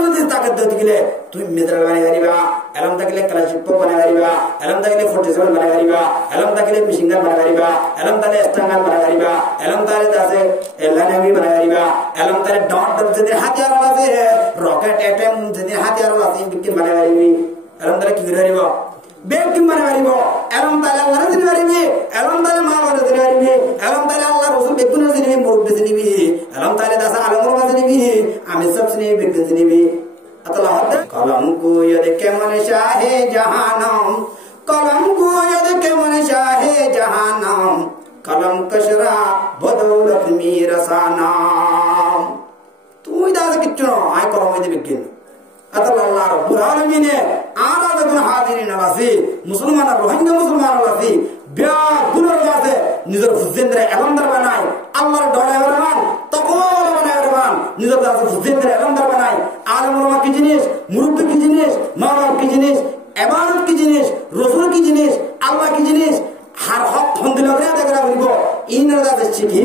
মধ্যে তাকে দিতে গেলে তুমি মিদ্রাল বানাই পারিবা এলম থাকলে ক্লাসিক বানাই পারিবা এলম থাকলে 47 বানাই পারিবা এলম থাকলে মিশিংগার বানাই পারিবা এলম থাকলে স্ট্যাঙ্গার বানাই পারিবা এলম থাকলে আছে লাইনামি বানাই পারিবা এলম থাকলে ডট ডট যদি হাতিয়ার আছে রকেট অ্যাটম যদি হাতিয়ার আছে বিজ্ঞান বানাই পারিবি এলম থাকলে কি করে পারিব বেকিং বানাই পারিব এলম থাকলে আল্লাহ দিতে পারিবি এলম থাকলে মা বলে দিতে পারিবি এলম থাকলে আল্লাহ রাসূল বেকুন দিবি মুরব্বি দিবি এলম থাকলে দাসা আলমর মাঝে দিবি আমি সব দিবি বিজ্ঞান দিবি कलम को यद के मन चाहे जहानम कलम को यद के मन चाहे जहानम कलम कशरा बदौलत मीरसानाम तुम इधर से किच्चो आय कलम इधर बिकिन अतल्लाह रब्बुल आलमीन आराधन हाजिरिन वासी मुसलमान रोहिंग्या मुसलमान वासी ब्या गुनर वासे निजर फुजेंद्र एलमदार बनाय अल्लाहर डोले बरमान तकवा बनाय बरमान निजर दास फुजेंद्र एलमदार बनाय आलम उलमा की जिनिस मुरुब्बी की जिनिस माँ बाप की जिनिस इबादत की जिनिस रसूल की जिनिस अल्लाह की जिनिस हर हक फंदिल अग्रे देखरा बनिबो इन दास शिखी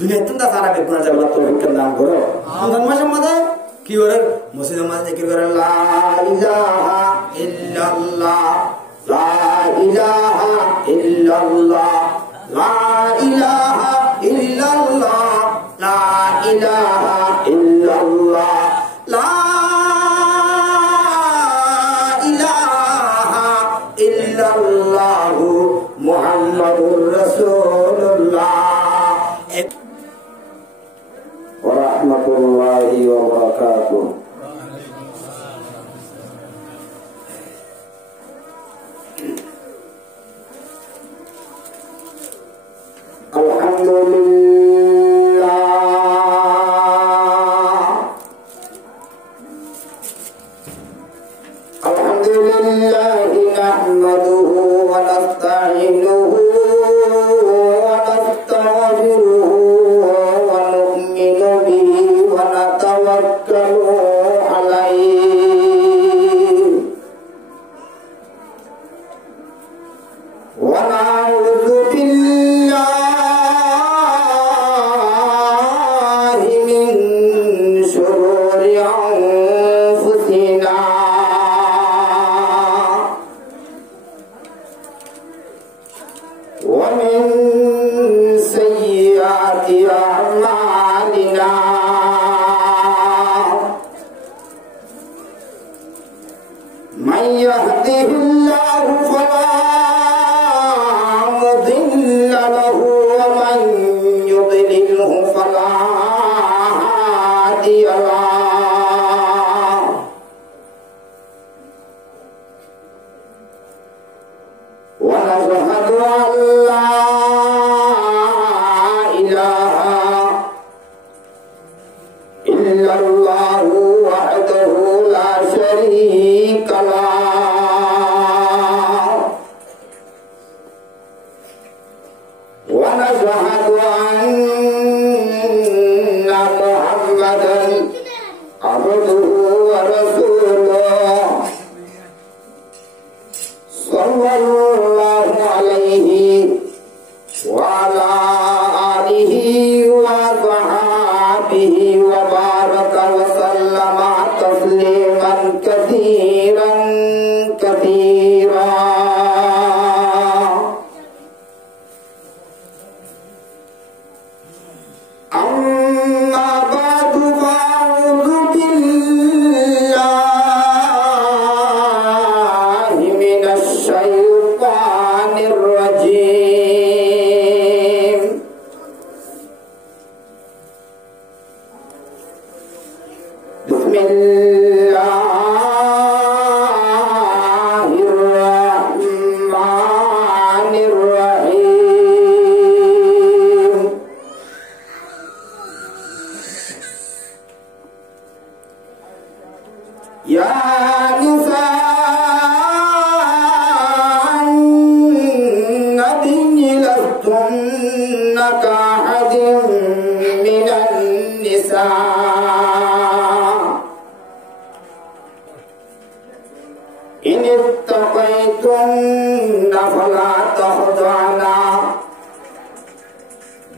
दुनिया तुंदा सारा बेकुना जबला तो बिकन नाम करो अंदर मशमदा की और मस्जिद में जिक्र कर ला इलाहा इल्लल्लाह ला इलाहा इल्लल्लाह ला इलाहा इल्लल्लाह ला इलाहा इल्लल्लाह ला इलाहा इल्लल्लाह मुहम्मदुर रसूलुल्लाह व रहमतुल्लाहि व बरकातुहू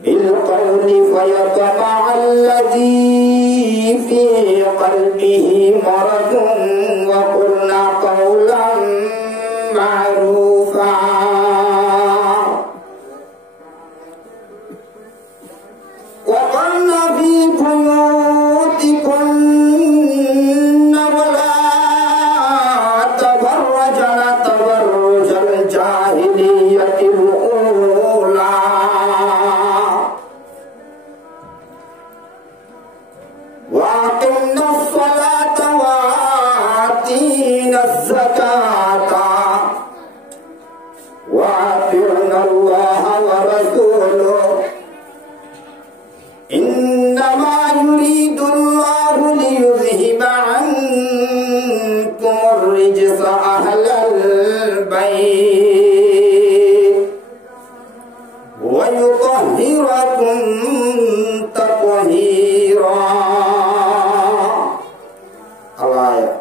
بالقول فيطمع الذي في قلبه مرض وقلنا قولا معروفا وقرن في بيوتكن ولا تبرجن تبرج الجاهلية الأولى وأقمنا الصلاة وآتينا الزكاة وأطعنا الله ورسوله إنما يريد الله ليذهب عنكم الرجس أهل البيت ويطهركم تطهيرا. الآية.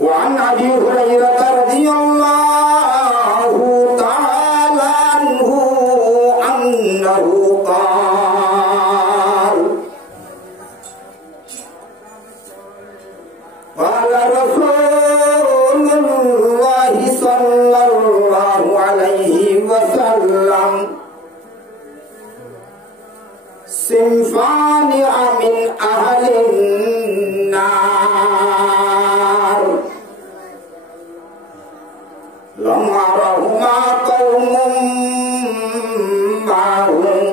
وعن أبي هريرة رضي الله تعالى عنه أنه قال قال رسول الله صلى الله عليه وسلم صنفان من أهل النار لم أرهما قوم معهم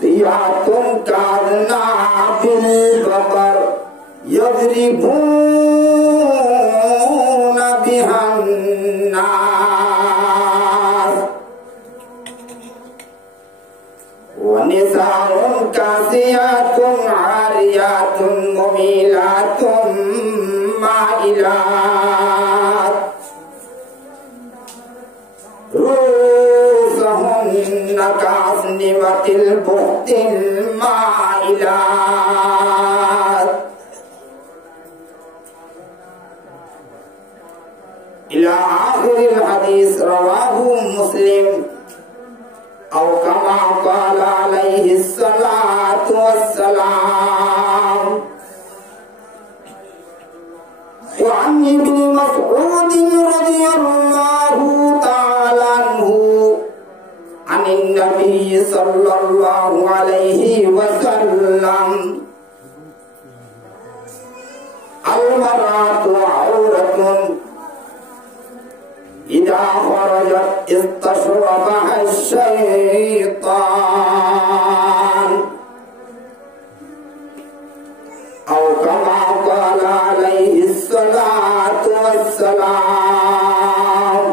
سياط كأذناب البقر يضربون بها الناس ونساء كاسيات عاريات مميلات مائلات رؤوسهن كأسنمة البخت المائلات إلى آخر الحديث. رواه مسلم أو كما قال عليه الصلاة والسلام. وعن ابن مسعود رضي الله تعالى عنه عن النبي صلى الله عليه وسلم المرأة عورة إذا خرجت استشرفها الشيطان أو كما قال عليه الصلاة والسلام.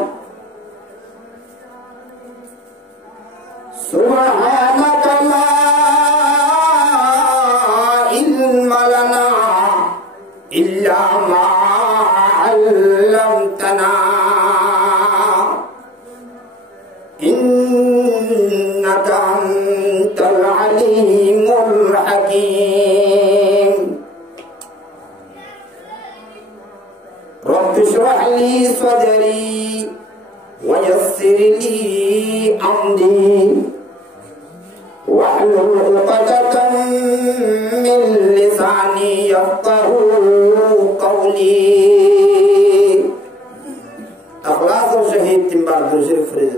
سبحانك لا علم لنا إلا ما علمتنا إنك أنت العليم الحكيم. رب اشرح لي صدري ويسر لي أمري واحلل عقدة من لساني يفقه قولي. أخلاص شهيد تنبار دوشري فريد.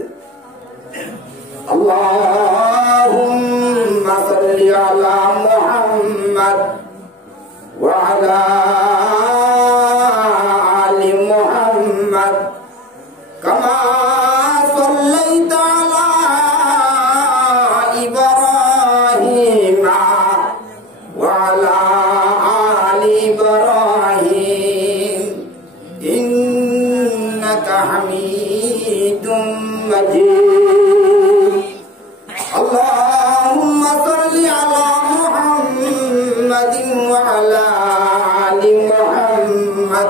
اللهم صل على محمد وعلى آل محمد كما صليت على إبراهيم وعلى آل إبراهيم إنك حميد مجيد. اللهم صل على محمد وعلى آل محمد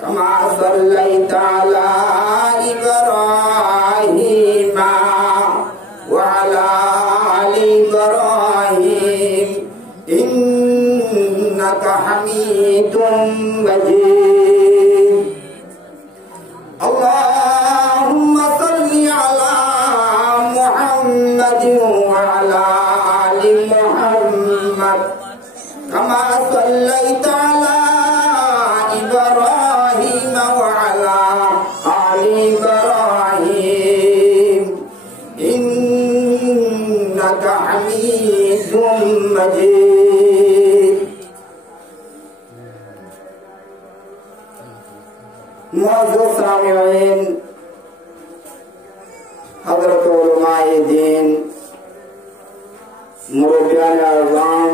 كما صليت على إبراهيم وعلى آل إبراهيم إنك حميد مجيد. اللهم صل على محمد وعلى آل محمد محمد كما صليت على إبراهيم وعلى آل إبراهيم إنك حميد مجيد. معزز السامعين حضرت علماء دین मुरब्बियान आज़म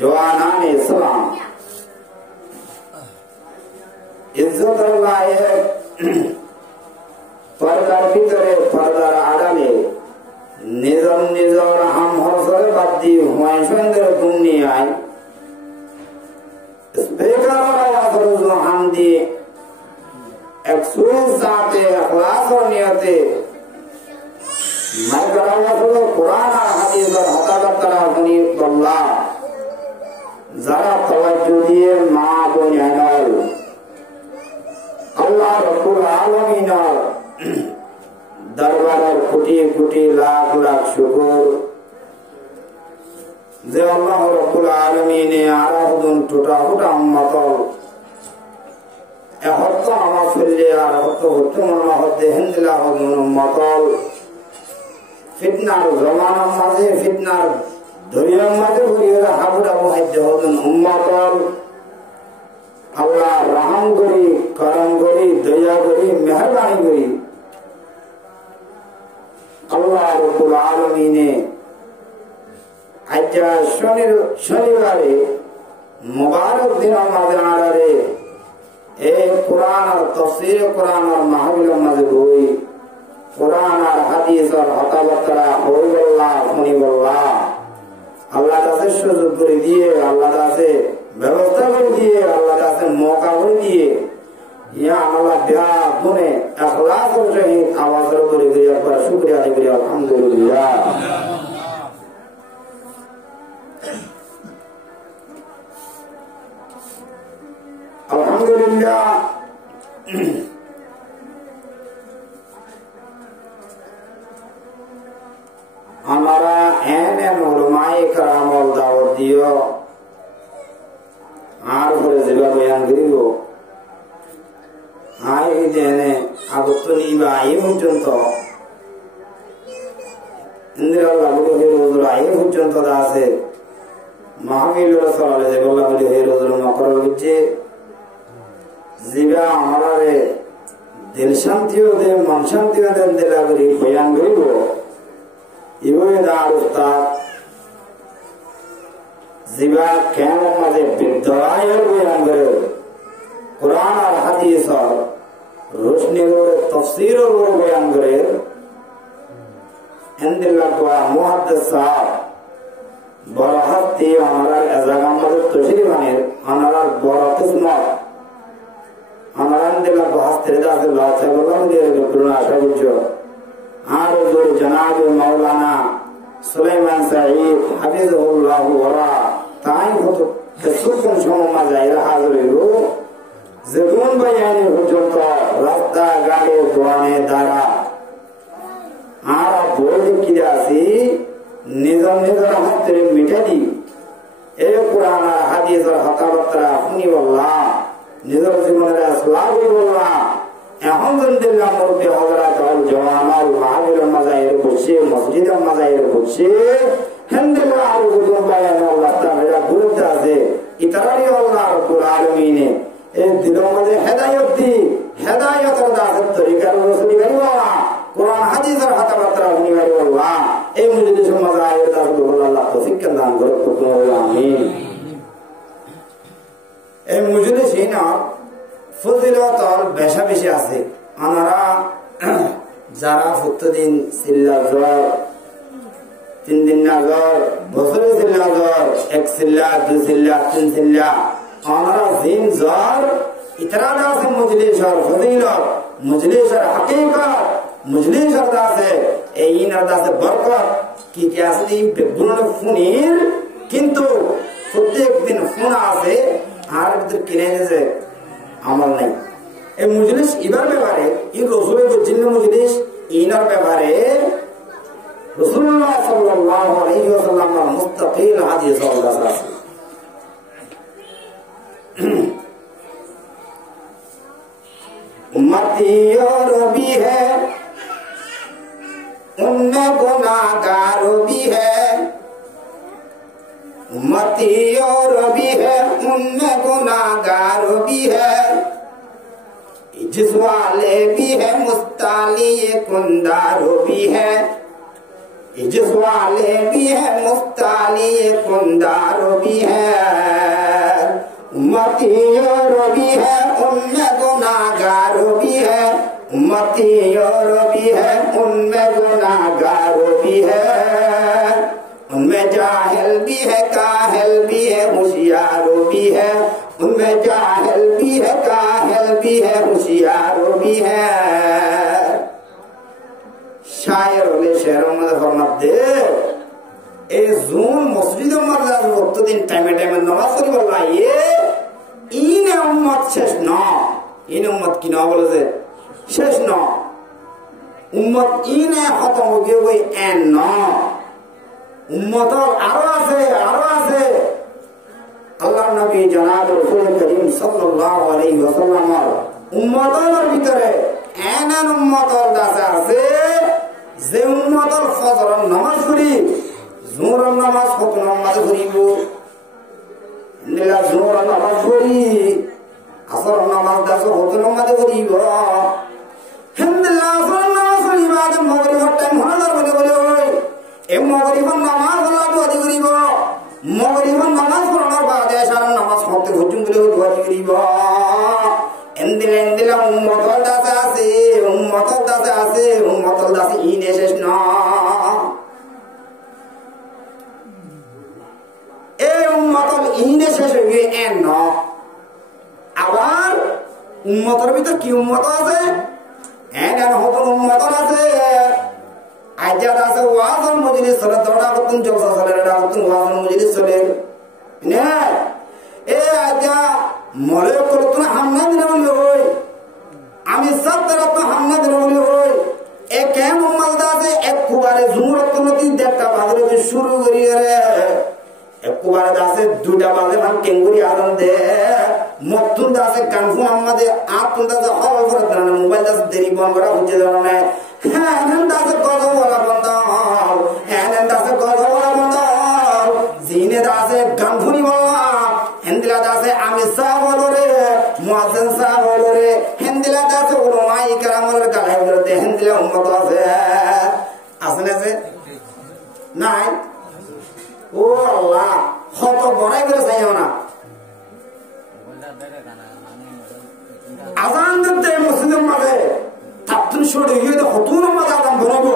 जवानान इस्लाम इज्जत अल्लाह पर्दार ভিতরে पर्दार আড়ালে নিজম নিজর হাম হসরে বাদ দিয়ে হুমায়ুন সুন্দর দুনিয়ায় স্পিকার আওয়াজ রুজু হাম দিয়ে এক সুইজ জাতে ইখলাস और নিয়তে मैं कराऊंगा तो कुरान और हदीस और हताबत करा बनी अल्लाह जरा तवज्जो दिए माँ बुनियानल अल्लाह रब्बुल आलमीन दरबार और कोटि कोटि लाख लाख शुक्र जे अल्लाह रब्बुल आलमीन आराधन टूटा टूटा उम्मतल ehotto namaz pille ar hotto mona hotte hendila hodun ummatol fitnar zamana maze fitnar dunya maze buriya habuda muhajjah hodun ummatol Allah raham kori karam kori daya kori meherbani kori Allah rabbul alamin ajja shonibare mubarak din amaze arare Quran और तफसीर कुरान और महफिल मजबूई कुरान और हदीस और हताबतरा होइल्लाह मुनिल्लाह अल्लाह तासे सुजुग করে দিয়ে আল্লাহ তাসে ব্যবস্থা করে দিয়ে আল্লাহ তাসে মौका করে দিয়ে ইয়া আল্লাহ বিয়া গুনে ইখলাস और সহিত আওয়াজ করে দিয়ে একবার শুকরিয়া আদায় করি আলহামদুলিল্লাহ Alhamdulillah हमारा एन उलमाए कराम और दावत दियो आर भरे जिला बयान करियो आए देने अब तो नहीं बाई मुझे तो इंदिरा लागू के रोज राई मुझे तो दासे महावीर रसाले जब लागू के रोज मकर बिचे जिबा हमारा रे दिल शांतियों दे मन शांतियों दे दिला करी बयान करियो इवोए दार उस्ताद जिबा कैमों मजे बिदराय और बयान करियो कुरान और हदीस और रोशनी और तफसीर और बयान करियो इंदिला को मुहद्दिस साहब बरहती हमारा अज़ागम मजे तशरीफ आने हमारा बरकिस्मत हमारा दिला बहुत तेरा से लात है बोला मुझे कुरान आशा बुझो आरो जो जनाब मौलाना सुलेमान सईद हफिज़हुल्लाह वरा ताई हो तो कसुकुन शोम मजाइर हाजिर हो ज़बून बयानी हुजो तो रास्ता गाड़े दुआने दारा आरा बोल किया सी निज़म निज़म हाथ तेरे मिटे दी ए कुरान हदीस और हताबतरा हुनी वल्लाह निज़र जीवনের আসলাবি বললা এখন দিল্লাহ মুরব্বি হযরত আল জাওয়ানাল মাহফিল মাজাইর বসে মসজিদ মাজাইর বসে হামদুলিল্লাহ আর গুণ বায়ান আল্লাহ তাআলা গুরুত্ব আছে ইতারারি আল্লাহ রাব্বুল আলামিন এই দিলের মধ্যে হেদায়েতের দাসের তরিকার রসুলি গাইবা কুরআন হাদিসের হাতাবাতরা উনি গাইবা এই মজলিস মাজাইর দাস আল্লাহ তৌফিক দান করে আমিন এই মজলিসে না ফজিলত আর বেশা বেশি আছে আনারা যারা প্রতিদিন সিল্লা জ্বর 3 দিন না জ্বর বছরে সিল্লা জ্বর 1 সিল্লা 2 সিল্লা 3 সিল্লা আনারা দিন জ্বর ইতরা দাস মজলিস আর ফজিলত মজলিস আর হাকিকত মজলিস আর দাসে এই না দাসে বরকত কি কি আসলে বেগুন ফুনির কিন্তু প্রত্যেক দিন ফোন আসে আর ভিতর কিনে যে আমল নাই এই মজলিস ইবার ব্যাপারে এই রসুলের জিন্ন মজলিস ইনার ব্যাপারে রাসূলুল্লাহ সাল্লাল্লাহু আলাইহি ওয়াসাল্লাম মুস্তাকিল হাদিস আছে उम्मती और भी है उनमें गुनाहगार भी है उम्मती और भी है उनमें गुनाहगार भी है जिस वाले भी है मुस्ताली कुंदार भी है जिस वाले भी है मुस्ताली कुंदार भी है उम्मती और भी है उनमें गुनाहगार भी है उम्मती और भी है उनमें गुनाहगार भी है उनमें जाहिल भी है काहिल भी है होशियार भी है उनमें जाहिल भी है काहिल भी है होशियार भी है शायर होले शेरों में फरमाते ए जून मस्जिदों में ज़रूर वक्त दिन टाइम नमाज पढ़ी बोलना ये इन उम्मत शेष ना इन उम्मत की ना बोले से शेष ना उम्मत इन खत्म हो गए वही एन ना उम्मत आरवा से अल्लाह नबी जनाब रसूल करीम सल्लल्लाहु अलैहि वसल्लम उम्मत और भीतरे एन उम्मत और दासा से जे उम्मत और फजर नमाज पढ़ी जोर नमाज खत्म नमाज पढ़ीबो निला जोर नमाज पढ़ी असर नमाज दासो खत्म नमाज पढ़ीबो हिंदला असर नमाज पढ़ी बाद मगरिब टाइम होला बोले ओय ए मगरिब नमाज होला दुआ करिबो मगरिब नमाज पढ़ार बाद एशार नमाज पढ़ते हुजुम बोले दुआ करिबो एंदिला उम्मत दासा আছে উম্মত দাসে ইনে শেষ না এই উম্মত ইনে শেষ হয়ে এন না আবার উম্মতের ভিতর কি উম্মত আছে এন হতন উম্মত আছে আজাদ আছে ওয়াজল মজলিস চলে দড়া কতন জলসা চলে রেডা কতন ওয়াজল মজলিস চলে না এ আজা মলে করতন হামনা দিনা বলি ওই আমি সব तरफ तो हमने दिनों होय एक कैम उम्मदा से एक कुबारे जुमरत नती देखता बादरे जो शुरू करी रे एक कुबारे दासे दुटा बादे हम केंगुरी आदम दे मक्तुन दासे कानफु हमदे आतुन दासे हल करत ना मोबाइल दासे देरी बन करा बुझे जाना है हनन दासे गजो वाला बंदा हनन दासे गजो वाला बंदा जीने दासे कानफुनी वाला हिंदला दासे आमिसा बोलो रे मुअज्जिन सा बोलो रे हिंदला दासे उलमाई करामल गलाय बोलते हिंदला उम्मत আছে আসলে আছে নাই ও আল্লাহ কত বড়াই করে চাইও না আজান দিতে মসজিদের মাঝে তাতুন শুরু হয়ে তো হতুন মাঝে আজান বলবো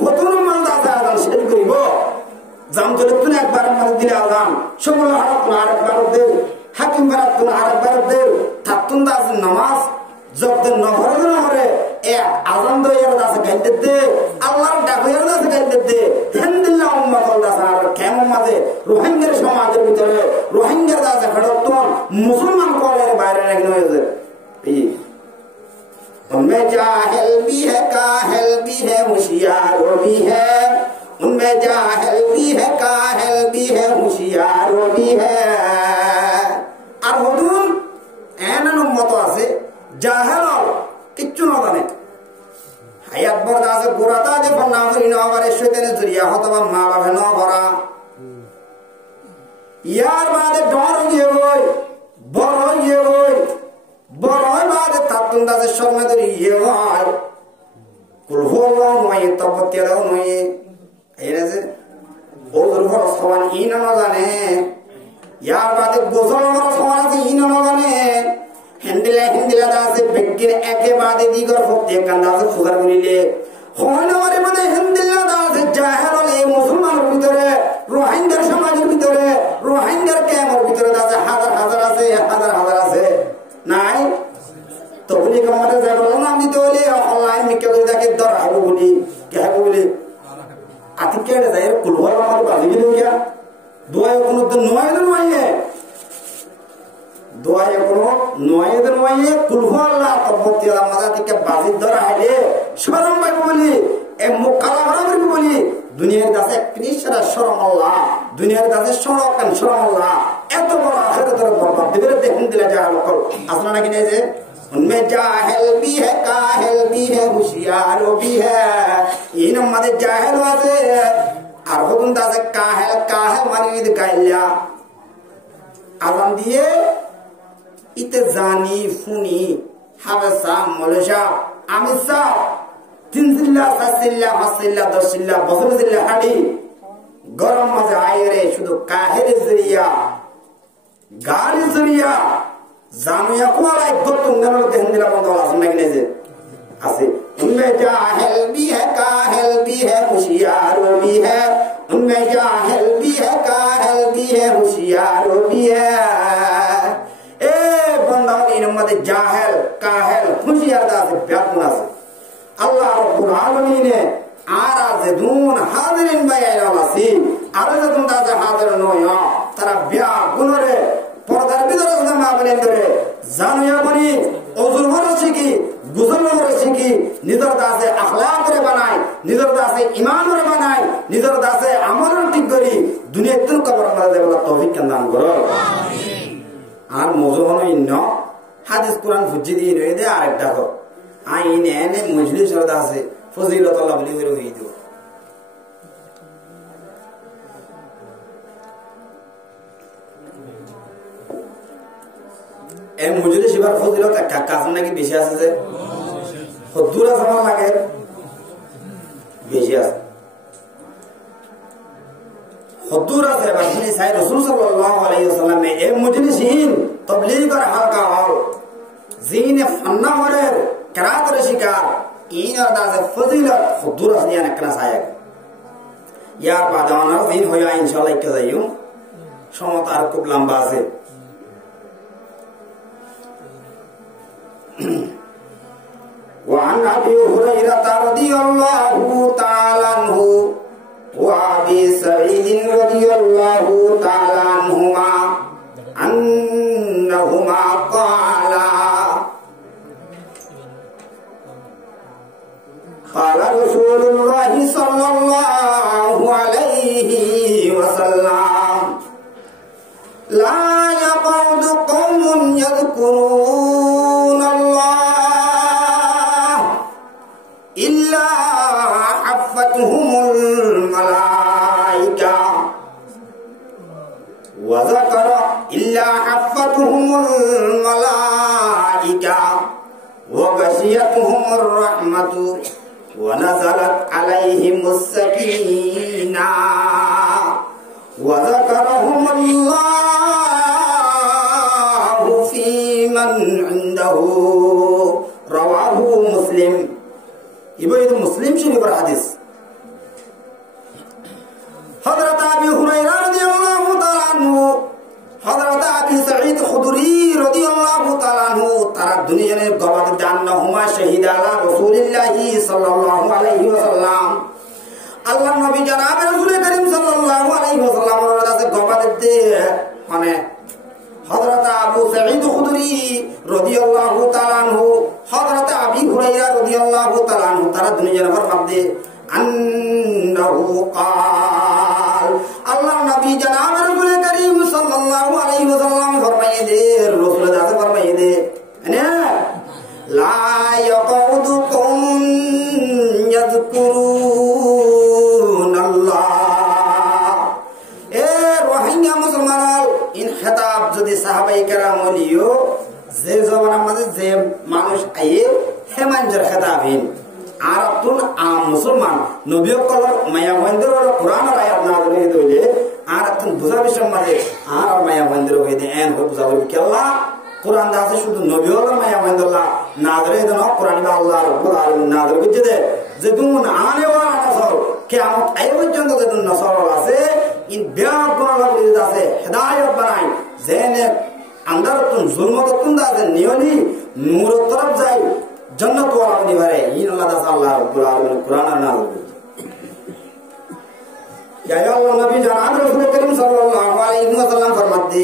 হতুন মাঝে আজান শেষ করিব জাম তোলে তুমি একবার মাঝে দিলে আজান সকল হারাত না আরেকবার দে হাকিম বারাত না আরেকবার দে তাতুন দাস নামাজ জব্দ নহরে নহরে এ আজান দয়ার দাস গাইতে দে আল্লাহর ডাকয়ার দাস গাইতে দে আলহামদুলিল্লাহ উম্মত দাস আর কেমন মাঝে রোহিঙ্গার সমাজের ভিতরে রোহিঙ্গার দাস ফেরতন মুসলমান কলের বাইরে রাখনো হয়েছে এই उनमें जाहिल भी है काहिल भी है होशियार भी है उनमें जाहिल भी है काहिल भी है होशियार भी है আর হদুন এনান উম্মত আছে জাহেল কিচ্ছু না জানে হায়াত বর্দা আছে গোরাতা যে ফন্না করি না করে শয়তানে জরিয়া হতবা মা বাবা না ভরা ইয়ার বাদে ডর হয়ে গই বড় হয়ে গই বড় হয় বাদে তাতুন দাসে শর্মে ধরি ইয়ে হয় কুলহুল্লাহ নয় তবতিয়াও নয় এরা যে ওর ঘর সমান ইনা না জানে ইয়ার বাদে গোসল ঘর সমান আছে ইনা না জানে হিন্দিলা দাসে বেগির একে বাদে দিগর ফতে কান্দাসে ফুজার করিলে হনবারে মানে হিন্দিলা দাসে জাহেল হলে মুসলমানের ভিতরে রোহিঙ্গার সমাজের ভিতরে রোহিঙ্গার ক্যাম্পের ভিতরে দাসে হাজার আছে নাই তবলি কমাতে যাই বলো না আমি তো হলে অনলাইন মিকে করে দেখে দর আবু বলি কে আবু বলি আতি কেড়ে যায় কুলওয়ার আমাদের বাজি গেল কিয়া দোয়া কোনো তো নয় দোয়া কোনো নয় কুলওয়াল্লাহ তবতি আমাদের থেকে বাজি দর আইলে শরম ভাই বলি এ মুখ কালা করা বলি দুনিয়ার কাছে কৃষ্ণরা শরম আল্লাহ দুনিয়ার কাছে সরকান শরম আল্লাহ এত বড় আখিরাতের বরবাদ দিবে দেখুন দিলে জাহাল কর আসনা নাকি নেই যে उनमें जाहिल भी है काहिल भी है होशियार भी है इन मद जाहिल वासे আর হতুন দাসে কাহিল কাহিল মানিদ গাইলা আজান দিয়ে ইতে জানি ফুনি হাবেসা মলেশা আমিসা তিনজিল্লা সাসিল্লা হাসিল্লা দশিল্লা বসরজিল্লা হাডি গরম মাঝে আইরে শুধু কাহিল জরিয়া গালি জরিয়া জানুয়া কোয়ালা গতুন নামে দেন দিলা বন্ধ আছে নাকি নেই যে আছে उनमें जाहिल भी है काहिल भी है होशियार भी है उनमें जाहिल भी है काहिल भी है होशियार भी है ए बंदा इन मध्य जाहिल काहिल होशियार दा से व्यापना से अल्लाह रब्बुल आलमीन ने आराज़दून हाजिरिन बयाना वासी आराज़दून दा से हाजिर नोया तारा ब्या गुनरे পর্দার ভিতরে মা বলেন ধরে জানুয়া বনি ওযুর হরে শিখি গুজল হরে শিখি নিজের দাসে আখলাক করে বানাই নিজের দাসে ঈমান করে বানাই নিজের দাসে আমল ঠিক করি দুনিয়া তুল কবর মাঝে বলা তৌফিক দান করো আমিন আর মজুবন ইন্ন হাদিস কুরআন ফুজি দিয়ে রয়ে দে আরেকটা কর আইনে এনে মজলিস হরে দাসে ফজিলত আল্লাহ বলি করে হই দিও এই মজলিস এবার ফজিলত কাজ নাকি বেশি আছে যে দূরে সময় লাগে বেশি আছে হদুর আছে বাসনি সাই রাসূল সাল্লাল্লাহু আলাইহি ওয়াসাল্লাম এই মজলিসিন তাবলীগের হালকা হল জিনে ফান্না হরে কিরাত শিকার ইন আদাজ ফজিলত হদুর আছে না কেন সায়া ইয়ার বাদানা জিন হইয়া ইনশাআল্লাহ কে যাইও সমত আর খুব লম্বা আছে وعن أبي هريرة رضي الله تعالى عنه وأبي سعيد رضي الله تعالى عنهما أنهما قالا قال رسول الله صلى الله عليه وسلم لا يقعد قوم يذكرون الله إلا حفتهم الملائكة وذكر إلا حفتهم الملائكة وغشيتهم الرحمة ونزلت عليهم السكينة وذكرهم الله في من عنده رواه مسلم يبقى مسلم شريف الحديث حضرت أبي هريرة رضي الله تعالى عنه حضرت أبي سعيد الخدري رضي الله تعالى عنه ترى الدنيا قبض جانهما شهيد على رسول الله صلى الله عليه وسلم আল্লাহ নবী জনাব রাসূল করিম সাল্লাল্লাহু আলাইহি ওয়াসাল্লামের কাছে গবাদ দিয়ে মানে হযরত আবু সাঈদ খুদরি রাদিয়াল্লাহু তাআলা আনহু হযরত আবি হুরায়রা রাদিয়াল্লাহু তাআলা আনহু তারা দুনিয়ার মধ্যে আন্নাহু قال আল্লাহ নবী জনাব রাসূল করিম সাল্লাল্লাহু আলাইহি ওয়াসাল্লাম ফরমাইয়ে দে রাসূল দাদা ফরমাইয়ে দে না লা ইয়াকুদু কওম ইয়াযকুরুন আল্লাহ এ রোহিঙ্গা মুসলমান ইন খেতাব যদি সাহাবায়ে কেরাম লিও যে জমানার মধ্যে যে মানুষ আইয়ে হেমানজর খেতাবিন আরাতুন আম মুসলমান নবী কলর মায়া বন্ধের কোরআনের আয়াত নাযিল হইতে হইলে আরাতুন বুঝাবি সম্মানে আর মায়া বন্ধের হইতে এন হই বুঝাবি কি আল্লাহ কোরআন দাসে শুধু নবী হলো মায়া বন্ধল্লাহ নাযিল হইতে না কোরআন বা আল্লাহ রাব্বুল আলামিন নাযিল করতে দে যে দুন আনে ওয়া নাসর কিয়ামত আই পর্যন্ত যে দুন নাসর আছে ইন বিয়াত বনালা বলি আছে হেদায়েত বানাই জেনে আন্দার তুন জুলমত তুন দাসে নিয়লি নূর তরফ যাই जन्नत वाला बनी भरे इन अल्लाह दास अल्लाह रब्बुल आलमीन कुरान नाज़िल या अल्लाह नबी जनाब रसूल करीम सल्लल्लाहु अलैहि वसल्लम फरमाते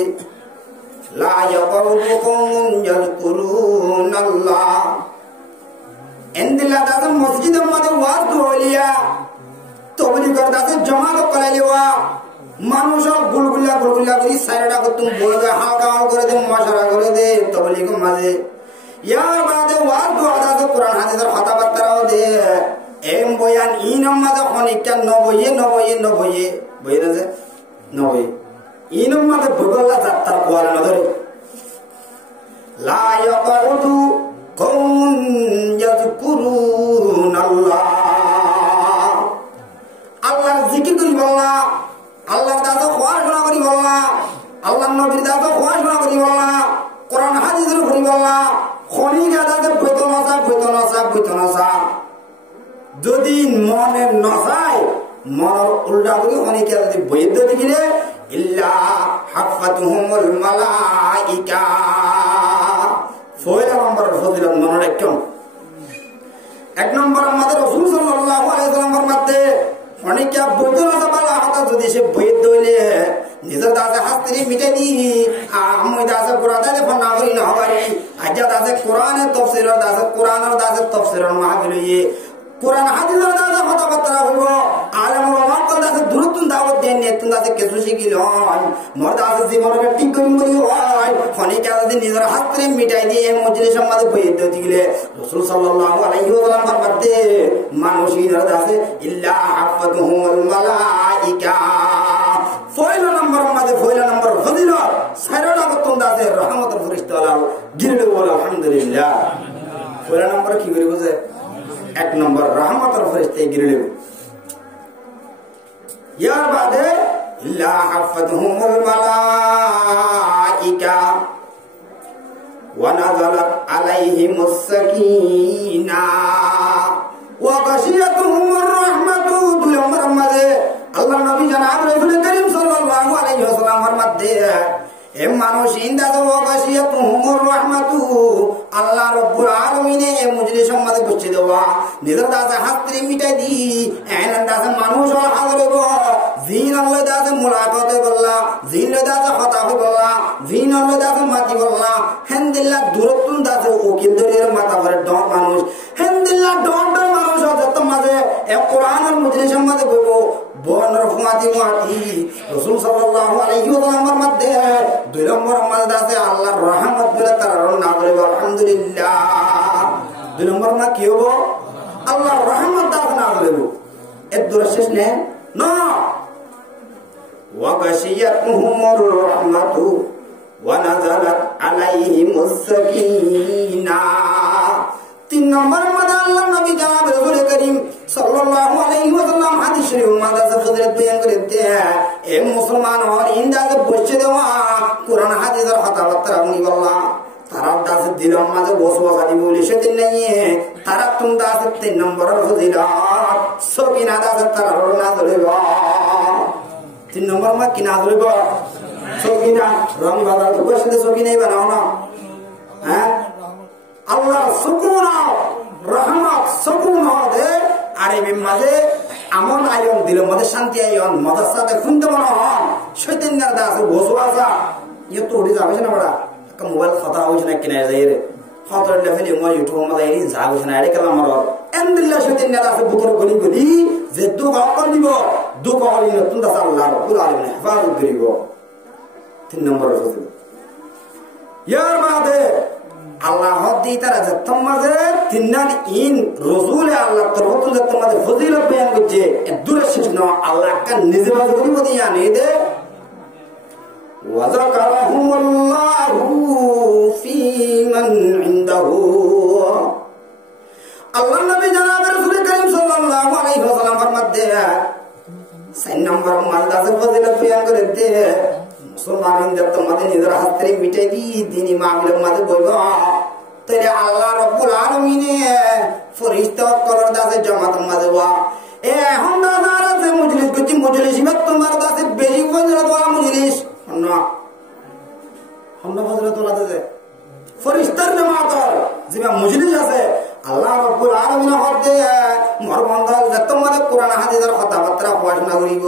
ला यक़उदु कौमुन यज़कुरून अल्लाह इंदिल्ला दास मस्जिद मद वाज दोलिया তবলিগের দাসে জমা করে দেওয়া মানুষ গুলগুলা করে সাইডটা তুমি বলবে হালকা করে দে মশারা করে দে তবলিগের মাঝে ইয়ার বাদে ওয়াজ দোয়া দাসে কোরআন হাদিসের কথাবার্তাও দে এম বয়ান ইনম মাঝে অনেকটা নবইয়ে বইয়ে না যে নবই ইনম মাঝে ভূগোল্লা যাত্রা কোয়ালে না ধরে লা ইয়াকুদু কওমুন ইয়াযকুরুনাল্লাহ আল্লাহর জিকির করি বললা আল্লাহর দাদা পড়াশোনা করি বললা আল্লাহর নবীর দাদা পড়াশোনা করি বললা কোরআন হাদিসের করি বললা খনিকা দাদা বইতো নসা যদি মনে নসায় মনের উল্টা করি খনিকা যদি বইত দিলে ইল্লা হাফাতুহুমুল মালাইকা ফয়লা নম্বরের ফজিলত মনে রাখুন এক নম্বর আমাদের রাসূল সাল্লাল্লাহু আলাইহি ওয়াসাল্লামের মধ্যে অনেকে বইতো নসা বালা হাতা যদি সে বইত দইলে নিজের দাসে হাস্তি মিটাই দি আমি দাসে কোরআন দাসে ফনা করি না হবারি আজ্জা দাসে কোরআনের তফসিরের মাহফিল হইয়ে কোরআন হাদিসের দাসে কথাবার্তা হইব আলেম ওলামা কল দাসে দূরতুন দাওয়াত দেন নেতুন দাসে কিছু শিখিল মোর দাসে জীবনকে ঠিক করি বলি হয় খনিকা যদি নিজের হাস্তি মিটাই দিয়ে মজলিসের মাঝে বইত দিলে রাসূল সাল্লাল্লাহু আলাইহি ওয়াসাল্লাম ফরমাতে মানুষের দাসে ইল্লা হাফাতুহুমুল মালাইকা ফয়লা নম্বর ফজিলত সাইরা বতন দাসে রহমতের ফেরেশতা আল্লাহ গিরলে বল আলহামদুলিল্লাহ ফয়লা নম্বর কি করি বুঝে এক নম্বর রহমতের ফেরেশতা গিরলে ইয়ার বাদে ইল্লা হাফাতুহুমুল মালাইকা ওয়া নাযালাত আলাইহিমুস সাকিনাহ ওয়া গাশিয়াতুহুমুর রাহমাতু দুই নম্বর মাঝে আল্লাহ নবী জনাব রাসূল করিম সাল্লাল্লাহু আলাইহি ওয়াসাল্লামের মধ্যে এ মানুষ ইনদাতে ওয়া গাশিয়াতুহুমুর রাহমাতু আল্লাহ রাব্বুল আলামিন এ মজলিসের মধ্যে বসে দেওয়া নিজের দাসে হাতরি মিটাই দি এন দাসে মানুষ হাজির হইব জিন আল্লাহ দাসে মুলাকাত করলা জিন দাসে কথা বললা জিন আল্লাহ দাসে মাটি বললা হেনদিল্লাহ দূরতুন দাসে ওকিল দরের মাথা করে ডর মানুষ হেনদিল্লাহ ডর মানুষ যত মাঝে এ কোরআনের মজলিসের মধ্যে বইব বনর ফুমাতি রাসূল সাল্লাল্লাহু আলাইহি ওয়াসাল্লামের মধ্যে দুই নম্বর মাঝে আছে আল্লাহর রহমত বলে তার নাযিল আলহামদুলিল্লাহ দুই নম্বর মা কি হবো আল্লাহর রহমত দাস নাযিল হবো এর দূর শেষ নেই না ওয়া গাশিয়াতুহুমুর রাহমাতু ওয়া নাযালাত আলাইহিমুস সাকিনাহ তিন নম্বর মাঝে আল্লাহ নবী জনাব রাসূল করিম সাল্লাল্লাহু আলাইহি ওয়াসাল্লাম হাদিস শরীফ মাঝে ফজিলত বয়ান করেতে এ মুসলমান হর ইনদাকে বসে দেওয়া কোরআন হাদিসের কথাবার্তা উনি বললা তারা দাসের দিলের মাঝে ওয়াসওয়াসা দিব বলে সেদিন নাই তারা তুমি দাসের তিন নম্বরের ফজিলত সকিনা দাসের তারা না ধরিব তিন নম্বর মা কিনা ধরিব সকিনা রং বাজার তো বসে সকিনাই বানাও না হ্যাঁ আল্লাহ সুকুন রহমত সুকুন দে আরবি মাঝে আমন আয়ন দিল মাঝে শান্তি আয়ন মজার সাথে খুনতে মনে হন শৈতান্যার দাস বসো আসা ইয়ে তো উঠে যাবে না বড়া একটা মোবাইল কথা হয়েছে না কিনা যাই রে খতর লেভেলে মই ইউটিউব মাঝে এই যাবে না এর কালাম আমার এন্দিল্লাহ শৈতান্যার দাস বুতর গলি গলি যে দুঃখ অকল দিব দুঃখ হলি নতুন দাস আল্লাহ রব্বুল আলামিন হেফাজত করিব তিন নম্বর ফজিলত ইয়ার বাদে আল্লাহ দি তারা যত মাঝে তিননান ইন রাসূল আল্লাহ তরফ থেকে তোমাদের ফজিলত বয়ান করছে দূরে শেষ না আল্লাহ কা নিজে মাঝে বলি দিয়া নেই দে ওয়া যাকারাহুমুল্লাহু ফি মান ইনদাহু আল্লাহ নবী জনাব রাসূল করিম সাল্লাল্লাহু আলাইহি ওয়াসাল্লাম ফরমাতে 4 নম্বর মালদাসের ফজিলত বয়ান করে দে মুসলমান যত মাঝে নিজের হাতে মিটাই দি দিনী মাহফিলের মাঝে বইব তাহলে আল্লাহ রাব্বুল আলামিন ফেরেশতা করার দাসে জামাতের মাঝে ওয়া এ হন্ডা দারা যে মজলিস করছি মজলিস ইবাদ তোমার দাসে বেশি ফজিলত ওয়া মজলিস না হন্ডা ফজিলত ওলা দাসে ফেরেশতার জামাত যেবা মজলিস আছে আল্লাহ রাব্বুল আলামিন হতে মোর বান্দা যত মাঝে কোরআন হাদিসের কথাবার্তা পড়াশোনা করিব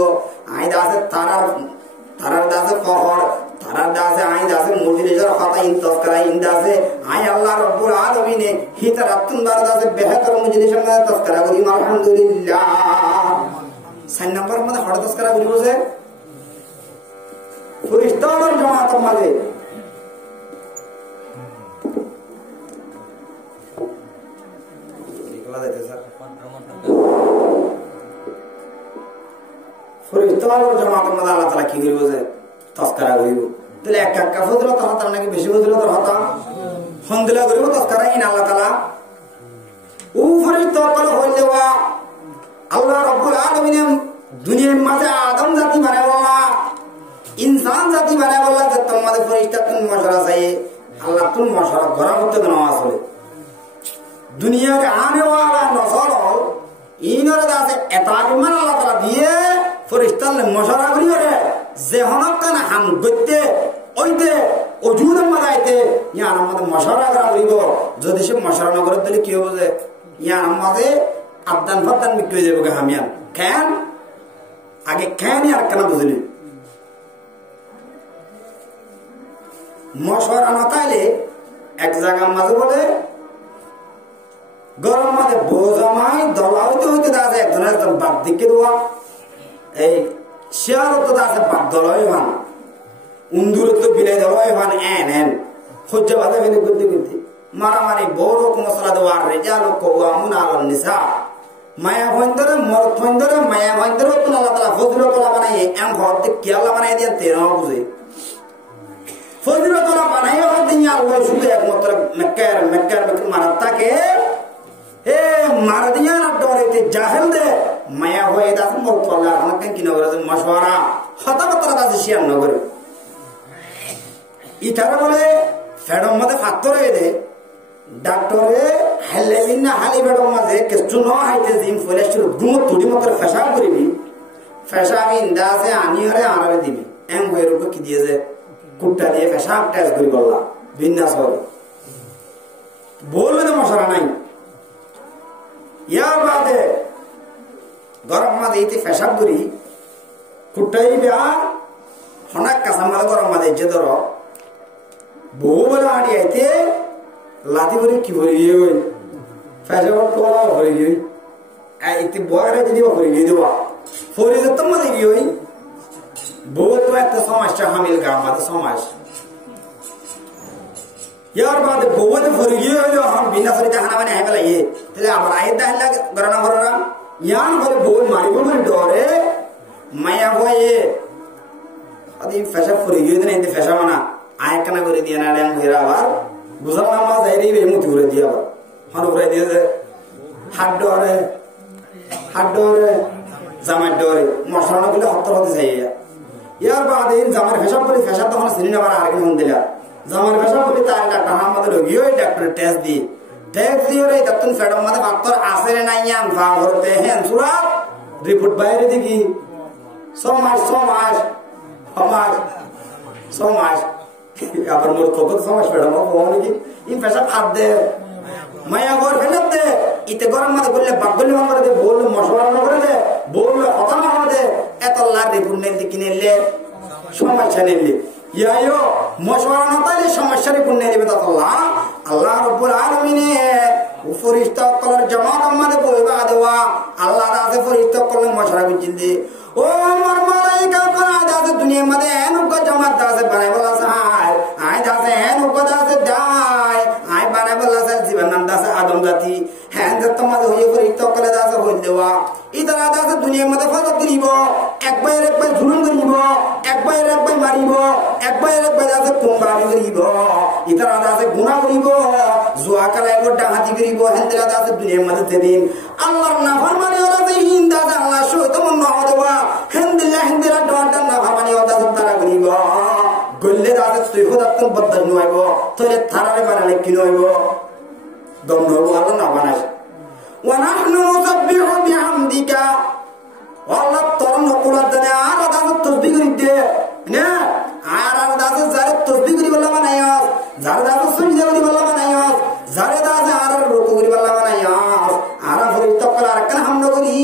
আই দাসে তারার দাসে ফহর তারার দাসে আই দাসে মজলিসের কথা ইনতাস করাই ইনদাসে আই আল্লাহ রাব্বুল আলামিন হিতারাতুন দাসে বেহতর মজলিসের মধ্যে তাসকারা করি আলহামদুলিল্লাহ সাইন নাম্বারের মধ্যে হঠাৎ তস্করা করি বসে ফরিস্তাদের জামাতের মাঝে ফরিস্তাদের জামাতের মধ্যে আল্লাহ তাআলা কি করি বসে তস্করা করিব তাহলে এক একা ফজিলত হতাম নাকি বেশি ফজিলত হতাম হন্দিলা করিব তস্করা ইন আল্লাহ তাআলা ও ফরিস্তা কলে হই দেওয়া আল্লাহ রাব্বুল আলামিন দুনিয়ার মাঝে আদম জাতি বানায় বলা इंसान जाति बना बोला जब तुम्हारे फरिश्ता तुम मशवरा चाहिए अल्लाह तुम मशवरा घरा होते तो नवाज हो दुनिया के आने वाला नस्ल हो इन्होंने दासे एताबिमान अल्लाह ताला दिए फरिश्ता ने मशवरा करी है ज़हनक का ना हम गुत्ते ओइते वजूद मदाइते यहाँ नम्मद मशवरा करा करी गो जो दिशे मशवरा न करे तो ले क्यों बोले यहाँ नम्मदे अब्दन फत्तन में क्यों जेबोगे हम यार कैन आगे कैन यार करना बुझली मशवरा न ताइले एक जगह मजे बोले गरम मधे बोझामाई दलाउते होते दासे एक धने एकदम बात दिक्के दुआ ए शियार तो दासे बात दलाई भान उन्दूर तो बिले दलाई भान एन खुज्जा बाते बिने गुद्दी मारा मारी बोरो को मसला दुआर रिजालो को वामुन आला निसा माया भंदरे मरत भंदरे माया भंदरे तो अल्लाह ताला फजलो को बनाए एम बहुत क्या अल्लाह बनाए दिया तेरा बुझे फजलो तो बनाए और दुनिया वो शुद्ध एक मतलब मक्कर मारता के ए मार दिया ना डरे ते जाहिल दे माया होए दास मरत वाला हमके कि नगर मशवरा हता बतरा दास शिया नगर इथारा बोले फेडम मते फात्तरे दे डॉक्टरे हेलेबिन ना हाली फेडम मते केचु न हाइते जिम फरेस्टर गुम तुडी मतर फसा करिबि फसा मी इंदासे आनी हरे आरारे दिबि एम होय रुप कि दिए जे कुट्टा दिए फसा टेस्ट करि बल्ला बिन्नास हो बोलबे ना मशरा नाही यार बात है गरम मते इते फसा करि कुट्टाई ब्या हना कसमाल गरम मते जेदरो बोबला आडी आइते लाती बरी की भरी होई फैजा और टोला भरी होई ए इति बोगरे जदी भरी देवा फोरी जतम मते की होई बहुत तो एक समस्या हमिल गाम मते समाज यार बात बहुत भरी होई हम बिना फरी खाना बने है भला ये तेले अब आए दहला गरना भरना यान भरे बोल मारी बोल डोरे माया होए अदी फैजा फरी होई ने इते फैजा मना आय कना करे दिया ना डेंग हेरा बार बुझा नामा जाइरी बे मुति उरे दिया हन उरे दिया जे हाथ डोरे जामा डोरे मसला न बोले हत्तर होते चाहिए यार बाद इन जामार फेशा बोले फेशा तो हम सिनी ना बार आगे होन दिला जामार फेशा बोले तार डॉक्टर हम मत लोग यो डॉक्टर टेस्ट दियो रे तत्तन फेडम मत डॉक्टर आसेरे ना यान फा करते हैं सुरा रिपोर्ट बाहर देखी समाज আবার মোর কত সমাজ পেড়াম কোন কি ইন পেশা খাদ দে মায়া গর ফেলত দে ইতে গরম মতে বললে বাগলে মারে দে বল মশলা না করে দে বল কথা না দে এত লার রিপুন নেলে কিনেলে সমস্যা নেলে ইয়ায়ো মশলা না তাইলে সমস্যা রিপুন নেলে বেতা আল্লাহ রাব্বুল আলামিন ফরিস্তা কলর জামাত আমাদের বইবা দেওয়া আল্লাহ দাসে ফরিস্তা কলর মশলা বিজিল দে ও আমার মালাইকা কোন দাসে দুনিয়া মধ্যে এনুক জামাত দাসে বানাই বলা সাহায় আই দাসে এনুক দাসে দাই আই বানাই বলা সাল জীবন দাসে আদম জাতি হ্যাঁ তোমাদের হয়ে ফরিস্তা কলর দাসে হই দেওয়া ইতারা দাসে দুনিয়া মধ্যে ফজল করিব একবার ঝুলুম করিব একবার মারিব একবার দাসে কুম্বাবি করিব ইতারা দাসে গুনাহ করিব জুয়া খেলায় ডাহাতি করিব হেন্দেলা দাসে দুনিয়ার মধ্যে দিন আল্লাহর নাফরমানি ওলাতে হিন্দা আল্লাহ শয়তান না হওয়া হেন্দেলা ডাটা নাফরমানি ওলাতে তারা করিব গল্লে দাসে তুই খোদাতন বদল নইব তোরে থারারে বানালে কি নইব দম নইব আল্লাহ না বানাস ওয়া নাহনু নুসাব্বিহু বিহামদিকা আল্লাহ তোর নকুলা দনে আর দাসে তাসবিহ করিতে না আর দাসে যারে তাসবিহ করি বলা বানায়াস যারে দাসে সুজদা করি বলা বানায়াস যারে দাসে আর রুকু করি বলা বানায়াস আর ফরিস্তা কলা আর কান হামদ করি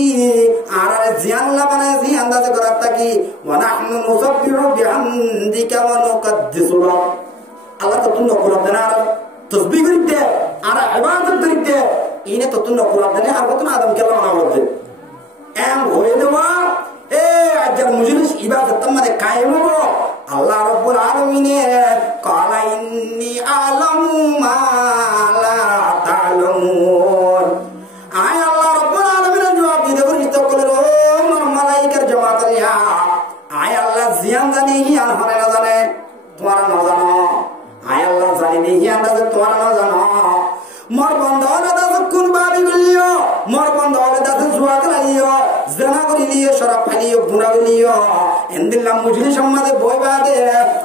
আর জিয়ান লা বানায় জি আন্দাজে করাত কি ওয়া নাহনু নুসাব্বিহু বিহামদিকা ওয়া নুকদ্দিসু আল্লাহ তো তুন নকুলা দনে আর তাসবিহ করিতে আর ইবাদত করিতে ইনে তো তুন নকুলা দনে আর কত আদম কেলা বানা বলতে এম হয়ে দেওয়া ইবাদত তোমাদের কায়েম হবো আল্লাহ রাব্বুল আলামিনে ক্বালা ইন্নী আ'লামু মা লা তা'লামুন আয় আল্লাহ রাব্বুল আলামিনের জবাব দিতে ফেরেশতা বলল ও আমার মালায়েকার জামাত আলিয়া আয় আল্লাহ জিয়ান জানি হিয়ান হরে না জানে তোমার না জানো আয় আল্লাহ জানি হিয়ান জানে তোমার না জানো মোর বন্ধ হলে দাদা কোন বাবি গলিও মোর বন্ধ হলে দাদা জুয়া খেলাইও জানা করিলিও শরাব খাইলিও গুনাহ করিলিও এন্দিল্লাহ মুজলি সম্মাদে বই বাদে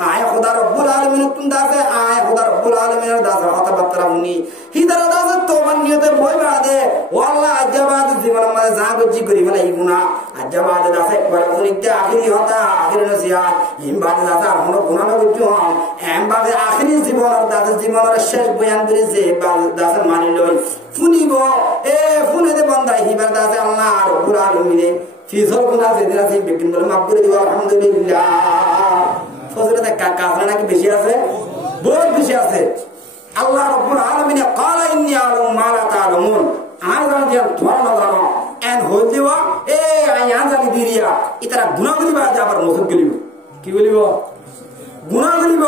আয় খোদা রব্বুল আলামিন তুম দাসে আয় খোদা রব্বুল আলামিনের দাসে কথা বার্তা উনি হিদার দাসে তোবার নিয়তে বই বাদে ও আল্লাহ আজবাদ জীবন আমাদের যা গজি করি ফেলাই গুনাহ আজবাদ দাসে একবার করিতে আখিরি হতা আখিরি নসিহত ইম বাদে দাসে আর কোনো গুনাহ না করছো এম বাদে আখিরি জীবনের দাসে জীবনের শেষ বয়ান করে যে দাসে মানি লই ফুনিব এ ফুনেতে বন্দাই হিবার দাসে আল্লাহ রব্বুল আলামিনে ফিজর গুনাহ যেদিন আছে বিকিন বলে মাফ করে দিব আলহামদুলিল্লাহ ফজরেতে কাজরা নাকি বেশি আছে বহুত বেশি আছে আল্লাহ রাব্বুল আলামিন ক্বালা ইন্নী আ'লামু মা লা তা'লামুন আর জানি যে তোমরা না জানো এন হইলিবা এ আয়ান জানি দিরিয়া ইতারা গুনাহ করিবা আবার মুসলিম করিব কি বলিব গুনাহ করিব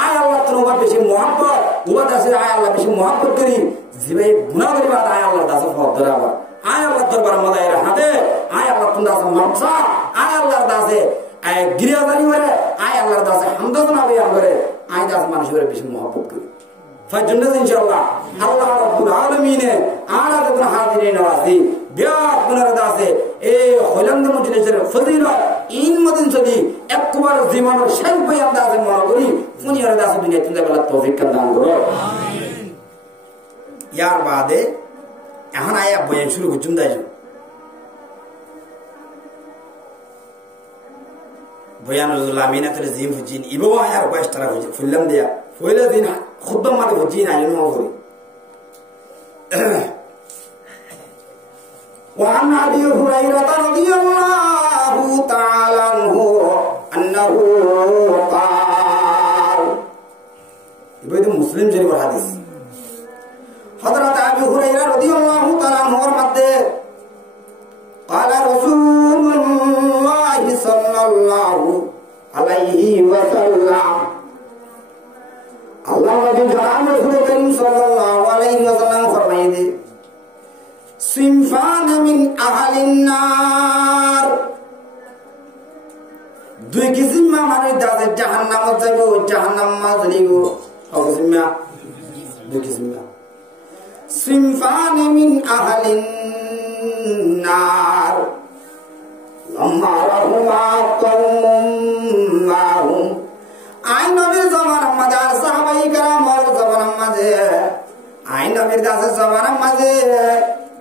আয় আল্লাহ তোমার বেশি মহব্বত ওবা দাসে আয় আল্লাহ বেশি মহব্বত করি জিবে গুনাহ করিবা আয় আল্লাহ দাসে ফদরাবা আয় আল্লাহ দরবার মদায় রাহাতে আয় আল্লাহ তুমি দাসে মানসা আয় আল্লাহর দাসে আয় গিরিয়াদানি করে আয় আল্লাহর দাসে হামদনা বয়ান করে আয় দাস মানুষের বেশি মহব্বত করি ফাজন্নাত ইনশাআল্লাহ আল্লাহ রাব্বুল আলামিন আলা যখন হাজিরিন নওয়াজি বিয়াত গুনার দাসে এই হলন্দ মজলিসের ফজিলত ইন মদিন যদি একবার জীবনের শেষ বয়ান দাসে মনে করি ফুনিয়ার দাসে দুনিয়া চিন্তা করার তৌফিক দান করো আমিন ইয়ার বাদে এখন আয়া বয়ান শুরু করছুন দাইছো বয়ানুল আমিনাতুল জিম ফুজিন ইবো আয়ার বয়স তারা ফুললাম দিয়া ফুইলা দিন খুতবা মাতে ফুজিন আইনো করি وعن أبي هريرة رضي الله تعالى عنه أنه قال يبقى مسلم شريف الحديث حضرت أبي هريرة رضي الله تعالى عنه ورمته قال رسول الله صلى الله عليه وسلم الله نبي جناب رسول كريم صلى الله عليه وسلم فرمائے صنفان من أهل النار দুই কিসিম মানুষ দাসে জাহান্নামত যাইব জাহান্নাম মাজলিব অবসিমা দুই কিসিম صنفان من أهل النار لمرهما قوم معهم আই নবীর জামানার মাঝে আর সাহাবায়ে কেরামের জামানার মাঝে আই নবীর দাসের জামানার মাঝে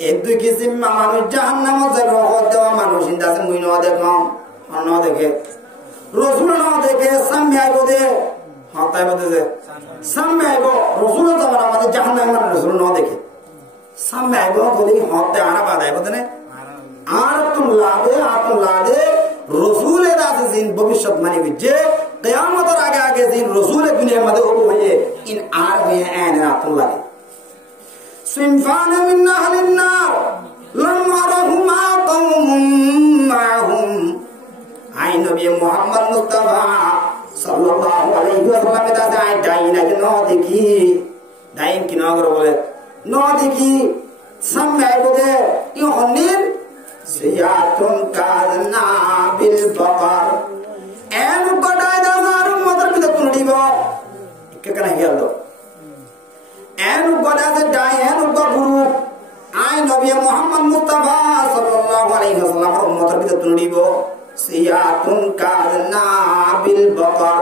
এই দুই কিসিম মানুষ জাহান্নামে যাবে হদ দেওয়া মানুষ দাসে মুই ন দেখম ন দেখে রাসূল ন দেখে সামনে আইব দে হাতাইব দে সামনে আইব রাসূল জামানার মাঝে জাহান্নামে রাসূল ন দেখে সামনে আইব বলি হতে আনা বাদাইব দে আর তুম লাদে রাসূলের দাসে জিন ভবিষ্যৎ মানিবে যে কিয়ামতের আগে আগে জিন রাসূলের দুনিয়ার মধ্যে ওব হয়ে ইন আর হয়ে আন রাতুল লাগে صنفان من أهل النار لم يرهما قوم معهم আই নবী মুহাম্মদ মুস্তাফা সাল্লাল্লাহু আলাইহি ওয়াসাল্লাম দাদা আই ডাইনা কে ন দেখি ডাইন কি নগর বলে ন দেখি সামনে আইবো দে ই হনিন সিয়াতুন কাযনা বিল বাকার এন গডাই দাজার মদর বিদ কুনডিব কে কেন হিয়াল দো এন গডাতে ডাই এন গগুরু আই নবী মুহাম্মদ মুস্তাফা সাল্লাল্লাহু আলাইহি ওয়াসাল্লাম মদর বিদ কুনডিব সিয়াতুন কাযনা বিল বাকার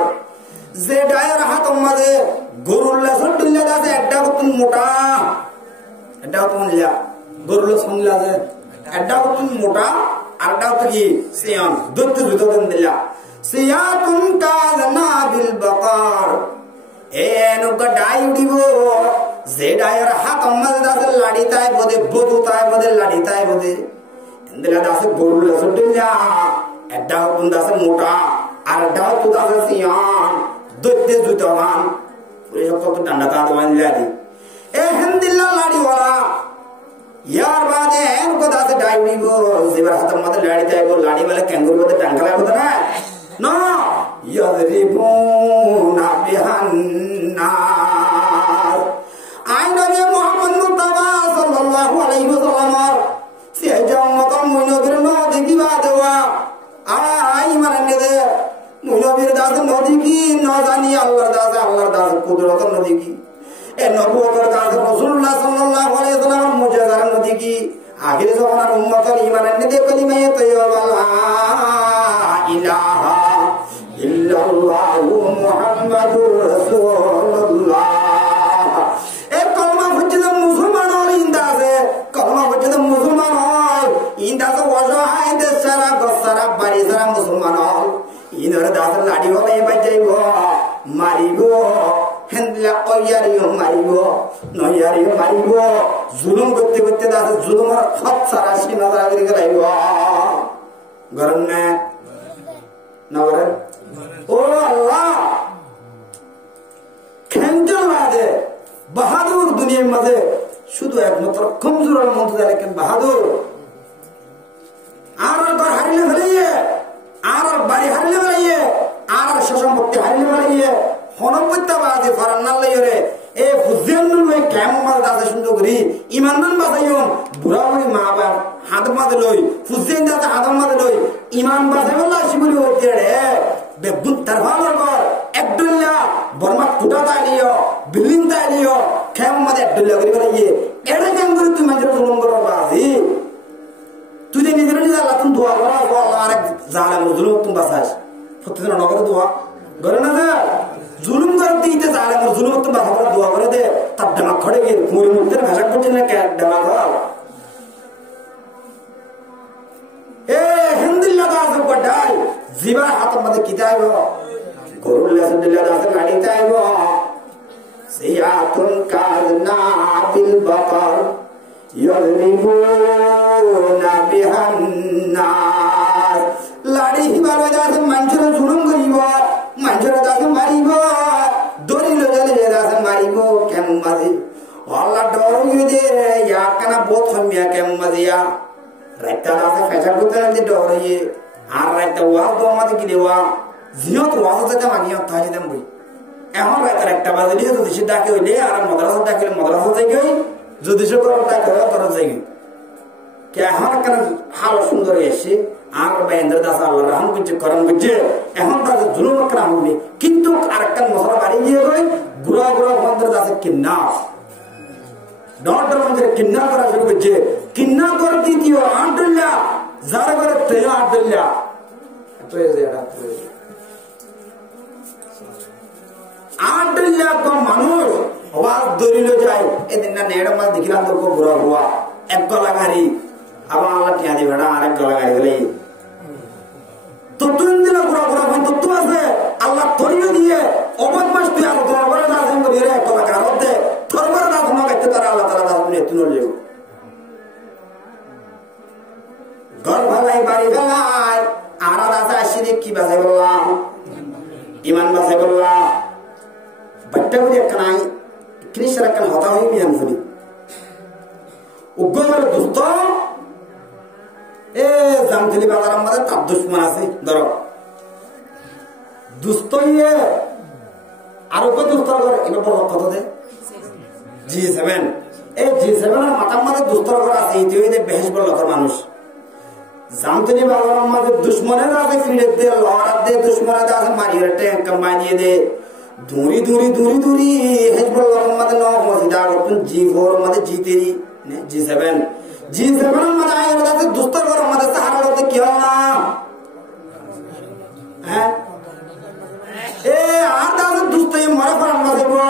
যে ডায়ের হাত মাঝে গরুর লাসন দিলে দাসে একটা কত মোটা এটা কত লিয়া গরুর লাসন লাগে একটা কত মোটা আরটা কত কি সিয়ান দুধ দুধ দিলা সিয়াতুন কাযনা বিল বাকার এন গডাই উড়িব যে ডায়ের হাত মাঝে দাসে লাড়ি তাই বদে বদু তাই বদে লাড়ি তাই বদে এন্দেলা দাসে গরুর লাসন দিলা একটা কত দাসে মোটা আরটা কত দাসে সিয়ান দুধ দুধ মান পুরো কত ডান্ডা তা দোয়ান লাড়ি এ হিন্দিল্লা লাড়ি ওয়ালা यार बात है उनको दासे डाइवरी को जिबर खत्म मत लाड़ी ताई को लाड़ी वाले कैंगरू को टंगला को ना नो यदरिबूना बिहन्नार आई नबी मोहम्मद मुस्तफा सल्लल्लाहु अलैहि वसल्लम से जम्मत मुनबिर नदी की बात हुआ आई मानने दे मुनबिर दास नदी की न जानी अल्लाह दास कुदरत नदी की ए नबुवत दास रसूलुल्लाह सल्लल्लाहु अलैहि वसल्लम मुजाजार नदी की आखिर ज़माना उम्मत ईमान ने दे कलिमा तय्यबा ला इलाहा इल्लल्लाह मुहम्मदुर रसूलुल्लाह ए कलमा फुजिद मुसलमान और इंदासे कलमा फुजिद मुसलमान और इंदासे वजह है दे सारा बसरा बारी सारा मुसलमान और इनर दास लाड़ी वाला ये बजाइबो मारिबो हेंदला ओयारियो मारिबो नयारियो मारिबो जुलुम करते दास जुलुम और हद सारा सीमा दागरी कराइबो गरम ने नवरे ओ अल्लाह खेंजल वादे बहादुर दुनिया में मजे शुद्ध एकमात्र कमजोर और मंतुदा लेकिन बहादुर आरल पर हरिले भलिए आरल बारी हरिले भलिए आरल शशम भक्ति हरिले भलिए होनपत्ता बादे फरन्नल लेरे ए फुजेन्नुल में कैम मार दासे सुंदो गरी ईमानन बासायोन बुरा हुई माँ बाप हाथ मार लोई फुजेन दासे हाथ मार लोई ईमान बासे वाला शिबुली होती है बेबुन तरफावर पर एब्दुल्ला बर्मा कुटा तालियो बिल्डिंग तालियो कैम मार एब्दुल्ला गरी वाला ये एडे कैम गरी तू मंजर जुलम करो बाजी तुझे निजरनी दाला तुम दुआ करो वो अल्लाह रे जालिम जुलम तुम बासाज फुत्ते ना नगर दुआ करना था जुलुम करती इतने साले मर जुलुम तो बाहर दुआ करे दे तब दिमाग खड़े गए पूरी मुद्दे भाषा कुछ नहीं क्या दिमाग था ए हिंदी लगा सब बढ़ाई जीवा हाथ मत किताब हो कोरुल्ला सुल्ला दास गाड़ी ताई हो सियातुन काजना बिल बकर यदरिबूना बिहन्नार लाड़ी ही बालो दास मंजूर जुलुम करीबो मंजूर दास मारीबो दोरी लो जले दास मारीबो केम मजी अल्लाह डरो युदे या कना बहुत हम या केम मजिया रैता दास फैसा कुतरा दे डरो ये आर रैता वा दो मत किलेवा जियो तो वा से जमा किया ताजी दम बुई এখন রাতে একটা বাজে দিয়ে যদি সে ডাকে হইলে আর মাদ্রাসা ডাকলে মাদ্রাসা যাই গই যদি সে করে ডাকে তোরা যাই গই কে এখন কেন হাল সুন্দর এসে আর বেন্দ্র দাস আল্লাহ রহম করছে করম করছে এখন তাদের জুলুম করা হবে কিন্তু আরেকটা মশলা বাড়ি দিয়ে গই বুড়া বুড়া বেন্দ্র দাসের কিন্না ডক্টর মন্দিরে কিন্না করা শুরু করছে কিন্না করে দিও আব্দুল্লাহ যারা করে তেয় আব্দুল্লাহ তো এই যে এটা আব্দুল্লাহ को মানুষ আওয়াজ দরিলে যায় এদিন না নেড়া মাছ দেখিলাম তো বুড়া হুয়া এক গলা গাড়ি আবার আল্লাহ টিয়া দিবে না আরেক গলা গাড়ি গেলে তো তুই দিন বুড়া বুড়া কোন তো আছে আল্লাহ ধরিয়ে দিয়ে অবদ মাস তুই আর তোমার বড় না সঙ্গ দিয়ে এক গলা গাড়ি দে তোর বড় না তোমার কাছে তারা আল্লাহ তাআলা দাস নিয়ে তুলে লিও ঘর ভালাই বাড়ি ভালাই আরা দাসা আসিরে কি বাজে বললাম ঈমান বাজে বললাম बट्टे मुझे कनाई किनी शरकन होता हुई भी हम सुनी उग्गो मेरे दोस्तों ए जामतली बाजार में तब दुश्मन से दरो दोस्तों ये आरो को दोस्तों अगर इन पर कत दे G7 ए G7 माता माता दोस्तों अगर आसे इतने दे बहस बोल लकर मानुष जामतली बाजार में दुश्मन है ना से फिर दे लौड़ा दे दुश्मन है दास मारी रटे कंबानी दे दूरी दूरी दूरी दूरी हिजबुल्लाह मत नो मसदा तुम G4 मत G3 ने G7 मत आए होता तो दोस्तों को मत सहारा होते क्या है ए आधा से दोस्तों ये मरा पर मत वो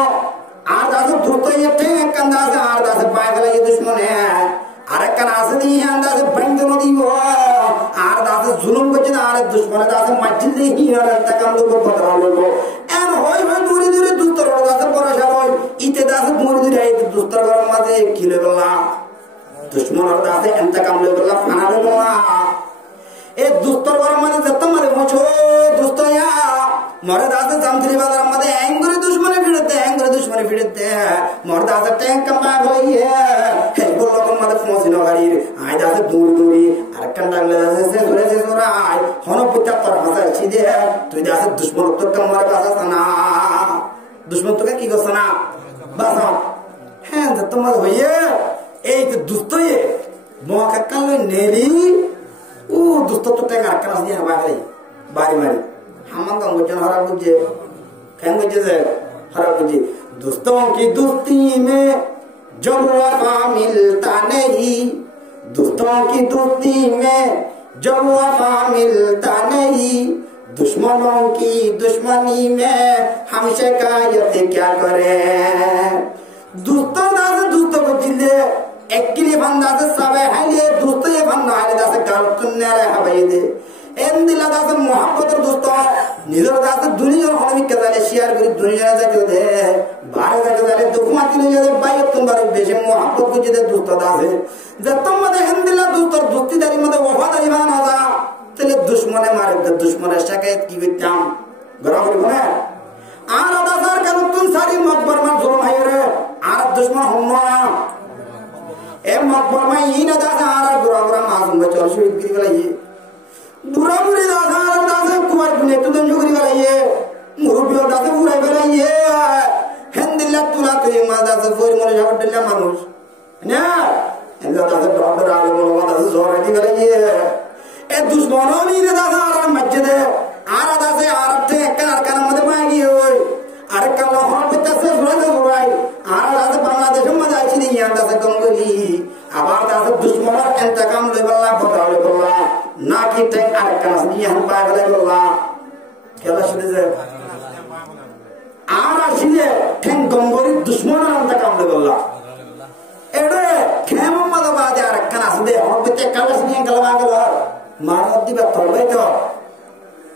आधा से दोस्तों ये टे कंधा से आधा से बाइक ये दुश्मन है अरे कनासे नहीं है आधा से बंद दोनों दी वो आधा से जुल्म बचना आधा दुश्मन आधा से मस्जिद नहीं है तक हम लोग को पकड़ा लोगों होय होय दूरी दूरी दुस्तर दास परा जाय इते दास दूरी दूरी है दुस्तर गरम माते किले बल्ला दुश्मन दास एंत काम ले बल्ला फाना ले बल्ला ए दुस्तर गरम माते जत्त मारे मोछो दोस्तया मोर दास जामतली बाजार माते एंगरे दुश्मन फिरते मोर दास टैंक कम भाग लई है हे बोलो को माते পৌঁছিনো গাড়ির আয় দাসে দূরি দূরি আর কান ডাকলে দাসে সে ধরে আয় হন পুত্তা তোর হাসা ছিদে তুই দাসে দুশ্মন তোর কামার বাসা না দুশ্মন তোকে কি করছ না বাসা হ্যাঁ তোমার হইয়ে এই তো দুস্থ হয়ে মহাকে কাল নেলি ও দুস্থ তোর টাকা আর কান দিয়ে হাবা গেলে বাড়ি বাড়ি হামান গান করছেন হরা বুঝছে কেন বুঝছে যে हर मुझे दोस्तों की दोस्ती में जब वफा मिलता नहीं दोस्तों की दोस्ती में जब वफा मिलता नहीं दुश्मनों की दुश्मनी में हम शिकायत क्या करें दोस्तों दास दोस्तों को जिले एक के लिए बंदा से सब है ये दोस्तों ये बंदा है दास गाल सुनने रहे हवाई दे এন দিলা দাসের মোহাম্মতের দোস্ত নিজের দাসের দুনিয়ার অনেক কাজে শেয়ার করি দুনিয়ার যাকে দে বারে যাকে দে দুকুমা তিন যাবে বাইরে তোমার বেশি মোহাম্মত বুঝি দে দোস্ত দাসে যে তোমাদের এন দিলা দোস্তর দোস্তিদারি মধ্যে ওফাদারি বানা যা তাহলে দুশমনে মারে দে দুশমনের শিকায়ত কি করতাম গরম করি না আর দাসার কেন তুই সারি মকবর মান জোর ভাইরে আর দুশমন হন না এ মকবর মাই ইনা দাসা আর গরম গরম মাসুম চল শহীদ করি গলাই बुरा बुरी दासा कुमार पुणे तो दम जोगरी वाला ये मुरुबियो दासा बुरा वाला ये हिंदिल्ला तुला तेरी माँ दासा फोर मोने जाकर डल्ला मानुष ना हिंदिल्ला दासा डॉक्टर आले मोने माँ दासा जोर आती वाला ये ए दुश्मनों भी ने दासा आरा मस्जिद है आरा दासा आरा टे कर मत पाएगी होय आरे कल लोगों पे तस्से सुना दे बुराई आरा दासा बांग्लादेश में मत आची नहीं यहाँ दासा कंगोली आबार दासा दुश्मनों इंतकाम ले बल्ला बता ले बल्ला ना कि टेक आरे कनास नहीं हम पागल बल्ला क्या शुरू से आरा सीधे टेक कंगोली दुश्मनों इंतकाम ले बल्ला एडे खेम मत बाज आरे कनास दे हम पे टेक कनास नहीं गलवा गला मानो दिबा तोड़े तो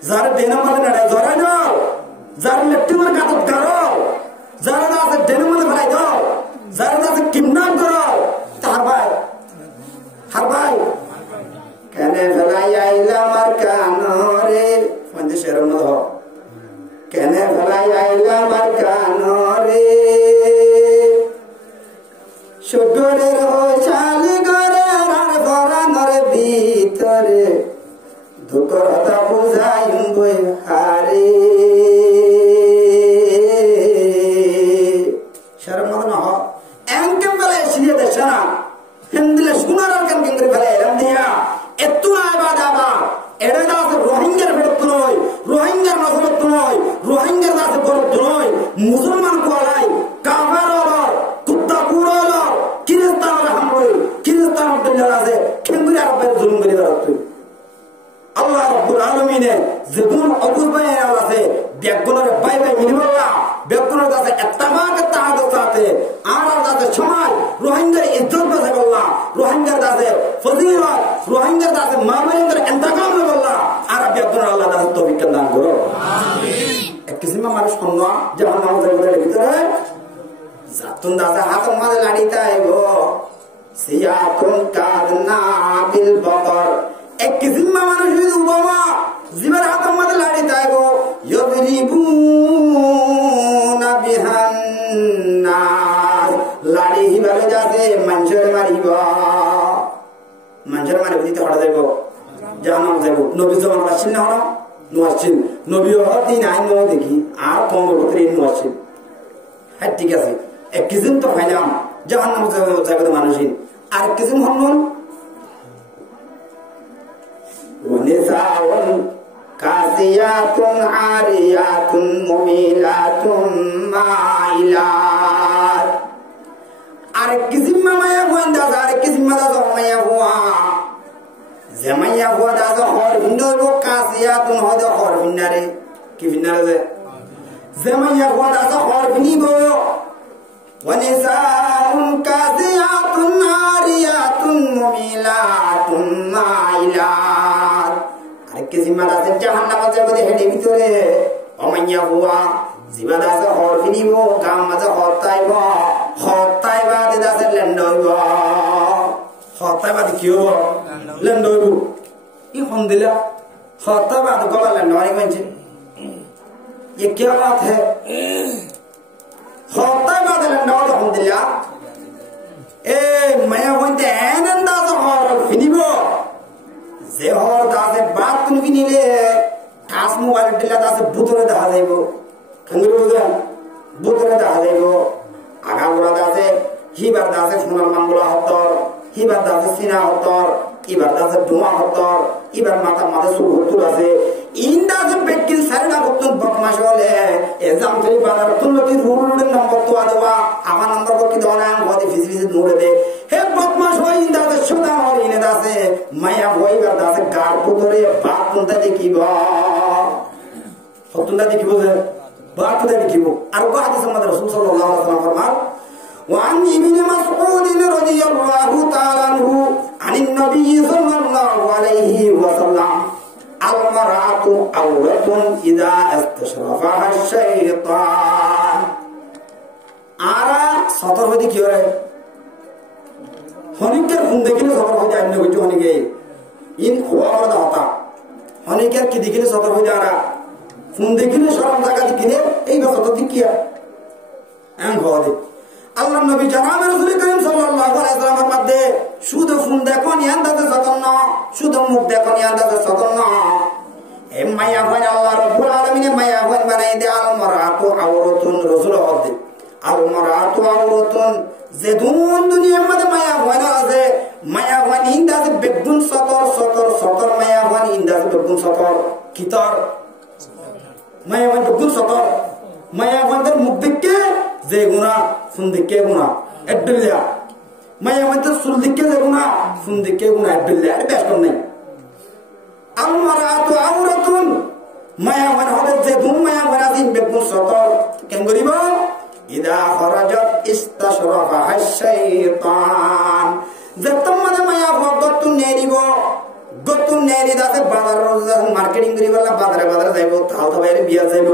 ज़ारे देना मत नड़े ज़ोरे ना ज़ारे लट्टी मत काटो करो ज़ारे ना से देना मत भराई दो ज़ारे ना से किन्नाम करो तो हर भाई कहने भलाई आइला मरकानो रे फंदे शेर मत हो कहने भलाई आइला मरकानो रे शुगरे रहो चाली करे रान फरा नरे भीतरे दुकर हता बुझायुं गोय हारे शर्म मत न हो एंकम वाले इसलिए दशना हिंदले सुनार kan kengri भले एरम दिया एत्तुना इबादाबा एडा से रोहिंग्या बेडतुनोय रोहिंग्या नसलतुनोय रोहिंग्या दास बोलतुनोय मुसलमान को आलाई काफिर और कुत्ता कुरोलो किरिस्तान रहमोय किरिस्तान दुनिया से केंगुरी अरब जुलुम करी बरतु अल्लाह रब्बुल आलमीन ने जबून अबूल बयान वाला से बेगुनर बाय बाय मिनिवल्ला बेगुनर दास इत्तफाक ताद साथे आरा दास छमाल रोहिंग्या इज्जत बसगल्ला रोहिंग्या दास फजीला रोहिंग्या दास मामलेंद्र इंतकाम बल्ला आरा बेगुनर अल्लाह दास तौफीक दान करो आमीन एक किस्म मानुष सुनना जहान्नाम जगत ভিতরে জাতুন দাস হাত মারে লাড়িতা আইবো সিয়াতুন কাদনা বিল বকর एक किस्म मानुष भी उबामा जीवन हाथ मत लाड़ी ताइबो यदरिबूना बिहन्नास लाड़ी ही वाले जाते मंजर मारिबा मंजर मारे बुद्धि तो हट जाइबो जहां जाइबो नबी जमान वासिन ना होना नवासिन नबी होती ना नो देखी आ कौन उतरे नवासिन है ठीक है एक किस्म तो फाइलाम जहां जाइबो मानुषिन আর किस्म हन्नन वनिसाउन कासियातुन आरियातुन मुमिलातुन माइलात अरे किसी में माया हुआ दादा अरे किसी में दादा माया हुआ जमाया हुआ दादा और हिंदू लोग कासियातुन हो दो और हिंदरे कि हिंदरे जमाया हुआ दादा और हिंदी बो वनिसाउन कासियातुन आरियातुन मुमिलातुन माइलात किसी मारा से जहन्नम से बदे हेडी ভিতরে অমাইয়া হুয়া জিবাদা সে হরফিনি বো গাম মাঝে হতাই বা দিদা সে লেন্ডইব হতাই বা কিও লেন্ডইব ই হন্দিলা হতাই বা গলা লেন্ডই মানছে ये क्या बात है হতাই বা লেন্ডই হন্দিলা ए मैं बोलते हैं মোবাইল দিলা আছে বুতরে দেখা যাইব খাঙ্গুরি বুঝলেন বুতরে দেখা যাইব আগা গোড়া আছে হিবার আছে সোনার মাঙ্গলা হতর হিবার আছে সিনা হতর এবার আছে ধোঁয়া হতর এবার মাথা মাথা সুর হতুর আছে ইন্দা আছে বেকিন সারিনা করতুন বদমাশ হলে এজাম থেকে বাজার তুলতি রুলের নম্বর তো দেওয়া আমার নম্বর কি দেওয়া না গদি ফিজি ফিজি দৌড়ে দে হে বদমাশ হয় ইন্দা আছে সোদা হল ইনে আছে মায়া হইবার আছে গার পুতরে বাপ কোনটা দেখিব হতুনটা দেখিব যে বাপ কোনটা দেখিব আর গো হাদিস আমাদের রাসূল সাল্লাল্লাহু আলাইহি ওয়াসাল্লাম ফরমান وعن ابن مسعود رضي الله تعالى عنه عن النبي صلى الله عليه وسلم المرأة عورة إذا استشرفها الشيطان আরা সতর হইতে কি করে হনিকের ফোন দেখিলে সতর হইতে আইন কইছো হনিকে ইন খোয়া করদা হতা হনিকের কি দেখিলে সতর হইতে আরা ফোন দেখিলে শরম জায়গা দেখিলে এই বা সতর দিকিয়া এম খোয়া দে আল্লাহ নবী জনাব রাসূল করিম সাল্লাল্লাহু আলাইহি ওয়াসাল্লামের মধ্যে শুধু ফোন দেখো নিয়ান্দাতে সতন না শুধু মুখ দেখো নিয়ান্দাতে সতন না এ মায়া হয় আল্লাহ রাব্বুল আলামিন মায়া হয় বানাই দে আল মারাতু আওরাতুন রাসূল হদে আল মারাতু আওরাতুন যে দুনিয়ার মধ্যে মায়া হয় না আছে মায়া হয় ইন্দাতে বেগুন সতর সতর সতর মায়া হয় ইন্দাতে বেগুন সতর কিতর মায়া হয় বেগুন সতর মায়া হয় মুখ দেখে যে গুণা ফোন দিকে গুণা এডলিয়া মায়া মধ্যে সুল দিকে যে গুণা ফোন দিকে গুণা এডলিয়া এটা ব্যস্ত নেই আলমারাতু আওরাতুন মায়া মানে হবে যে ধুম মায়া মানে দিন বেগুন সতর কেন করিব ইদা খরাজাত ইস্তাশরাফা শাইতান যে তোমাদের মায়া গতু নেরিব গতু নেরি দাতে বাজার মার্কেটিং করিবলা বাজারে বাজারে যাইব তাও তো বাইরে বিয়া যাইব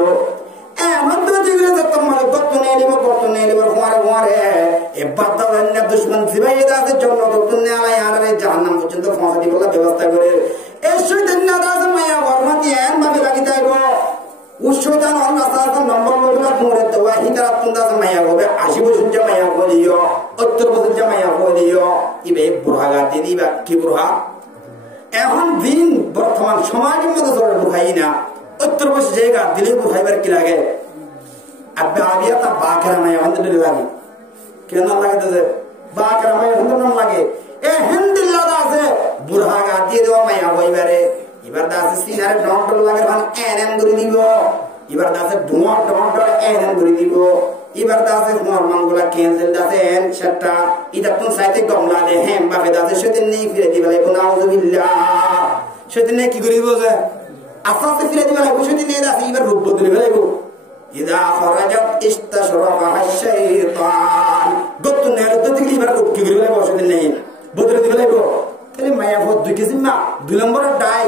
মন্ত্র দিলে যে তোমার গত নেই লিব হমারে এ বাদা না দুশমন জিবাই দাসের জন্য গত নেলাই আরে জাহান্নাম পর্যন্ত পৌঁছে দিবলা ব্যবস্থা করে এই শয়তান না দাস মায়া বর্মতি এন ভাবে লাগি যাইব ও শয়তান অন রাস্তা নম্বর লইলা মোরে দেওয়া হিতারাত তুন্দা মায়া হবে 80 বছর যে মায়া করিও 70 বছর যে মায়া করিও ইবে বুড়াগা দিদিবা কি বুড়া এখন দিন বর্তমান সমাজের মধ্যে চলে বুঝাই না 70 বছর জায়গা দিলে বুঝাইবার কি লাগে আব্বা আবিয়া তা বাকরা মায়া হন্দে লাগে কেন লাগে যে বাকরা মায়া হন্দে নাম লাগে এ হিন্দিল্লাহ আছে বুড়াগা দিয়ে দেওয়া মায়া হইবারে এবার দাসে সিনারে ডন্টল লাগে মানে এনএম ধরে দিব এবার দাসে ধোঁয়া ডন্টল এনএম ধরে দিব এবার দাসে মরমানগুলা ক্যান্সেল দাসে এন সেটা এটা কোন সাইতে গমলা দে হেম বাপে দাসে সেদিন নেই ফিরে দিবা লাগবে নাউযুবিল্লাহ সেদিন নেই কি করিব যে আফাতে ফিরে দিবা লাগবে সেদিন নেই দাসে এবার রূপ বদলে লাগবে ইদা খরাজাত ইস্তাশরাফা শাইতান গত নেল তো দিলি এবার রূপ কি করিব লাগবে সেদিন নেই বদলে দিবা লাগবে তাহলে মায়া ভোট দুই কেজি মা 2 নম্বরের ডাই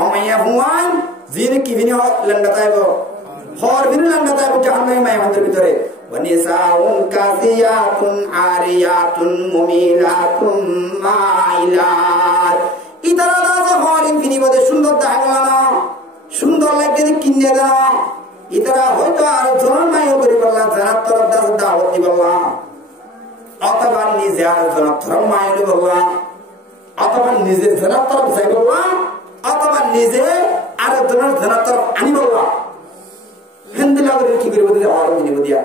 অমায়া ভুয়ান জিনে কিভিনি লন্ডা তাইব হর বিন লন্ডা তাইব জাহান্নামে মায়া ভোটের ভিতরে ওয়ানিসাউন কাসিয়াতুন আরিয়াতুন মুমিলাতুন মাইলাত ইতারা দাসে হরিন ফিনি বদে সুন্দর দেখাগলা না সুন্দর লাগে কিনে না ইতারা হয়তো আর জন মায়া করি বললা জানাত তরফ দাস দাওয়াত দিবলা অথবা নিজে আর জানাত তরফ মায়া বললা অথবা নিজে জানাত তরফ যাই বললা অথবা নিজে আর জনের জানাত তরফ আনি বললা হিন্দি লাগরে কি করিব দিলে আর দিনিব দিয়া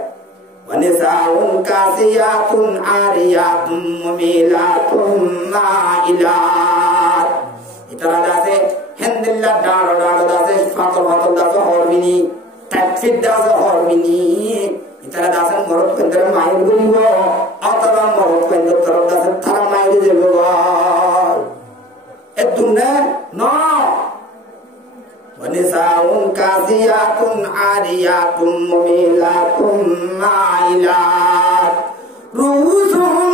ওয়ানিসাউন কাসিয়াতুন আরিয়াতুন মুমিলাতুন মাইলাত ইতারা দাসে হিন্দিল্লা ডাড় ডাড় দাসে ফাতর ফাতর দাসে হরবিনি তাকফির দাসে হরবিনি ইতারা দাসে মরদ কেন্দ্রে মাইল বলিব অথবা মরদ কেন্দ্র তরফ দাসে তারা মাইল যাব এ দুনে না ওয়ানিসাউন কাসিয়াতুন আরিয়াতুন মুমিলাতুন মাইলাত রুসুহুন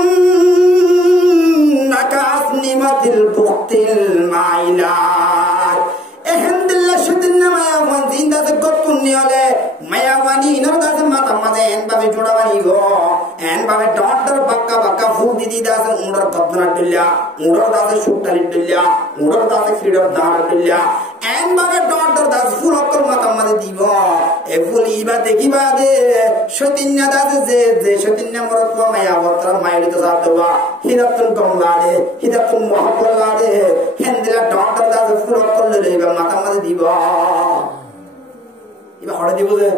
নাকাসনিমাতিল বুক্তিল মাইলাত এহেনদিল্লা শুদিন মায়া ওয়ান জিন্দাতে গতুন নিয়লে মায়া ওয়ানি ইনার দাসে মাথা মাঝে এন ভাবে জোড়া বানি গো এন ভাবে ডটর বাক্কা বাক্কা ফুল দিদি দাসে উড়র গদনা দিল্লা উড়র দাসে সুট্টালি দিল্লা উড়র দাসে ফ্রিডম দাঁড় দিল্লা এন ভাবে ডটর দাস ফুল অকর মাথা মাঝে দিব এ ফুল ইবা দেখিবা দে সতিন্না দাসে যে সতিন্না মরত মায়া বতর মাইলি তো সাতবা হিদাতুন কমলা দে হিদাতুন মহব্বলা দে হেনদিলা ডটর দাসে ফুল অকর লইবা মাথা মাঝে দিব ইবা হড়ে দিব যে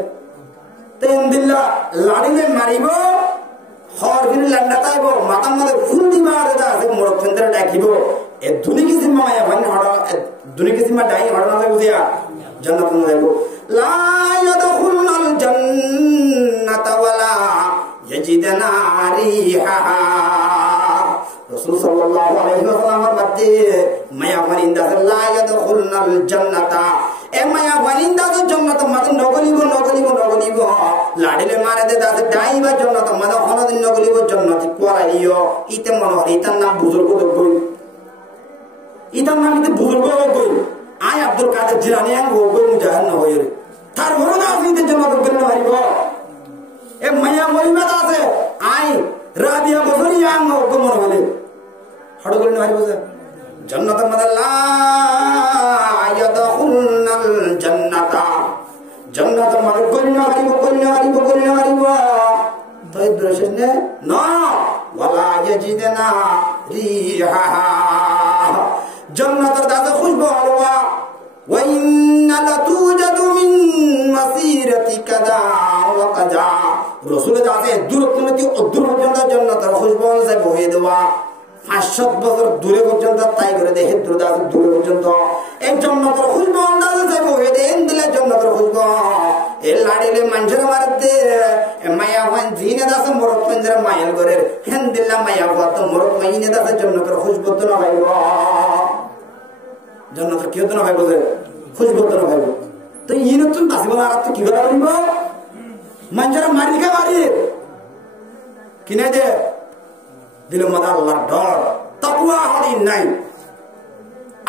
তেন দিল্লা লাড়িলে মারিব হর ফিরে লান্ডা তাইব মাতার মধ্যে ফুল দিবা দাদা আছে মোড়ক ফেন্দরে ডাকিব এ দুনি কিসিম মায়া ভানি হড় দুনি কিসিম ডাই হড় না বুঝিয়া জান্নাত না যাইব লা ইয়াদখুলুল জান্নাতা ওয়ালা ইয়াজিদনা রিহা রাসূল সাল্লাল্লাহু আলাইহি ওয়াসাল্লামের বাদে মায়া ভানিন্দা লা ইয়াদখুলুল জান্নাতা এ মায়া ভানিন্দা জান্নাত মাতে নগলিব লাড়িলে মারে দে দাদা ডাইবা জান্নাত মাতে হনদিন নগলিব জান্নাতি কোয়াইও ইতে মন ইতার নাম বুজুর্গ কই ইতার নাম ইতে বুজুর্গ কই আই আব্দুল কাদের জিলানী আং কই মুজাহিদ না হইরে তার বড় না আপনি জান্নাত করে না হারিব এ মায়া মহিমা আছে আই রাবিয়া বজরি আং কই মন হলে হড় করে না হারিব জান্নাত মাতে লা ইয়াদখুলুল জান্নাতা জান্নাত মাতে কই না হারিব তো এই দর্শন না ওয়ালা ইয়াজিদনা রিহা জান্নাতের দাদা খুশবু হলওয়া ওয়া ইন্না লাতুজাদু মিন মাসিরাতি কাদা ওয়া কাদা রাসূল দাদা দূরত্বতে দূর পর্যন্ত জান্নাতের খুশবু আছে বহে দেওয়া 500 বছর দূরে পর্যন্ত তাই করে দেখে দূরে পর্যন্ত এই জান্নাতের খুশবু আন্দাজে যাবে বহে দেন দিলে জান্নাতের খুশবু এ লাড়িলে মানুষের মারতে মায়া ভান জিনে দাসে মোরক পেন্দ্রে মায়াল করে হেন দিল্লা মায়া ভাত মোরক মাইনে দাসে জান্নাতের খুশবু তো না পাইব জান্নাতের কেউ তো না পাইব যে খুশবু তো না পাইব তো ইনে তুমি বাসিব আর তো কি করে পারিব মানুষের মারি কে মারি কিনে দে দিল মাদা আল্লাহর ডর তাকওয়া হরি নাই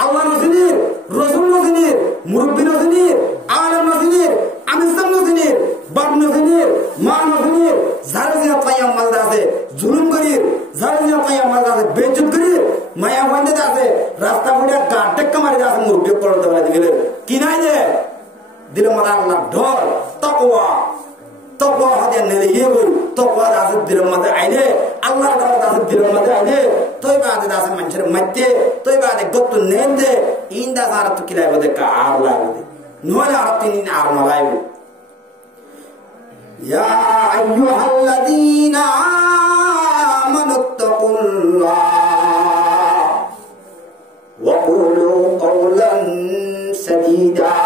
আল্লাহ নজির রাসূল নজির মুরব্বি নজির আলেম নজির আমিসাম নজির বাপ নজির মা নজির জারজিয়া পায়া মালদা আছে জুলুম করির জারজিয়া পায়া মালদা আছে বেইজ্জত করির মায়া বন্ধে আছে রাস্তা ফুড়ে গাড় টেক্কা মারি আছে মুরব্বি পড়তে বলে দিলে কি নাই যে দিল মাদা আল্লাহর ডর তাকওয়া তাকওয়া হাতে নেলে ইয়েবই তাকওয়া আছে দিলের মধ্যে আইলে আল্লাহর ডর আছে দিলের মধ্যে আইলে তোই বাদে আছে মানুষের মধ্যে তোই বাদে গত নেন্দে ইন্দা সারত কিলাই বদে কা আর লাগবে নোলা আর তিন আর নলাইবে ইয়া আইয়ুহাল্লাযীনা আমানুত্তাকুল্লাহ ওয়া কুলু কওলান সাদীদা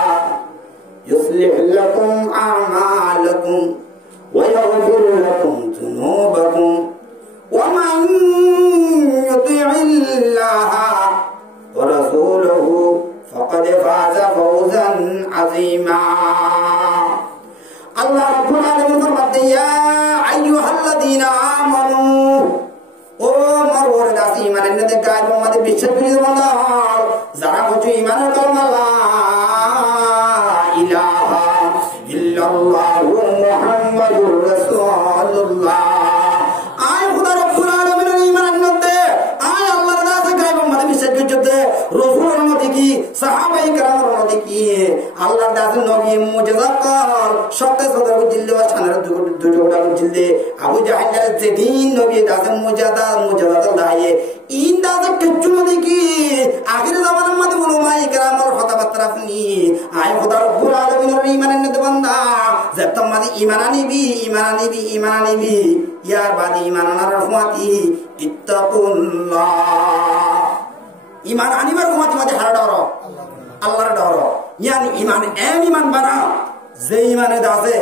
يصلح لكم أعمالكم ويغفر لكم ذنوبكم ومن يطع الله ورسوله فقد فاز فوزا عظيما الله رب العالمين فرماتے يا أيها الذين آمنوا ও মরওয়ার দাস ঈমান এনেতে গায়ব মধ্যে বিশ্বাস করি তোমরা যারা কিছু ঈমান করো ইলাহা ইল্লাল্লাহু মুহাম্মাদুর রাসূলুল্লাহ আয় খোদা রব্বুল আলামিনের ঈমান আনতে আয় আল্লাহর দাসে গায়ব মধ্যে বিশ্বাস করতে রাসূলের মধ্যে কি সাহাবায়ে কেরামের মধ্যে কি আল্লাহর দাসের নবী মুজিজা কর সত্য সদর জিল্লে ওয়া ছানার দুটোটা জিল্লে আবু জাহেল যেদিন নবী দাসের মুজাদা দায়ে ইন দাসে কিচ্ছু দেখি আখির জামানার মধ্যে উলামায়ে কেরামের কথাবার্তা শুনি আয় খোদা রব্বুল আলামিনের ঈমানের নেতে বান্দা যে তোমাদের ঈমান আনিবি ইয়ার বাদে ঈমান আনার রহমতি ইত্তাকুল্লাহ ঈমান আনিবার রহমতি মধ্যে হারা ডর আল্লাহর ডর ইয়ানি ঈমান বানা যে ঈমানে দাসে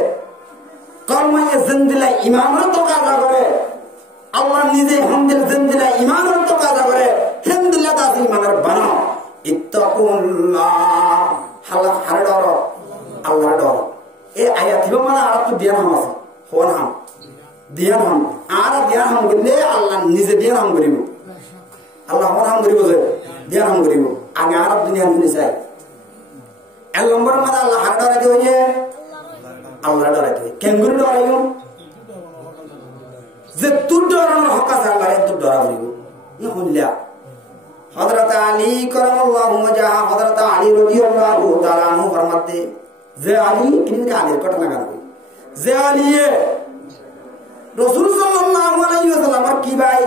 কর্ময়ে জিন্দিলা ঈমানের তো কাজ করে আল্লাহ নিজে হামদিল জিন্দিলা ঈমানের তো কাজ করে হামদুলিল্লাহ দাসে ঈমানের বানা ইত্তাকুল্লাহ হারা ডর আল্লাহর ডর এই আয়াত হিবা মানে আর তো দিয়ান হাম আছে হন হাম দিয়ান হাম আর দিয়ান হাম করলে আল্লাহ নিজে দিয়ান হাম করিব আল্লাহ হন হাম করিব যে দিয়ান হাম করিব আগে আর দুনিয়া শুনি চাই এক নম্বর মানে আল্লাহ হার ডরাইতে হইছে আল্লাহ ডরাইতে হয় কেন করে ডরাইব যে তোর ডরানোর হক আছে আল্লাহ তোর ডরা করিব ই হইলা হযরত আলী কারামাল্লাহু ওয়াজহা হযরত আলী রাদিয়াল্লাহু তাআলা আনহু ফরমাতে যে আলী কিনকে আলীর ঘটনা গান যে আলী রাসূল সাল্লাল্লাহু আলাইহি ওয়াসাল্লামের কি ভাই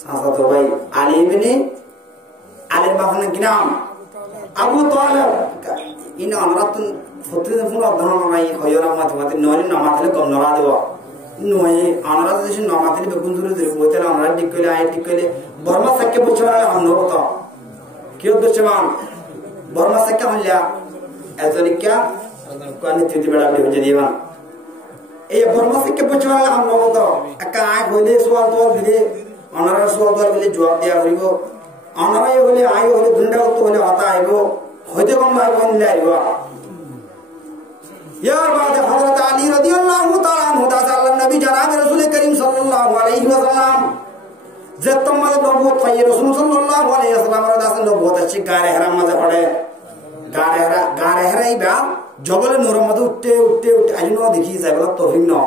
সাহাবা ভাই আলী ইবনে আলীর বাবার নাম কি নাম আবু তালেব ইনি আমরা প্রতিদিন ফোন অধ্যয়ন নাই হয় না মাথে নয় না মাথলে কম নড়া দেব নয় আমরা যদি না মাথলে বেগুন ধরে ধরে বইতে আমরা ঠিক কইলে আই ঠিক কইলে বর্মা সাক্কে বুঝছে না আমরা কত কি উদ্দেশ্য মান বর্মা সাক্কে হইলা এজলিকা কোন নীতি বেড়া হয়ে দিবা এই বর্মা সাক্কে বুঝছে না আমরা কত একা আই হইলে সওয়াল তো দিলে আমরা সওয়াল তো দিলে জবাব দেয়া হইব আমরা হইলে আই হইলে দুন্ডা তো হইলে হতা আইব হইতে কম আইব নিলে আইব यार बाद हजरत अली रदियल्लाहु ताला अन्हु दा अल्लाह नबी जनाब रसूल करीम सल्लल्लाहु अलैहि वसल्लम जत्तमद नबूवत पाए रसूल सल्लल्लाहु अलैहि वसल्लम रा दास नबूवत अच्छी गारे हराम मजे पड़े गारे हराई बा जबल नूर मद उठते आइनो देखी जाय बला तौफीक न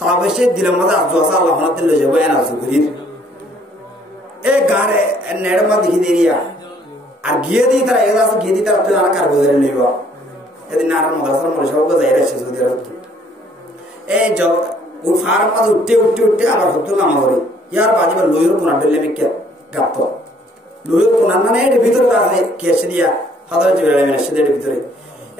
तबे से दिल मद आजसा अल्लाह ने दिल जे बयान सुकरी ए गारे नेड़ मद देखी देरिया আর গিয়ে দি তারা এদা গিয়ে দি তারা তুই আর কার বজারে লইবা এদিন নারায়ণ মাদ্রাসার মরে সব যাই রাখছে সৌদি আরব এই জ ও ফার্ম মাঝে উঠতে আবার হতুল নামা করে ইয়ার বাজে বা লইর কোনা ডলে মিকে গাপ্ত লইর কোনা মানে এর ভিতরে আছে কেসে দিয়া হাদার জিবরাইল আমিন সেদের ভিতরে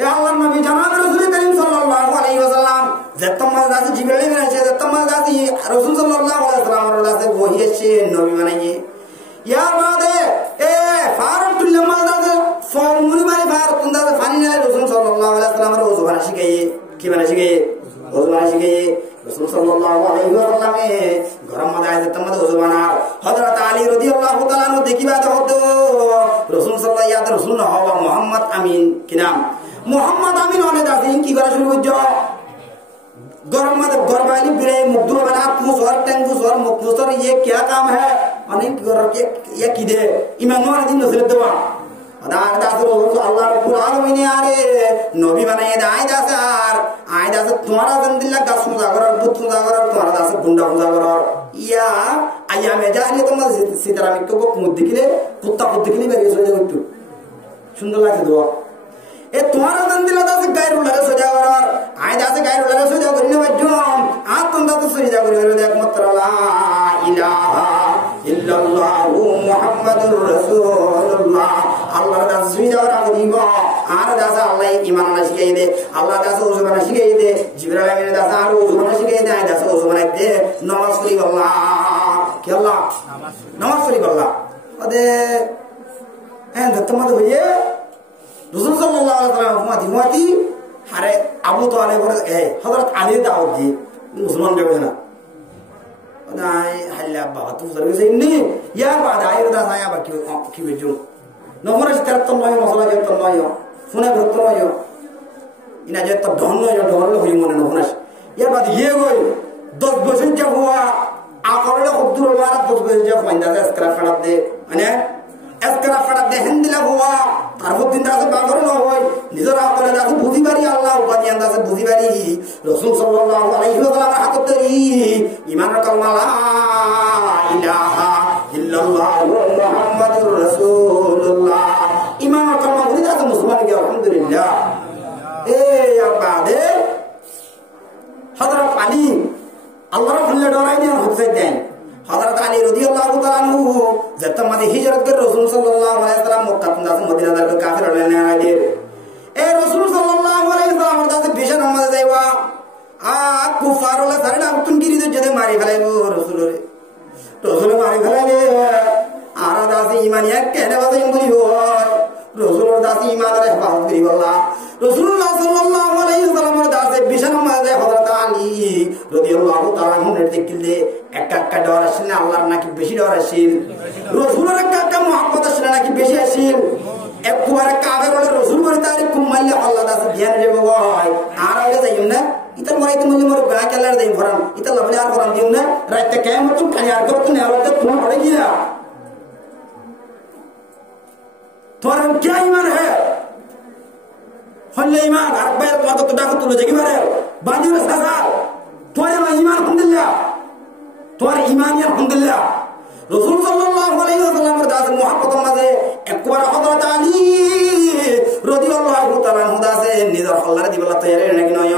এ আল্লাহর নবী জনাব রাসূল করিম সাল্লাল্লাহু আলাইহি ওয়াসাল্লাম যেতম দাসে জিবরাইল আমিন আছে যেতম দাসে রাসূল সাল্লাল্লাহু আলাইহি ওয়াসাল্লামের দাসে ওহি এসে নবী বানাইয়ে ইয়ার বাদে এ ফারতুল মাদাদে ফর্মুলি মানে ফারতুন দাসে ফানি না রাসূল সাল্লাল্লাহু আলাইহি ওয়াসাল্লামের ওযু বানা শিখাইয়ে কি বানা শিখাইয়ে ওযু বানা শিখাইয়ে রাসূল সাল্লাল্লাহু আলাইহি ওয়াসাল্লামে গরম মাদায় যেতম ওযু বানা হযরত আলী রাদিয়াল্লাহু তাআলা আনহু দেখিবা হতো রাসূল সাল্লাল্লাহু আলাইহি রাসূল না হওয়া মুহাম্মদ আমিন কি নাম मुहम्मद अमीन होने दासी की कर शुरू हो जाओ गरम मत गरबाली बिरे मुद्दू बना मुस और टेंगू और मुस और ये क्या काम है अनेक कर के ये किदे ईमान वाले दिन नस्ल दवा अदा दास रसूल अल्लाह रब्बुल आलमीन यारे नबी बनाए दाई दासर आय दास तुम्हारा गंदिल्ला दास मुजागर बुत मुजागर तुम्हारा दास गुंडा मुजागर या आया में जाने तो मत सीताराम को मुद्दी के लिए कुत्ता बेरिए सोजा गट्टू सुंदर লাগে দোয়া ए तुम्हारा गंदिल्ला दास गायरुल्लाह सोजा वर आय दास गायरुल्लाह सोजा करिने बजम आ तुम दास सोजा करियो देख मत ला इलाहा इल्लल्लाह मुहम्मदुर रसूलुल्लाह अल्लाह दास सोजा वर करिबो आर दास अल्लाह ईमान ना शिखाई दे अल्लाह दास ओजु बना शिखाई दे जिब्राइल आमीन दास आर ओजु बना शिखाई दे आय दास ओजु बना दे नमाज पढ़ी अल्लाह के अल्लाह नमाज पढ़ी अल्लाह अदे हैं दत्तमद होइए रसूल सल्लल्लाहु अलैहि वसल्लम हुमाती हारे अबू तालिब और ए हजरत अली दाऊद जी मुसलमान के ना नाय हल्ला बात सर्वे से नहीं या बाद आयर दा साया बाकी की बेजो नमरा तरत नय मसला जे त नय सुने भक्त नय इना जे त धन नय ढोल होई मने नहनास या बाद ये गई 10 बजे जब हुआ आकरले अब्दुल मुबारक 10 बजे जब फाइंदा से स्क्रैप फड़ा दे माने स्क्रैप फड़ा दे हिंदिला हुआ तारबुद्दीन दास बागर न होय निजरा करे दास बुझिबारी अल्लाह उपाधि दास बुझिबारी रासूल सल्लल्लाहु अलैहि वसल्लम हाकतरी ईमान कलमा ला इलाहा इल्लल्लाह मुहम्मदुर रसूलुल्लाह ईमान कलमा बुझि दास मुसलमान के अल्हम्दुलिल्लाह ए या बादे हजरत अली अल्लाह रब्बुल डराई ने हुज्जत दें हजरत अली रदियल्लाहु ताला अन्हु जब मदे हिजरत कर रसूल सल्लल्लाहु अलैहि वसल्लम मक्का से मदीना दर काफिर लेने आए ए रसूल सल्लल्लाहु अलैहि वसल्लम दास भीषण मदे जायवा आ कुफार वाला सरना तुम गिरी दे जदे मारी फलाई रसूल मारी फलाई आरा दास ईमान या कहने वाला इंबुरी हो रसूल दास ईमान रे हिफाजत करी वल्लाह रसूलुल्लाह सल्लल्लाहु अलैहि वसल्लम दास भीषण मदे हजरत अली रदियल्लाहु ताला अन्हु ने देखिले একটা ডর আসিল না আল্লাহর নাকি বেশি ডর আসিল রাসূলের একটা মহব্বত আসিল নাকি বেশি আসিল একবার কাবে বলে রাসূল বলে তার কুমাইলে আল্লাহ দাস ধ্যান দেব ভাই আর আগে যাইম না ইতার মরাইতে মনে মোর গা কেলার দেই ভরান ইতা লবলে আর ভরান দিম না রাতে কিয়ামত তুমি কানি আর করতে না আল্লাহ তুমি পড়ে গিয়া তোমার কি ঈমান है হলে ঈমান আর বাইরে তোমার তো ডাক তুলে জাগি মারে বাঁধিরে সাজা তোমার ঈমান আলহামদুলিল্লাহ তোমার ঈমান আলহামদুলিল্লাহ রাসূল সাল্লাল্লাহু আলাইহি ওয়াসাল্লামের দাস মুহাব্বত মাঝে একবার হযরত আলী রাদিয়াল্লাহু তাআলা আনহু দাসে নিজের আল্লাহর দিবলা তৈরি নাকি নয়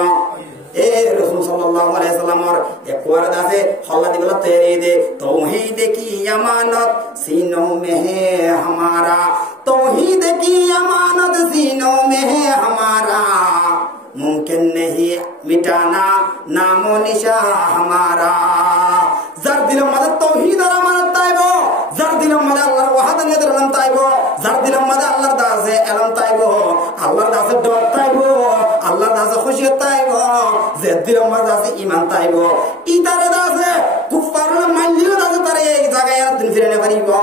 এ রাসূল सल्लल्लाहु अलैहि वसल्लम और एक वारद आसे हल्ला दिवला तेरे दे तौहीद की अमानत सीनों में है हमारा तौहीद की अमानत सीनों में है हमारा मुमकिन नहीं मिटाना नामो निशा हमारा जर दिलम मदद तौहीद और अमानत ताइबो जर दिलम मदद अल्लाह वहदानियत रलम ताइबो जर दिलम मदद अल्लाह दासे अलम ताइबो अल्लाह दासे डर ताइबो अल्लाह दासे खुशी ताइबो जर दिलम मदद दासे ईमान ताइबो इतारे दासे कुफारल मालियो दासे तारे एक जगह यार दिन फिरने करीबो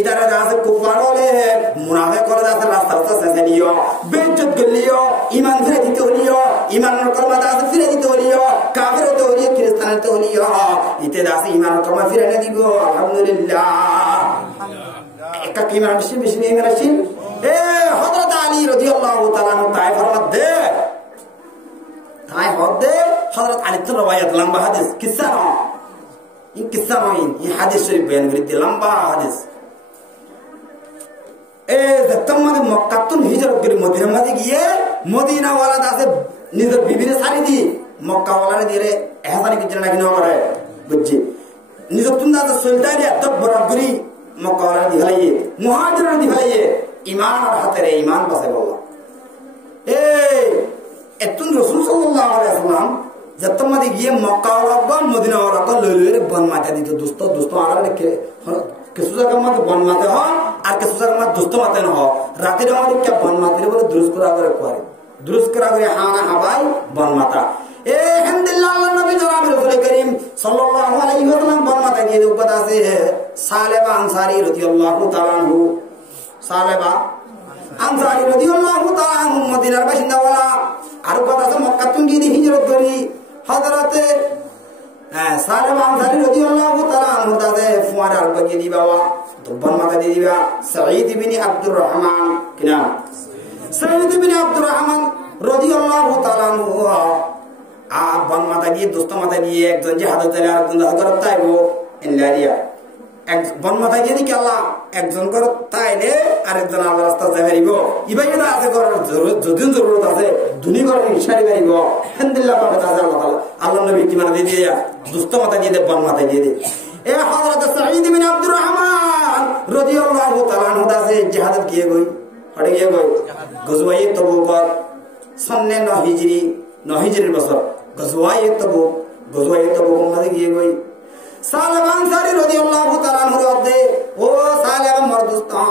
इतारे दासे कुफारोले मुनाफिक और दासे रास्ता से सेलियो बेइज्जत गलियो ईमान फिरे दिते होलियो ईमान कलमा दासे फिरे दिते होलियो काफिर तो होलियो क्रिश्चियन तो होलियो इते दासे ईमान कलमा फिरे ने दिबो अल्हम्दुलिल्लाह एक कीमान बिशी बिशी नहीं रशिन ए हजरत अली রাদিয়াল্লাহু তাআলা তাই ফরমাত দে তাই হদে হযরত আলী তো রওয়ায়াত লম্বা হাদিস কিসসা না इन किस्सा नहीं ये हदीस शरीफ बयान करते लंबा हदीस ए जत्तमद मक्का तुन हिजरत करी मदीना में गए मदीना वाला दासे निजर बीबी ने सारी दी मक्का वाला ने दिरे एहसानी की जना किनो करे बुझी निजर तुन दासे सुल्तान या तब बराबरी मक्का वाला दिखाइए मुहाजिर ने दिखाइए ईमान और हतरे ईमान बसे बोला ए तुन रसूल सल्लल्लाहु अलैहि वसल्लम जत्तमदी गए मक्का वाला को मदीना वाला को ले बन माते दी तो दोस्तों आरा के किसुजा का मत बन माते हो और किसुजा का मत दोस्तों माते न हो राती हमारी क्या बन माते बोले दुरुस्त करा करे हाना हवाई बन माता ए अल्हम्दुलिल्लाह नबी जनाब रसूल करीम सल्लल्लाहु अलैहि वसल्लम बन माता के ऊपर से है सालेबा अंसारी रदियल्लाहु ताआला अन्हु सालेबा अंसारी रदियल्लाहु ताआला अन्हु मदीनार बासिंदा वाला और पता से मक्का तुम की हिजरत करी हजरत सालेबा अंसारी रदियल्लाहु ताआला अन्हु दादे फुआरा बगे दी बाबा तो बन माता दी दिया सईद बिन अब्दुर रहमान के नाम सईद बिन अब्दुर रहमान रदियल्लाहु ताआला अन्हु आ बन माता दी दोस्तों माता दी एक जन जे हादत चला और तुम करता है वो इन लारिया एक बन माता दी कि अल्लाह एक जन करता है ले और एक जन आला रास्ता से करीबो इबाई ना आसे कर जरूरत है दुनी कर इशारे करीबो अल्हम्दुलिल्लाह बाबा ताजा अल्लाह नबी की माना दे दिया दोस्तों माता दी दे बन माता दी दे ए हजरत सईद बिन अब्दुर रहमान रदियल्लाहु ताआला अन्हु दासे जिहाद किए गई हट गए गई गजवाए तबूक सन्ने 9 हिजरी बसर गजवाए तबूक में किए गई सालेबा अंसारी रदियल्लाहु ताआला अन्हु दे ओ सालेबा मर्दुस्ता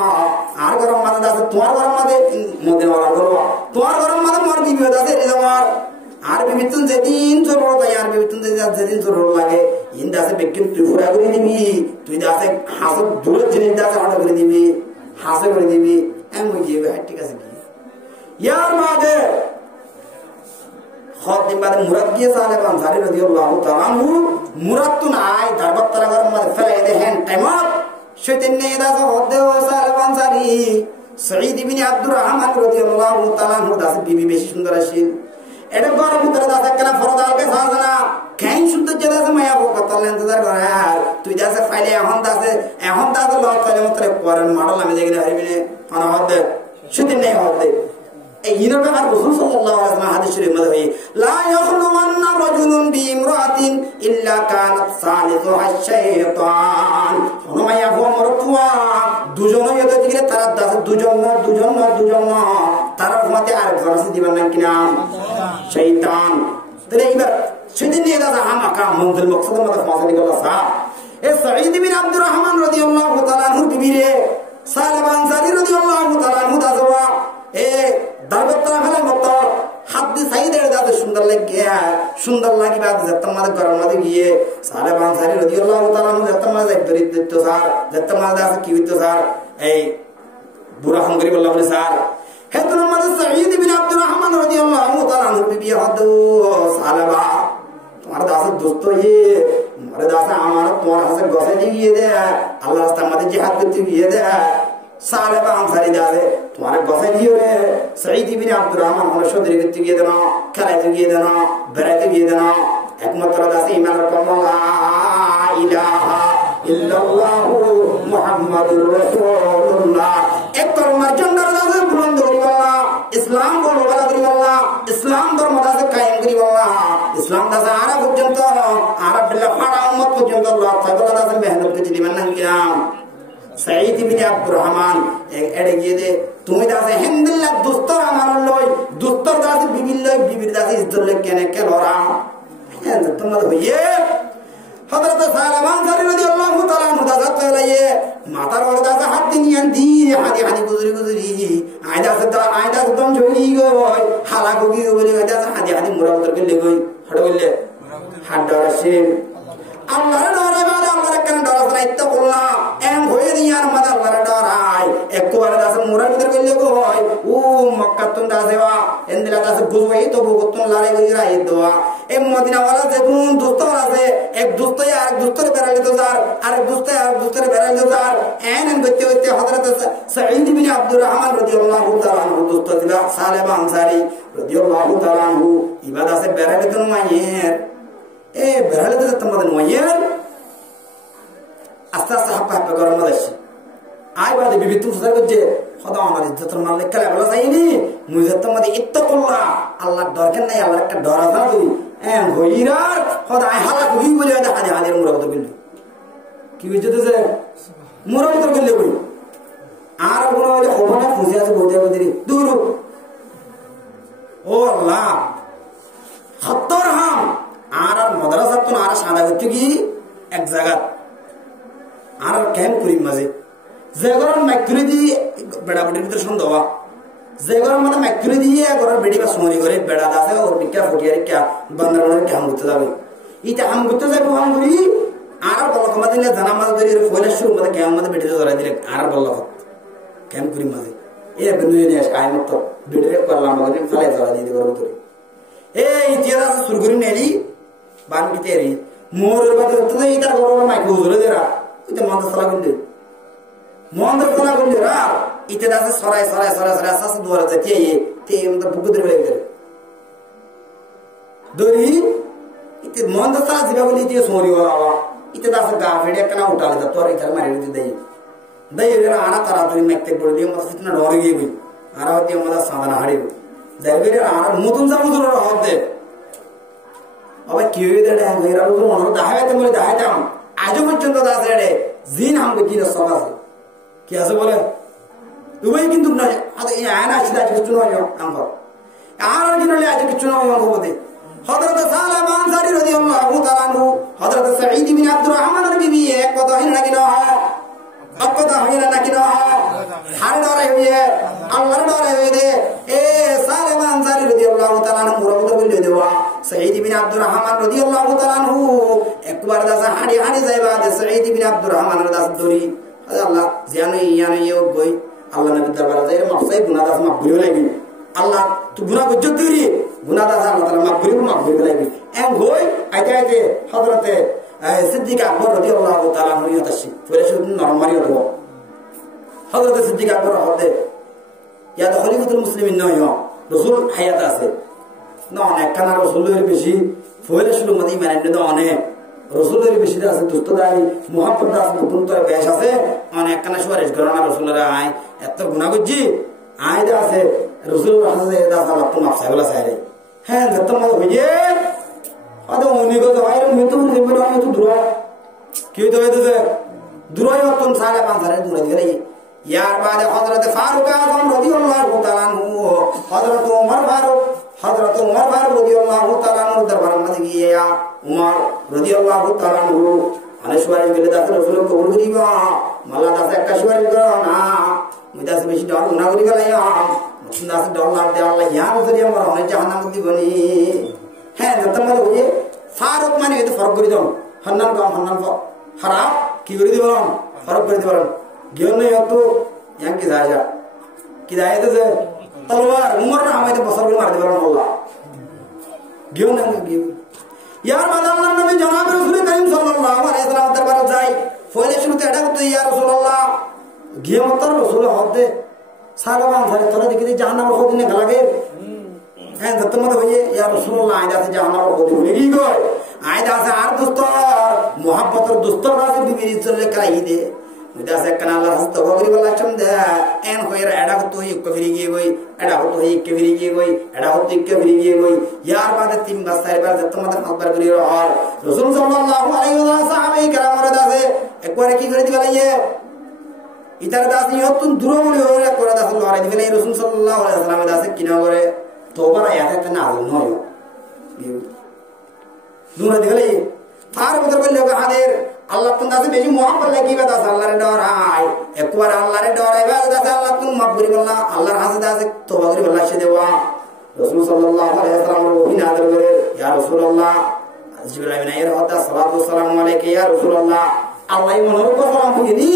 आर गरम माते दासे तुम्हार गरम माते मदीना वाला गरम तुम्हार गरम माते मोर बीबी दासे रे जवार आर बीबी तुन जे दिन जरूरत है यार बीबी तुन जे दिन जरूरत लागे इन दासे बेकिन तु पूरा करी दिबी तु दासे हास दूर जिन दासे हट करी दिबी हास करी दिबी एम मुझे हट्टी का से यार मादे खातिम बाद मुराद के सालेबा अंसारी रदियल्लाहु ताआला अन्हु मुराद तुन आय दरबत तरगर मद फले दे हैं टाइमत शैतान ने दास होदे ओ सालेबा अंसारी सईद बिन अब्दुर रहमान रदियल्लाहु ताआला अन्हु दास बीबी बेशी सुंदर आशिल एडे बार पुत्र दास कला फरदाल के साजना कैन शुद्ध जदा से माया को कतल इंतजार कर यार तू दास फाइले हम दास लॉ फले मतलब परन मॉडल में देखने हरिबिने अन होदे शैतान ने होदे इनो का रसूल सल्लल्लाहु अलैहि वसल्लम हदीस शरीफ में है ला यखलुवन्ना रजुलुन बि इमरातिन इल्ला कानत सालिसुहा शैतान हनुमाया हो मरतुआ दुजन यदि दिखे तारा दास दुजन तारा मते आर गरस दिबन ना किना शैतान तले इबार सेदिन ने दास हम का मंजिल मकसद मत फासा निकला सा ए सईद बिन अब्दुर रहमान रदियल्लाहु ताआला अन्हु बिबिरे सालेबा अंसारी रदियल्लाहु ताआला अन्हु दासवा ए दरबत्ता फले मत हाथ सईद दास सुंदर लगी बात जत्तमद गरम मद गए सालेबा अंसारी रदियल्लाहु ताआला अन्हु जत्तमद दरिद्र सार जत्तमद दास कीवित सार ए बुरा हम गरीब अल्लाह ने सार है तो नमद सईद बिन अब्दुर रहमान रदियल्लाहु ताआला अन्हु बीबी हदो सालेबा तुम्हारा दास दोस्तों ये हमारे दास अमानत तुम्हारा से गसे दिए दे अल्लाह रास्ता मत जिहाद करते हुए दे सालेबा अंसारी दासे तुम्हारे गसे दियो रे सईद बिन अब्दुर रहमान हमने शोधरी करते हुए देना कराते हुए देना बराते हुए देना एकमात्र दास ईमान रखना ला इलाहा इल्लल्लाह मुहम्मदुर रसूलुल्लाह एक कलमा जंदर दास बुलंद करी वाला इस्लाम को लोगला करी वाला इस्लाम धर्म दास कायम करी वाला ইসলাম দাসে আরা পর্যন্ত আরা বিল্লাহ ফাড়া উম্মত পর্যন্ত আল্লাহ তাআলা দাসে মেহনত করে দিবেন না কিরাম সাঈদ ইবনে আব্দুর রহমান এড়ে গিয়ে দে তুমি দাসে হিন্দিল্লাহ দুস্তর আমার লই দুস্তর দাসে বিবির দাসে ইজ্জত লে কেনে কে লরা তোমার হইয়ে হযরত সালমান রাদিয়াল্লাহু তাআলা আনহু দাসে চলাইয়ে মাথার ওর দাসে হাত দিয়ে দি হাদি গুজরি আয়দা দম জড়ি গই হালা গগি বলে দাসে হাদি মুরাবতর কে লে গই হড় বললে হাত ডরাসে আল্লাহর ডরে বাদে আল্লাহর কেন ডরাস না ইত্তাকুল্লাহ এম হয়ে দিয়ার মাদা আল্লাহর ডরাই একবার দাসে মুরাবতর কে লে গই ও মক্কা তুন দাসে বা এন্দিলা দাসে বুঝবাই তো বুগুতুন লারে গই রাই দোয়া এ মদিনা ওয়ালা যে কোন দোস্ত আছে এক দোস্ত আর দোস্তরে বেরাইলে তো যার আর দোস্ত আর দোস্তরে বেরাইলে যার এন বইতে হইতে হযরত সাঈদ ইবনে আব্দুর রহমান রাদিয়াল্লাহু তাআলা আনহু দোস্ত দিলা সালেম আনসারী রাদিয়াল্লাহু তাআলা আনহু ইবাদত সে বেরাইলে তো মায়ের এ বেরাইলে তো তোমাদের মায়ের আস্তে আস্তে হাপ্পা হাপ্পা গরম মাদাসি আই বাদে বিবি তুমি সদা করছে খোদা আমার ইজ্জতের মালিক কালে বলা যায়নি মুইজত তোমাদের ইত্তাকুল্লাহ আল্লাহর দরকার নাই আল্লাহর একটা ডর আছে তুই এম হইরার খোদা আই হালা কই বলে হাদি হাদির মুরাবত করলি কি ইজ্জত আছে মুরাবত করলি কই আর কোন হইলে খবরটা খুঁজে আছে বলতে বলতে দূর ও আল্লাহ খত্তর হাম আর মাদ্রাসা তো আর সাদা করতে কি এক জায়গা আর ক্যাম্প করি মাঝে যে গরম মাইকুরি দিয়ে বেড়া বেটির ভিতরে সন্দেহ যে গরম মানে মাইকুরি দিয়ে গরম বেড়ি বা সমরি করে বেড়া দাসে ওর বিকা ফুটিয়ারে কে বান্দরবানের কে হাম করতে যাবে ইটা হাম করতে যাবে হাম করি আর বল কমা দিলে জানা মাঝে ধরে ফয়লা শুরু মধ্যে ক্যাম মধ্যে বেটি ধরা দিলে আর বল ক্যাম্প করি মাঝে এ বন্ধুয়ে নিয়ে আই মত বেড়ে করলাম মানে ফেলে ধরা দিয়ে গরম ধরে এই ইতিহাস শুরু করি নেলি বান বিতেরি মোরের বাদে তো এইটা গরম মাইকু ধরে দেরা এটা মন্দ সালা করলে মন্দির তোলা করলে রা ইতে দাসে সরাই আসাস দুয়ারে যাতে তে মত বুকুদের বেলে গেল দরি ইতে মন্দির তোলা দিবা বলি ইতে সোরি ওলা ইতে দাসে গা ফেড়ে কেনা উঠালে যা তোর ইকার মারি দি দেই রে আনা তারা তুই মেকতে পড়লি মত সিটনা ডরে গই আর হতে মত সাধনা হাড়ি যাইবে রে আর নতুন যাবো তোর হতে আবার কি হই দেড় এরা বল মন দাহাইতে মরে দাহাইতাম আজ পর্যন্ত দাসে রে জিন হাম কি না সব আছে কি আছে বলে তুই কিন্তু না এই আয়না আছে আজ কিছু নয় আমর আর দিনলে আজ কিছু নয় বলতে হযরত সালেম আনসারী রাদিয়াল্লাহু তাআলা আনহু হযরত সাঈদ ইবনে আব্দুর রহমান এর বিবি এক কথা হই নাকি না কথা হই নাকি না হার ডরে হইয়ে আল্লাহর ডরে হইয়ে দে এ সালেম আনসারী রাদিয়াল্লাহু তাআলা আনহু মুরাবত বলে দেওয়া সাঈদ ইবনে আব্দুর রহমান রাদিয়াল্লাহু তাআলা আনহু একবার দাসা হাড়ি যাইবা দে সাঈদ ইবনে আব্দুর রহমানের দাস দরি আল্লাহ জানো ইয়ানো ইও গই আল্লাহ নবীর দরবারে যাই মাফসাই গুনাহ দাস মাফ করিও লাগি আল্লাহ তু গুনাহ গজ্জ দিরি গুনাহ দাস আল্লাহ তাআলা মাফ করিও লাগি এম গই আইতে হযরতে সিদ্দিক আকবর রাদিয়াল্লাহু তাআলা আনহু ইয়াতাসি ফলে শুধু নরমারি হতো হযরতে সিদ্দিক আকবর হতে ইয়া খলিফাতুল মুসলিমিন নয় রাসূল হায়াত আছে না অনেক কানা রাসূলের বেশি ফলে শুধু মদি মানে না অনেক রাসূলের বেশি আছে দুস্তদাই মুহাব্বত আছে নতুন তো বেশ আছে অনেক কানা সুয়ারিশ করনা রাসূলের আই এত গুনাহ করজি আইদা আছে রাসূল হাসে দাস আল্লাহ তো মাফ সাইবলা সাইরে হ্যাঁ যত মত হইয়ে আদো উনি গো ভাইরে মিতু নিবড় আমি তো দূর কি তো হইতেছে দূরই মতন সালে পাঁচারে দূরে গেলে ইয়ার বাদে হযরত ফারুক আযম রাদিয়াল্লাহু তাআলা আনহু হযরত ওমর ফারুক রাদিয়াল্লাহু তাআলা আনহু দরবার মধ্যে গিয়া উমর রাদিয়াল্লাহু তাআলা আনহু আনেশওয়ারি গেলে দাস রাসূল কবুল করিবা মালা দাস একটা শুয়ারি করো না মুদাস বেশি ডর গুনাহ করি গেলাইয়া দাস ডর লাগতে আল্লাহ ইয়া যদি আমরা অনেক জাহান্নাম দিবনি হ্যাঁ যতম হইয়ে ফারুক মানে এত ফরক করে দাও হান্নান খারাপ কি করে দিবা ফরক করে দিবা জ্ঞান নেই তো ইয়াং কি যায় কি যায় তো যে তলোয়ার উমর না আমাকে বসর করে মার দিবা আল্লাহ জ্ঞান না ইয়ার মাদাল্লাহ নবী জনাব রাসূল করিম সাল্লাল্লাহু আলাইহি ওয়াসাল্লাম দরবারে যাই ফয়লে শুরুতে এটা তো ইয়া রাসূলুল্লাহ গিয়ামত রাসূল হদে সালামান ধরে তোরা দেখি জাহান্নামের খোদিনে গলাগে হ্যাঁ যতমত হইয়ে ইয়া রাসূলুল্লাহ আইদা আছে জাহান্নামের খোদিনে গই গয় আইদা আছে আর দোস্ত মুহাব্বতের দোস্তর আছে বিবির ইজ্জত লে কাই দে मुदासे कना अल्लाह हस्त वगरी वाला चंदे एन होयर एडा को तो ही कफरी की कोई एडा को तो ही कफरी की कोई एडा को तो कफरी की कोई यार बात तीन बस्तारे पर जत्तो मत खबर करी और रसूल सल्लल्लाहु अलैहि वसल्लम साहबे कराम रदासे एक बार की कर दिवाला ये इतर दास यो तुम दूरो में हो रे कोरा दास लौरे दिवाला रसूल सल्लल्लाहु अलैहि वसल्लम दासे किना करे तौबा आया था तना नो यो दूर दिवाला ये फार उधर को लोग हाजिर अल्लाह तुम दासे बेजी मोहब्बत लगी बता अल्लाह रे डर आए एक बार अल्लाह रे डर आए बता अल्लाह तुम मगफिर वल्लाह अल्लाह हाजिर दासे तौबा करी वल्लाह से देवा रसूल सल्लल्लाहु अलैहि वसल्लम को ही नादर करे या रसूल अल्लाह जिब्राइल ने ये होता सलातु सलाम अलैहि या रसूल अल्लाह अल्लाह मनोर को सलाम हुई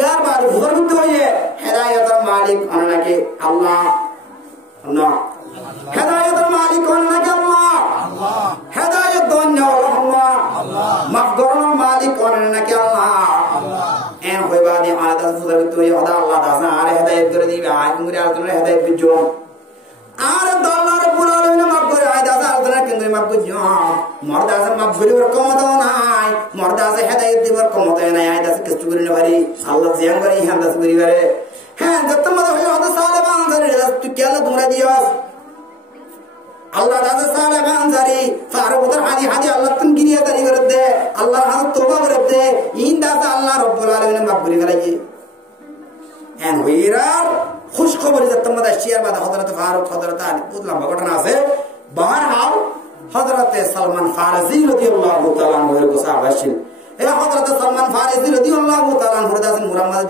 यार बात गुजर भी तो ये हिदायत मालिक अल्लाह के अल्लाह ना हिदायत मालिक अल्लाह के अल्लाह हिदायत दोन्या अल्लाह मगफरन मालिक अल्लाह के अल्लाह एन होय बादी आदा गुजर भी तो ये खुदा अल्लाह दासा आरे हिदायत कर दी आज मुरे आदम ने हिदायत बिजो आरे अल्लाह रब्बुल आलमीन मगफर आय दासा आदम के मगफर जो मर्दा से मगफर वर कमतो नाय मर्दा से हिदायत दी वर कमतो नाय आय दासा किस चुगरी ने भरी अल्लाह जियान भरी हम दास भरी करे हैं जत्त मत होय होदा साले बांसरे तू क्या तुमरा दियास अल्लाह दादा साले बांसरी फारो उधर हादी हादी अल्लाह तुम गिरिया तरी करते अल्लाह हाथ तौबा करते इन दासा अल्लाह रब्बुल आलमीन मगफर करे एन हुईरार खुश खबर जत्त मत शेयर बाद हजरत फारूक हजरत अली बहुत लंबा घटना से बहरहाल हजरत सलमान फारसी रदियल्लाहु ताला अन्हु को साहबाशिल ए हजरत सलमान फारसी रदियल्लाहु ताला अन्हु दास मुहम्मद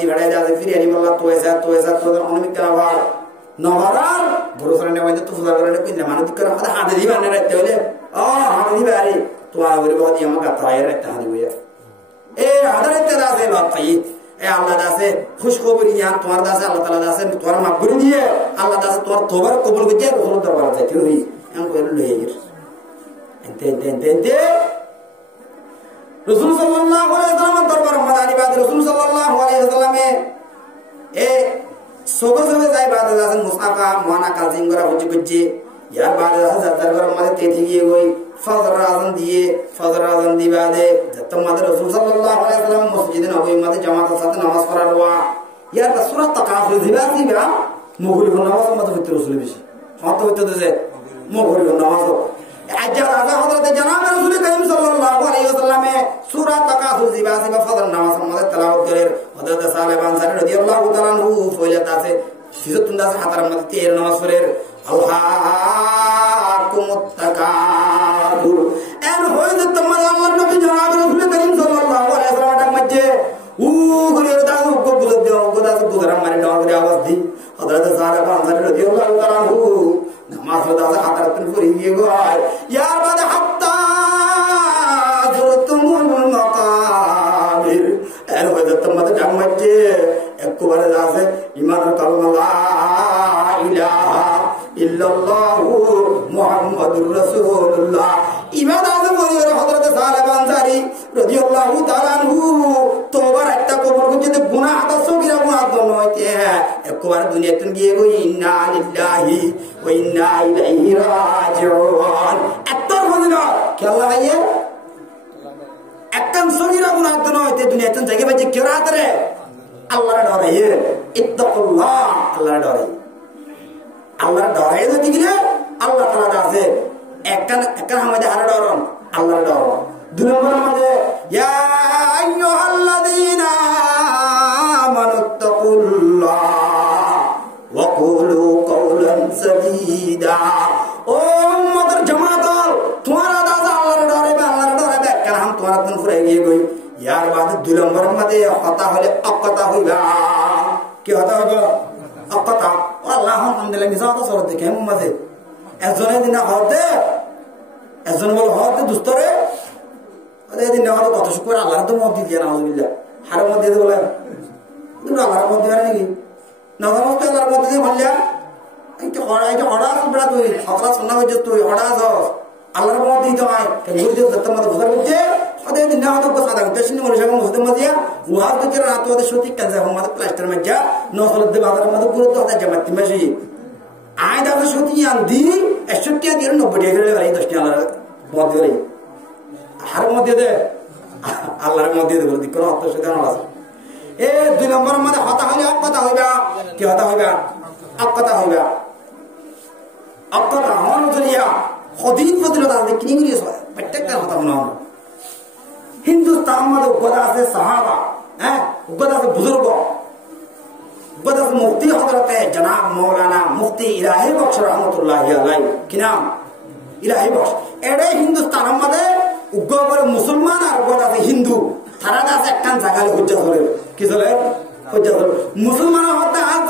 दिवड़े जासे फिर अली वल्लाह तो ऐसा तो उन्हें क्या बार नवरार भरोसा ने वजह तो फुजा करने कोई नमान दिक्कत हद हाथ दी बनने रहते होले हाथ दी बारी तुम्हारा बड़ी बहुत यमा का तराय रहता है भैया ए हजरत दासे लतई ए अल्लाह दासे खुशखबरी यार तुम्हारा दासे अल्लाह ताला दासे तुम्हारा मगफिर दिए अल्लाह दासे तुम्हारा तौबा कबूल कीजिए रसूल दरबार से क्यों हुई हम को लेयर एंते रसूल सल्लल्लाहु अलैहि वसल्लम दरबार मदानी बात रसूल सल्लल्लाहु अलैहि वसल्लम ए सोबे जाय बात दासे मुसाफा मोना का जिंगरा हुजी यार बात दासे दरबार मदे तेथी ये कोई फजर आज़न दी बादे जब मदे रसूल सल्लल्लाहु अलैहि वसल्लम मस्जिद नबवी मदे जमात साथ नमाज पढ़वा यार सूरत तकाफुर दिबासी बा मुगरी नमाज मदे होते रसूल बिशी हां तो दे मुगरी नमाज अज्जा राजा हजरत जनाब रसूल करीम सल्लल्लाहु अलैहि वसल्लम सूरत तकाफुर दिबासी बा फजर नमाज मदे तलावत करे हजरत सालेबान सारे रदियल्लाहु ताआला अन्हु फौजता से सिजतुंदा से हातर मदे तेर नमाज पढ़े अल्लाहुम्मुत तकाफुर एन होय द तमल अल्लाह नबी जनाब रसूल करीम सल्लल्लाहु अलैहि वसल्लम मज्जे गुरे दास को बुलद दे को दास गुजरा मारे डॉग आवाज दी हजरत साहब अंदर रदियल्लाहु ताआला अन्हु नमाज दास हातर तन फरी ये गो यार बाद हत्ता जुरतुमुल मकाबिर एन होय द तमल जग मज्जे एक बार दास ईमान कलमा ला इलाहा इल्लल्लाहु मुहम्मदुर रसूलुल्लाह ईमान आदम बोलिए हजरत सालेब अंसारी रदियल्लाहु ताआला अन्हु तौबा रखता कबूल करते गुनाह का सोगिरा गुनाह दोनों होते हैं एक बार दुनिया तुम गए वो इन्ना लिल्लाहि व इन्ना इलैहि राजिऊन अत्तर बोलना क्या अल्लाह है एकम सोगिरा गुनाह दोनों होते दुनिया तुम जगह बच्चे क्यों रहते रे अल्लाह डर है इत्तकुल्लाह अल्लाह डर है अल्लाह डरे तो दिखले अल्लाह ताला दासे एकन हमें हर डरन अल्लाह डर दुनिया में या अय्युहल्लज़ीना आमनुत्तकुल्लाह व क़ूलू क़ौलन सदीदा ओ मदर जमात तुम्हारा दादा अल्लाह डरे एकन हम तुम्हारा तन फुराई गई यार बात दुलंबर मदे हता होले अकता होइबा কি হতা হবে অকতা আল্লাহ আলহামদুলিল্লাহ মিজাত সরত দেখে মধ্যে একজনের দিন হতে একজন বল হতে দুস্তরে আরে দিন না কত শুকর আল্লাহর তো মত দিয়ে নাউজুবিল্লাহ হার মত দিয়ে বলে তুমি আল্লাহর মত দিয়ে নাকি না মত আল্লাহর মত দিয়ে বললা এই তো হড়া বড় তুই হতরা শোনা হয়ে তুই হড়া যাস আল্লাহর মত দিয়ে হয় কেন দিয়ে দত্ত মত বুঝার মধ্যে अदे दिन ना तो बसा दाग तशिन मोर जगह मुहद मदिया वहां तो के रात वादे शोती कंजा हम मत प्लास्टर में जा नो सलद दे बाजार मत पूरा तो जमत में जी आय दा शोती अंदी एशटिया दिर नो बडे गरे वाली दस्तिया बहुत गरे हर मध्य दे আল্লাহর মধ্যে দেব কোন অর্থ সেটা আছে এ 2 নম্বরের মধ্যে হতা হইলে অকথা হইবা কি হতা হইবা অকথা হইবা অকথা হন জরিয়া খদিন ফজিলত আছে কিনি কিনি প্রত্যেকটা হতা মনে হয় হিন্দুস্তান মধ্যে উপদা আছে সাহাবা হ্যাঁ উপদা আছে বুজুর্গ উপদা আছে মুফতি হযরতে জনাব মাওলানা মুফতি ইলাহি বখশ রহমাতুল্লাহি আলাইহি কি নাম ইলাহি বখশ এড়ে হিন্দুস্তান মধ্যে উগ্র করে মুসলমান আর উপদা আছে হিন্দু তারা আছে একখান জায়গায় হুজ্জা চলে কি চলে হুজ্জা চলে মুসলমান হতে হাত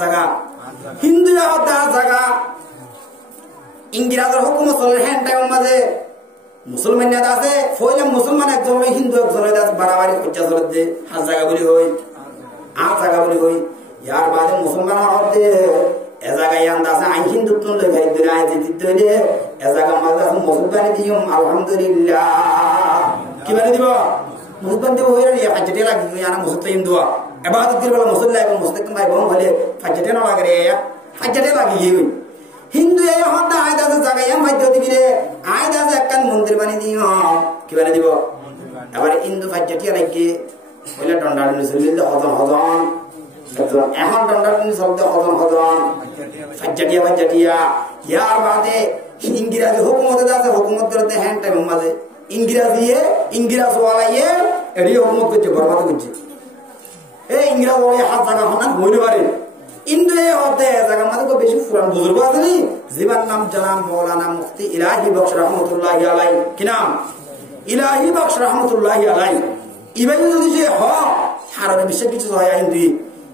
জায়গা হিন্দু হতে হাত জায়গা ইংরেজের হুকুমত চলে হ্যান্ড টাইম মাঝে মুসলমান আছে ফইলে মুসলমান একজন হিন্দু একজন আছে বাড়াবাড়ি হুজ্জা চলে যে হাত জায়গা বলি হই আর জায়গা বলি হই ইয়ার বাদে মুসলমান হতে এ জায়গায় আছে আই হিন্দুত্ব লই ভাই দিলে আই দিতে হইলে এ জায়গা মাঝে আছে মুসলমান দিম আলহামদুলিল্লাহ কি মানে দিব মুসলমান দিব হইরে ইয়া ফাজতে লাগি ইয়ানা মুসলিম দোয়া ইবাদত দির বলা মুসল্লা এবং মুসলিম ভাই বোন বলে ফাজতে না লাগে ইয়া ফাজতে লাগি হই হিন্দু এ হদা আইদা জায়গা এম ফাজতে দিবিরে আইদা একখান মন্দির বানি দিও কি বানি দিব এবারে হিন্দু ফাজতে লাগি হইলে দণ্ডার মুসলিমদের হদন এখন দণ্ডার শব্দ হদন ফাজটিয়া ইয়ার বাদে ইংরেজি হুকুমত আছে হুকুমত করতে হ্যান্ড টাইম মাঝে ইংরেজ ওয়ালাইয়ে এড়ি হুকুমত করছে বরবাদ করছে এই ইংরেজ ওয়ালাই হাত জায়গা হনা হইতে পারে কিন্তু এই হতে জায়গা মাঝে তো বেশি পুরান বুজুর্গ আছে নি জীবন নাম জনাব মাওলানা মুফতি ইলাহি বখশ রহমাতুল্লাহি আলাইহি কি নাম ইলাহি বখশ রহমাতুল্লাহি আলাইহি ইবাই যদি যে হ হারারে বিশ্ব কিছু হয় হিন্দু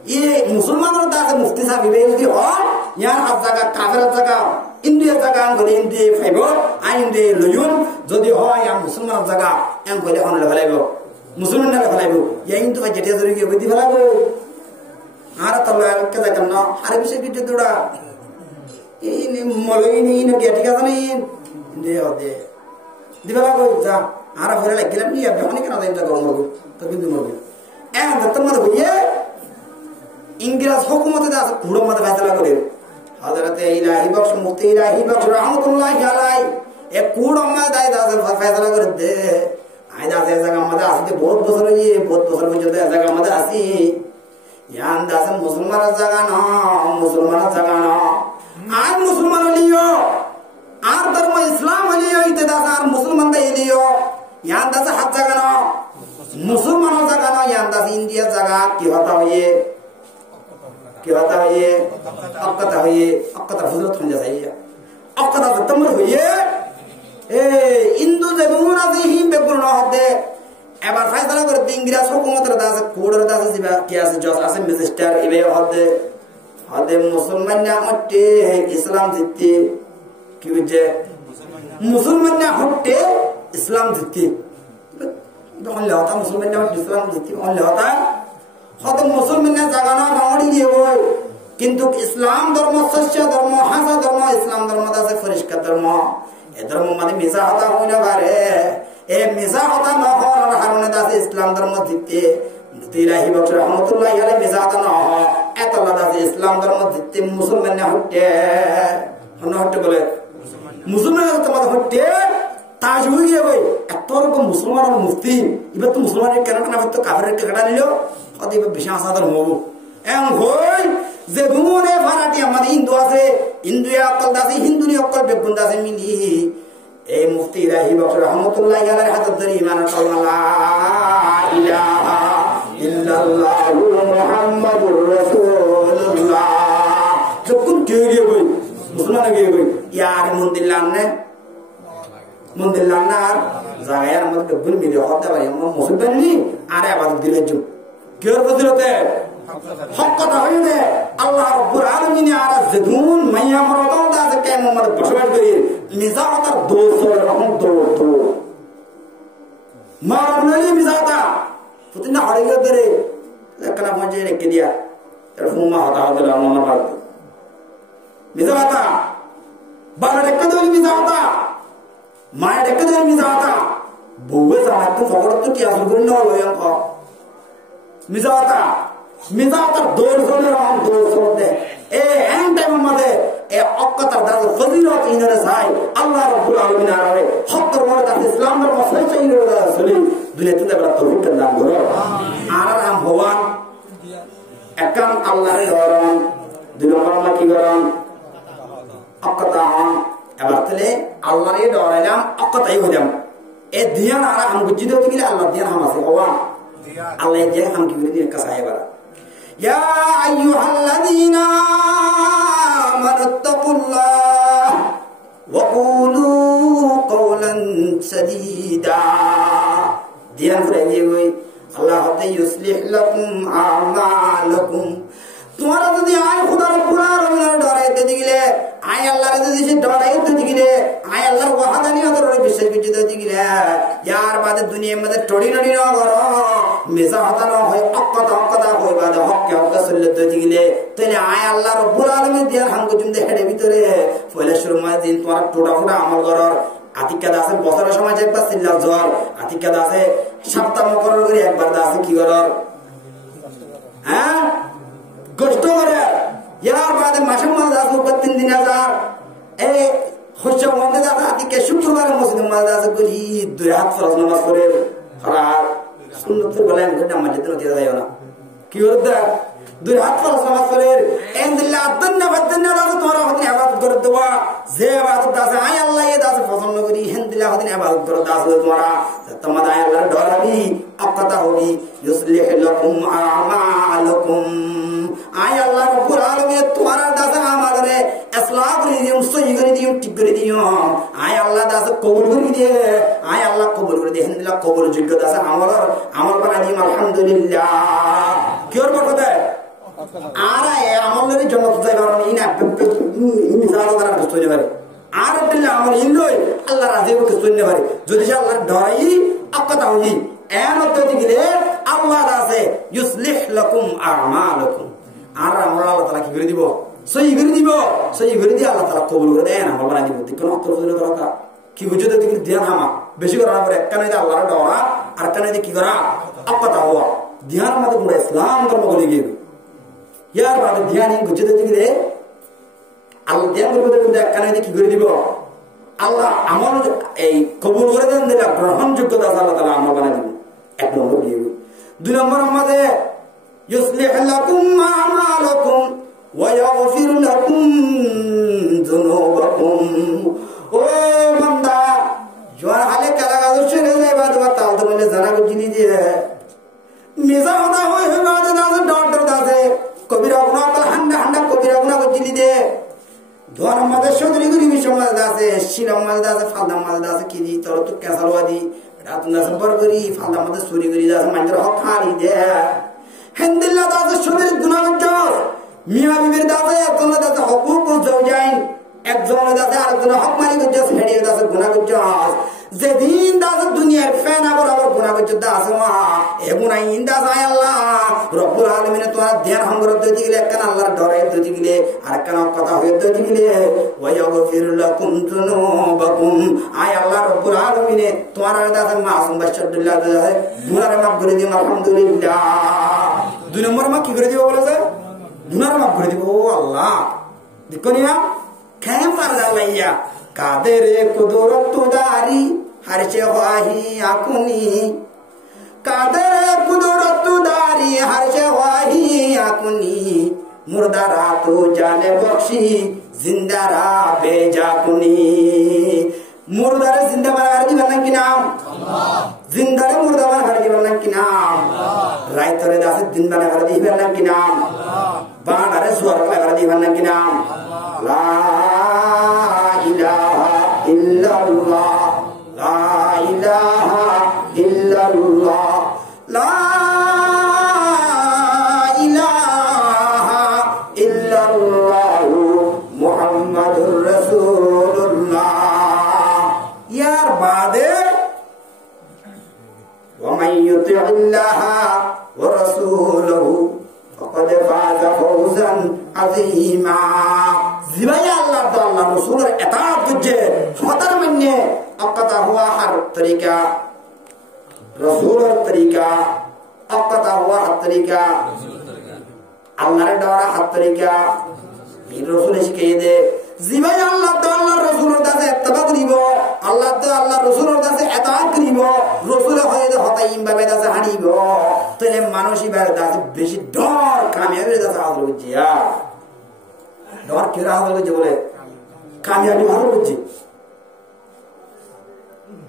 ই মুসলমানের দাকে মুফতি সাহেব ইবাই যদি হ ইয়ার হাত জায়গা কাফের জায়গা ইন্ডিয়া জায়গা আনগলে ইন্ডিয়া ফাইব আই ইন্ডিয়া লয়ুন যদি হয় আর মুসলমান জায়গা আনগলে অনলে ফেলাইব মুসলমান না ফেলাইব ইয়া কিন্তু যেটা ধরে গিয়ে বুদ্ধি ফেলাইব আর তাল্লা কে জায়গা না আর বিষয় কিছু দৌড়া এই মলই নি না কি ঠিক আছে নি ইন্ডিয়া হতে দিবা লাগো যা আর ফেলে লাগিলাম নি আপনি কেন যাইতা গরম হবে তো কিন্তু মরবে এ দত্ত মত হইয়ে ইংরেজ হুকুমতে দাস ঘুড়ো মত ফয়সালা করে হযরতে ইলাহি বখশ মুফতি ইলাহি বখশ রহমাতুল্লাহি আলাইহি এ কুড় আম্মা দাই দাস ফয়সালা করে দে আই দাস এ জায়গা মধ্যে আসতে বহুত বছর হইয়ে বহুত বছর পর্যন্ত এ জায়গা মধ্যে আসি ইয়ান দাস মুসলমানের জায়গা না আর মুসলমান হলিও আর ধর্ম ইসলাম হলিও ইতে দাস আর মুসলমান দে হলিও ইয়ান দাস হাত জায়গা না মুসলমানের জায়গা না ইয়ান দাস ইন্ডিয়া জায়গা কি হতা হইয়ে কি হতা হইয়ে অকতা হুজরত হন যাইয়া অকতা তমর হইয়ে এ ইন্দু যে দুনা দিহি বেগুন হতে এবার ফয়সালা করে ইংরেজ হুকুমতের দাস কোড়ের দাস জিবা কি আছে জজ আছে ম্যাজিস্ট্রেট ইবে হতে মুসলমান না হতে ইসলাম জিততে কি বুঝে মুসলমান না হতে ইসলাম জিততে তখন লতা মুসলমান না ইসলাম জিততে অন লতা হতে মুসলমান না জায়গা না বাঙালি দিয়ে বই কিন্তু ইসলাম ধর্ম সত্য ধর্ম হাসা ধর্ম ইসলাম ধর্ম আছে পরিষ্কার ধর্ম এ ধর্ম মানে মিছা হতা হই না পারে এ মিছা হতা না হওয়ার কারণে দাস ইসলাম ধর্ম জিততে মুফতি ইলাহি বখশ রহমাতুল্লাহি আলাইহি মিছা হতা না হয় এত দাস ইসলাম ধর্ম জিততে মুসলমান না হতে বলে মুসলমান তোমাদের হতে তাজ হয়ে গিয়ে বই এত রকম মুসলমান মুফতি এবার তো মুসলমানের কেন না তো কাফের কেটা নিল হতে এবার বেশি আশা ধর্ম হবো এমন হই যে দুমনে ফারাটি আমাদের হিন্দু আছে হিন্দু অকল দাসে হিন্দুনি অকল বেগুন দাসে মিলি এই মুফতি ইলাহি বখশ রহমাতুল্লাহি আলাইহি হাত ধরে ঈমান লা ইলাহা ইল্লাল্লাহু মুহাম্মাদুর রাসূলুল্লাহ যখন কে গিয়ে বই মুসলমান গিয়ে বই ইয়ার মন্দির লান্না আর জায়গায় আমাদের বেগুন মিলে হতে পারে আমরা মুসলমান নি আর ইবাদত দিলে যুগ কের ফজিলতে হক কথা হই দে আল্লাহ রাব্বুল আলামিন আর জদুন মাইয়া মরতো দাস কে মোহাম্মদ বসবাস করি মিজাতার 200 রকম তো মারনালি মিজাতা পুতিনা হড়িয়ে ধরে একলা মজে রেখে দিয়া এর ফুমা হতা হলো আমার বাদ মিজাতা বাবা রেখে দিল মিজাতা মায়ের রেখে দিল মিজাতা বউয়ে জামাত তো ফকড় তো কি আসল করে না লয় অঙ্ক মিজাতা দৌড় করে রকম দৌড় করতে এ এন টাইম মধ্যে এ অকতার দাস ফজিলত ইনরে চাই আল্লাহ রাব্বুল আলামিন আরে হক ধর্মের দাস ইসলাম ধর্ম সহিত ইনরে দাস দুনিয়াতে দেবার তৌফিক দান করো আর আম ভগবান একান আল্লাহর ধরন দুই নম্বর আমরা কি করেন অকতা হন এবার তাহলে আল্লাহরে ডরাইলাম অকতাই হইলাম এ ধ্যান আর আম বুঝিতে হতে গেলে আল্লাহ ধ্যান হাম আছে ওয়া আল্লাহ ধ্যান হাম কি করে দিন কাছে এবার ইয়া আইয়ুহাল্লাযীনা আমানুত্তাকুল্লাহ ওয়া কুলু কওলান সাদীদা ধ্যান করে গই আল্লাহ হতে ইউসলিহ লাকুম আমালাকুম তোমারা যদি আয় খোদার পুরা রবির ডরাইতে দিগিলে আয় আল্লাহর যদি ডরাইতে দিগিলে আয় আল্লাহর ওয়াহাদানিয়তের উপরে বিশ্বাস করতে দিগিলে ইয়ার বাদে দুনিয়ার মধ্যে টড়ি নড়ি না করো মেজা হতা না হয় অক্কতা হয় বাদে হককে হককে চলতে দিগিলে তাহলে আয় আল্লাহ রব্বুল আলামিন দিয়ার হাঙ্গ জুমদে হেডে ভিতরে পয়লা শুরু মাস দিন তোমার টোটা ফুটা আমল করার আতিকা দাসে বছরের সময় একবার চিল্লা জ্বর আতিকা দাসে সপ্তাহ মকরর করে একবার দাসে কি করার হ্যাঁ কষ্ট করে ইয়ার বাদে মাসে মাস দাস উপর 3 দিন হাজার এই খুশি মনে দাদা আতিকে শুক্রবার মুসলিম মাস দাস করি 2 হাত ফরজ নামাজ পড়ে আর সুন্নতের বলে আমি নামাজ দিতে দিয়ে যাইও না কি করতে 2 হাত ফরজ নামাজ পড়ে এন্দিল্লাহ ধন্যবাদ দাস তোমরা হতে ইবাদত করে দেওয়া যে ইবাদত দাস আয় আল্লাহ এ দাস পছন্দ করি এন্দিল্লাহ হতে ইবাদত করে দাস তোমরা তোমাদের আয় আল্লাহ ডরাবি অকতা হবি ইউসলিহ লাকুম আমালাকুম আয় আল্লাহ রব্বুল আলামিন তোমার দাসে আমারে ইসলাহ করে দিও সহি করে দিও ঠিক করে দিও আয় আল্লাহ দাসে কবুল করে দিয়ে আয় আল্লাহ কবুল করে দিয়ে আলহামদুলিল্লাহ কবুল যোগ্য দাসে আমল বানাই দিও আলহামদুলিল্লাহ কি ওর কথা আর আমলের জন্য যাইবার না মিজাজ করার কিছু নেই পারে আর দিলে আমল ইনলই আল্লাহ রাজি হতে কিছু নেই পারে যদি আল্লাহর ডরাই আকতা হই এর মধ্যে দিলে আল্লাহ দাসে ইউসলিহ লাকুম আমালাকুম আর আমরা আল্লাহ তাআলা কি করে দিব সহি করে দিব সহি করে দিয়ে আল্লাহ তাআলা কবুল করে দেন আমল বানাই দিব ঠিক কোন অর্থ বুঝলে কথা কি বুঝতে দিকে ধ্যান হামা বেশি করার পরে একখানে আল্লাহর ডরা আর কানে কি করা আকতা হওয়া ধ্যান মধ্যে পুরো ইসলাম ধর্ম বলে গিয়ে ইয়ার বাদে ধ্যান বুঝতে দিলে আল্লাহ ধ্যান করতে কিন্তু একখানে কি করে দিব আল্লাহ আমল এই কবুল করে দেন দিলে গ্রহণযোগ্যতা আল্লাহ তাআলা আমল বানাই দিব এক নম্বর দিয়ে 2 নম্বর আমাদের يصلح لكم أعمالكم ويغفر لكم ذنوبكم ও বান্দা জোয়ার হালে কালা গাজর ছেড়ে যায় বাদ বাতাল তো বলে জানা বুঝিনি যে মেজা হনা হয় বাদ দাস ডক্টর দাসে কবিরা গুনাহ কল হান্ডা হান্ডা কবিরা গুনাহ বুঝিনি দে জোয়ার আমাদের সদরি গুরি সমাজ দাসে শিরাম মাল দাসে ফালদা মাল দাসে কি দি তোর তো কেসালওয়াদি রাত দাসে পর করি ফালদা আমাদের চুরি করি দাসে মাইন্দ্র হক খালি দে হেন্দিল্লাহ দাসের শরীর গুনাহ করছস মিয়া বিবির দাসে একজনের দাসে হকুক জাওজাইন একজনের দাসে আরেকজনের হক মারি করছস হেডির দাসে গুনাহ করছস যেদিন দাসের দুনিয়ার ফেনা বরাবর গুনাহ করছস দাস এ গুনাহীন দাস আয় আল্লাহ রব্বুল আলামিন তোরা ধ্যান হংগর দিতে গেলে একখান আল্লাহর ডরে দিতে গেলে আরেকখান কথা হয়ে দিতে গেলে ওয়ায়াগফির লাকুম যুনুবাকুম আয় আল্লাহ রব্বুল আলামিন তোমার দাসে মাসুম বাশাদুল্লাহ দাসে গুনাহরে মাফ করে দিন আলহামদুলিল্লাহ 2 নম্বর মা কি করে দিব বলেছে গুনাহ মাফ করে দিব ও আল্লাহ দেখো নিয়া কেন পারদা লাইয়া কাদের কুদরত দারি হরচে ওয়াহি আকুনি কাদের কুদরত দারি হরচে ওয়াহি আকুনি মুর্দারা তো জানে বখশি জিন্দারা বেজাকুনি মুর্দারে জিন্দা বানার দিবেন নাকি নাম আল্লাহ জিন্দারে মুর্দা বানার দিবেন নাকি নাম রাইতরে দাসে দিন বানার দিবেন নাকি নাম আল্লাহ বানারে সুয়ার বানার দিবেন নাকি নাম আল্লাহ লা ইলাহা ইল্লাল্লাহ লা ইলাহা ইল্লাল্লাহ লা ইলাহা ইল্লাল্লাহ মুহাম্মাদুর রাসূলুল্লাহ ইয়ার বাদে ومن يطع الله ورسوله فقد فاز فوزا عظيما জিবাই আল্লাহ তো আল্লাহ রাসূলের ইতাআত করছে হতার মানে আকাতা হুয়া হার তরিকা রাসূলের তরিকা আকাতা হুয়া হার তরিকা আল্লাহর ডরা হার তরিকা এই রাসূল শিখিয়ে দে জিবাই আল্লাহ তো আল্লাহ রাসূলের কাছে ইত্তেবা করিব আল্লাহ তো আল্লাহ রাসূলের কাছে ইতাআত করিব রাসূল হয়ে হতাই মানুষই বাইরে দাঁড়াতে বেশি ডর কামিয়াবি দাঁড়া হাজার বুঝছি ডর কেরা হাজার বুঝছে বলে কামিয়াবি হাজার বুঝছি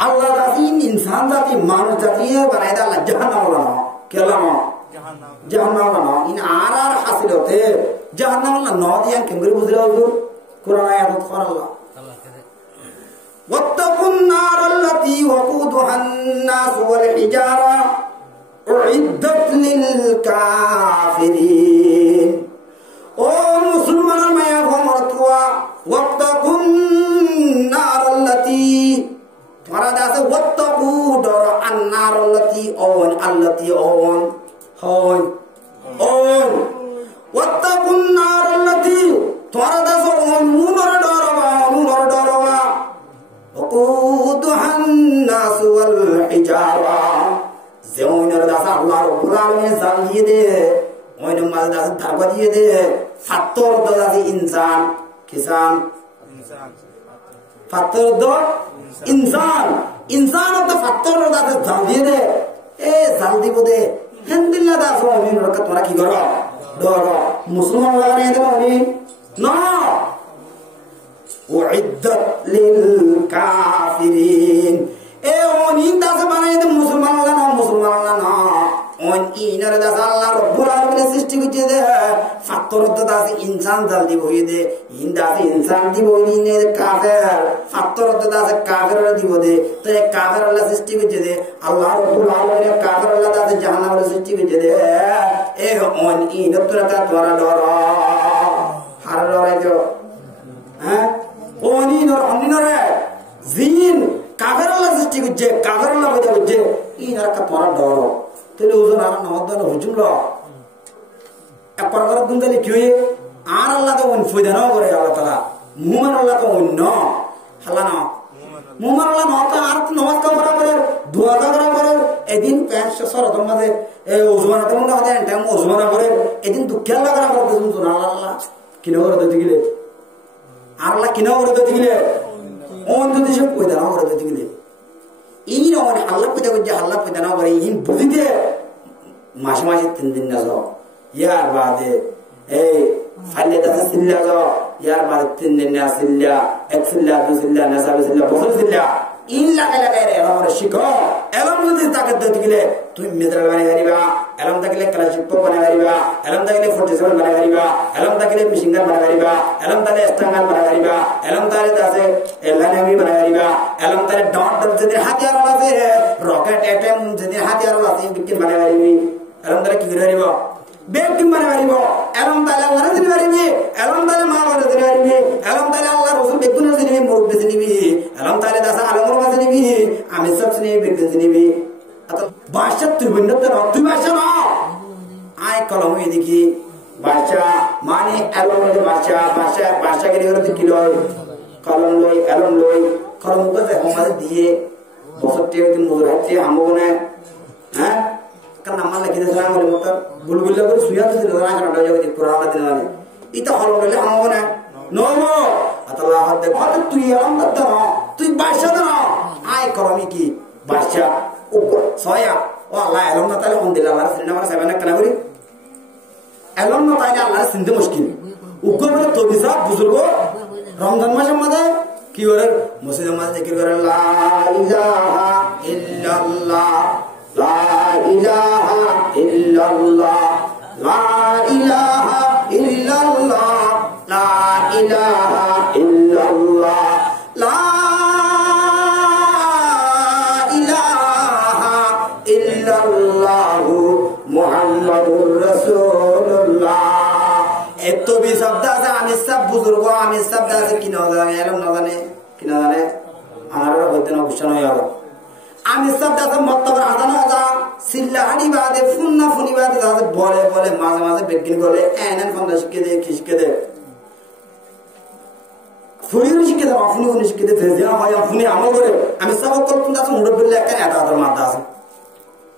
আল্লাহ জাতি ইনসান জাতি মানুষ জাতি বানাই দে আল্লাহ জাহান্নাম না কেলাম জাহান্নাম না ইন আর হাসিল হতে জাহান্নাম না ন দিয়ান কেঙ্গুরি বুঝলে হুজুর কোরআন আয়াত কর আল্লাহ ওয়াত্তাকুন নারাল্লাতী ওয়াকুদুহান নাস ওয়াল হিজারা উইদ্দাত লিল কাফিরিন ও মুসলমানের মায়া ভমরতুয়া ওয়াত্তাকুন নারাল্লাতী তোমরা দাসে ওয়াত্তাকু ডর আন্নারাল্লাতী ওন আল্লাতী ওন হন ওন ওয়াত্তাকুন নারাল্লাতী তোমরা দাসে ওন মুনর ডরবা ওকুদুহান নাস ওয়াল হিজারা যেমনের দাসে আল্লাহ রাব্বুল আলামিন জানিয়ে দে ওইন মাল দাসে ধারবা দিয়ে দে ফাত্তর দাসে ইনসান কিসান ইনসান ফাত্তর দ ইনসান ইনসান তো ফাত্তর দাসে জাল দিয়ে দে এ জাল দিব দে হেনদিল্লা দাস ওইন রকা তোমরা কি করো ডর মুসলমান লাগানে দে মানে না উইদ্দাত লিল কাফিরিন এ ওনি দাস বানাই দে মুসলমান না ওন ইনার দাস আল্লাহ রাব্বুল আলামিন সৃষ্টি কইতে দে ফাত্তর দাস ইনসান জাল দিব হই দে ইন দাস ইনসান দিব ইনে কাফের ফাত্তর দাস কাফের দিব দে তো এ কাফের আল্লাহ সৃষ্টি কইতে দে আল্লাহ রাব্বুল আলামিন কাফের আল্লাহ দাস জাহান্নামের সৃষ্টি কইতে দে এ ওন ইনার তোরা তোরা ডর হার ডরে তো হ্যাঁ ওনি নর অন্যরে জিন কাফের আল্লাহ সৃষ্টি করছে কাফের আল্লাহ বইতে করছে ইনার কা তোরা ডর তাহলে ওজন আর নমদান হুজুম ল এক প্রকার গুন্দালি কি হয়ে আর আল্লাহ তো ওন ফুদানো করে আল্লাহ তাআলা মুমান আল্লাহ তো অন্য হালা না মুমান আল্লাহ নতা আর তো নামাজ করা করে দোয়া করা করে এদিন প্যান্ট সরতর মাঝে এই ওজমানা তো মনে হয় টাইম ওজমানা করে এদিন দুঃখ আল্লাহ করা করতে শুনছো না আল্লাহ কিনা করে দিতে গেলে আল্লাহ কিনা করে দিতে গেলে ওন যদি সব ফুদানো করে দিতে গেলে এই রকম আল্লাহ পয়দা করছে আল্লাহ পয়দা না করে ইন বুঝিতে মাসে মাসে 3 দিন না যাও ইয়ার বাদে এই ফাইলে দাসে সিল্লা যাও ইয়ার বাদে 3 দিন না সিল্লা এক সিল্লা দুই সিল্লা না সাবে সিল্লা বছর সিল্লা ইন লাগা লাগা রে আমার শিখো এলম যদি তাকে দিতে গেলে তুমি মিদ্রা বানাই হারিবা এলম তাকলে ক্লাসিক বানাই হারিবা এলম তাকলে 47 বানাই হারিবা এলম তাকলে মিশিংগান বানাই হারিবা এলম তালে স্ট্রাঙ্গাল বানাই হারিবা এলম তালে দাসে এলানামি বানাই হারিবা এলম তালে ডট ডট যদি হাতিয়ার আছে রকেট অ্যাটম যদি হাতিয়ার আছে বিকিন বানাই হারিবি এলম তালে কি করে হারিবা বেকিং বানাই হারিবা এলম তালে আল্লাহ দিতে পারিবি এলম তালে মা বলে দিতে পারিবি এলম তালে আল্লাহ রাসূল বেকুন দিবি মুরুব দিবি এলম তালে দাসে আলমর মাঝে দিবি আমি সব নিবি বেকুন দিবি বাদশা তুই বন্ধ না তুই বাদশা না আয় কলম এদিকে বাদশা মানে এলম লই বাদশা গেলে হলো কি লই কলম লই এলম লই কলম করে আমাদের দিয়ে বছরটি একদিন মজুর হাতে আমবো না হ্যাঁ কারণ আমার লিখে দিয়েছে আমার মতো বুলবুল্লা করে শুয়া দিতে না কারণ জগতে কোরআন দিন মানে এটা কলম লইলে আমবো না নো আল্লাহ হাত দে কত তুই এলম করতে না তুই বাদশা না আয় কলম কি বাদশা soya Allah elom na tale ondila Allah sinna mara sabana kana buri elom na tale Allah sinde mushkil uko bole to bisa buzurgo ramadan মাসে মধ্যে কি করে মসজিদের মধ্যে জিকির করে লা ইলাহা ইল্লাল্লাহ লা ইলাহা ইল্লাল্লাহ লা ইলাহা ইল্লাল্লাহ লা ইলাহা ইল্লাল্লাহ লা মুহাম্মাদুর রাসূলুল্লাহ এত বি শব্দ আছে আমি সব বুজুর্গ আমি শব্দ আছে কি না জানে এলম না জানে কি না জানে আমার হইতে না বুঝানো হলো আমি শব্দ আছে মতবর আদান হজা সিল্লা হানি বাদে ফুন্না ফুনি বাদে বলে বলে মাঝে মাঝে বেগিন করে এনএন ফন্ডা শিখে দে কি শিখে দে ফুনি শিখে দে ফুনি শিখে দে যে হয় ফুনি আমল করে আমি সব করতুম দাস মুড় বললে একটা এত আদর মাথা আছে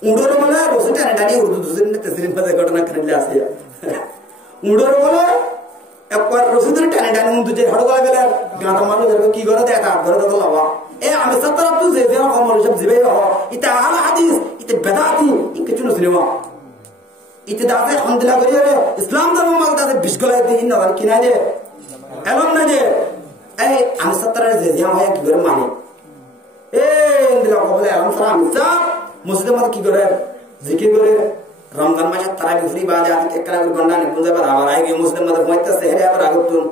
উড়োর বলে রসে টানে টানি উর্দু দুসরিন তেসরিন পদে ঘটনা করে আসে উড়োর বলে একবার রসে ধরে টানে টানি উর্দু যে হড় গলা গেলে গাঁদা মানুষ কি করে দেয় তা ঘরে তো লাভা এ আমি সত্তর তুই যে যে রকম সব জিবে হ ইতা আলা হাদিস ইতা বেদাতি কিছু না সিনেমা ইতে দাসে হন্দিলা করি রে ইসলাম ধর্ম মাল দাসে বিশ গলায় দিন না কিনাই দে এলম না দে এই আমি সত্তরের যে জিয়া হয় কি করে মানে ইন্দিলা কবলে এলম সারা আমি সব মসজিদের মধ্যে কি করে জিকির করে রমজান মাসে তারাবি ফ্রি বাজে আজকে একলা করে গন্ডা নে পুজা বা আবার আই মসজিদের মধ্যে পৌঁছতেছে হেরে আবার আগতুন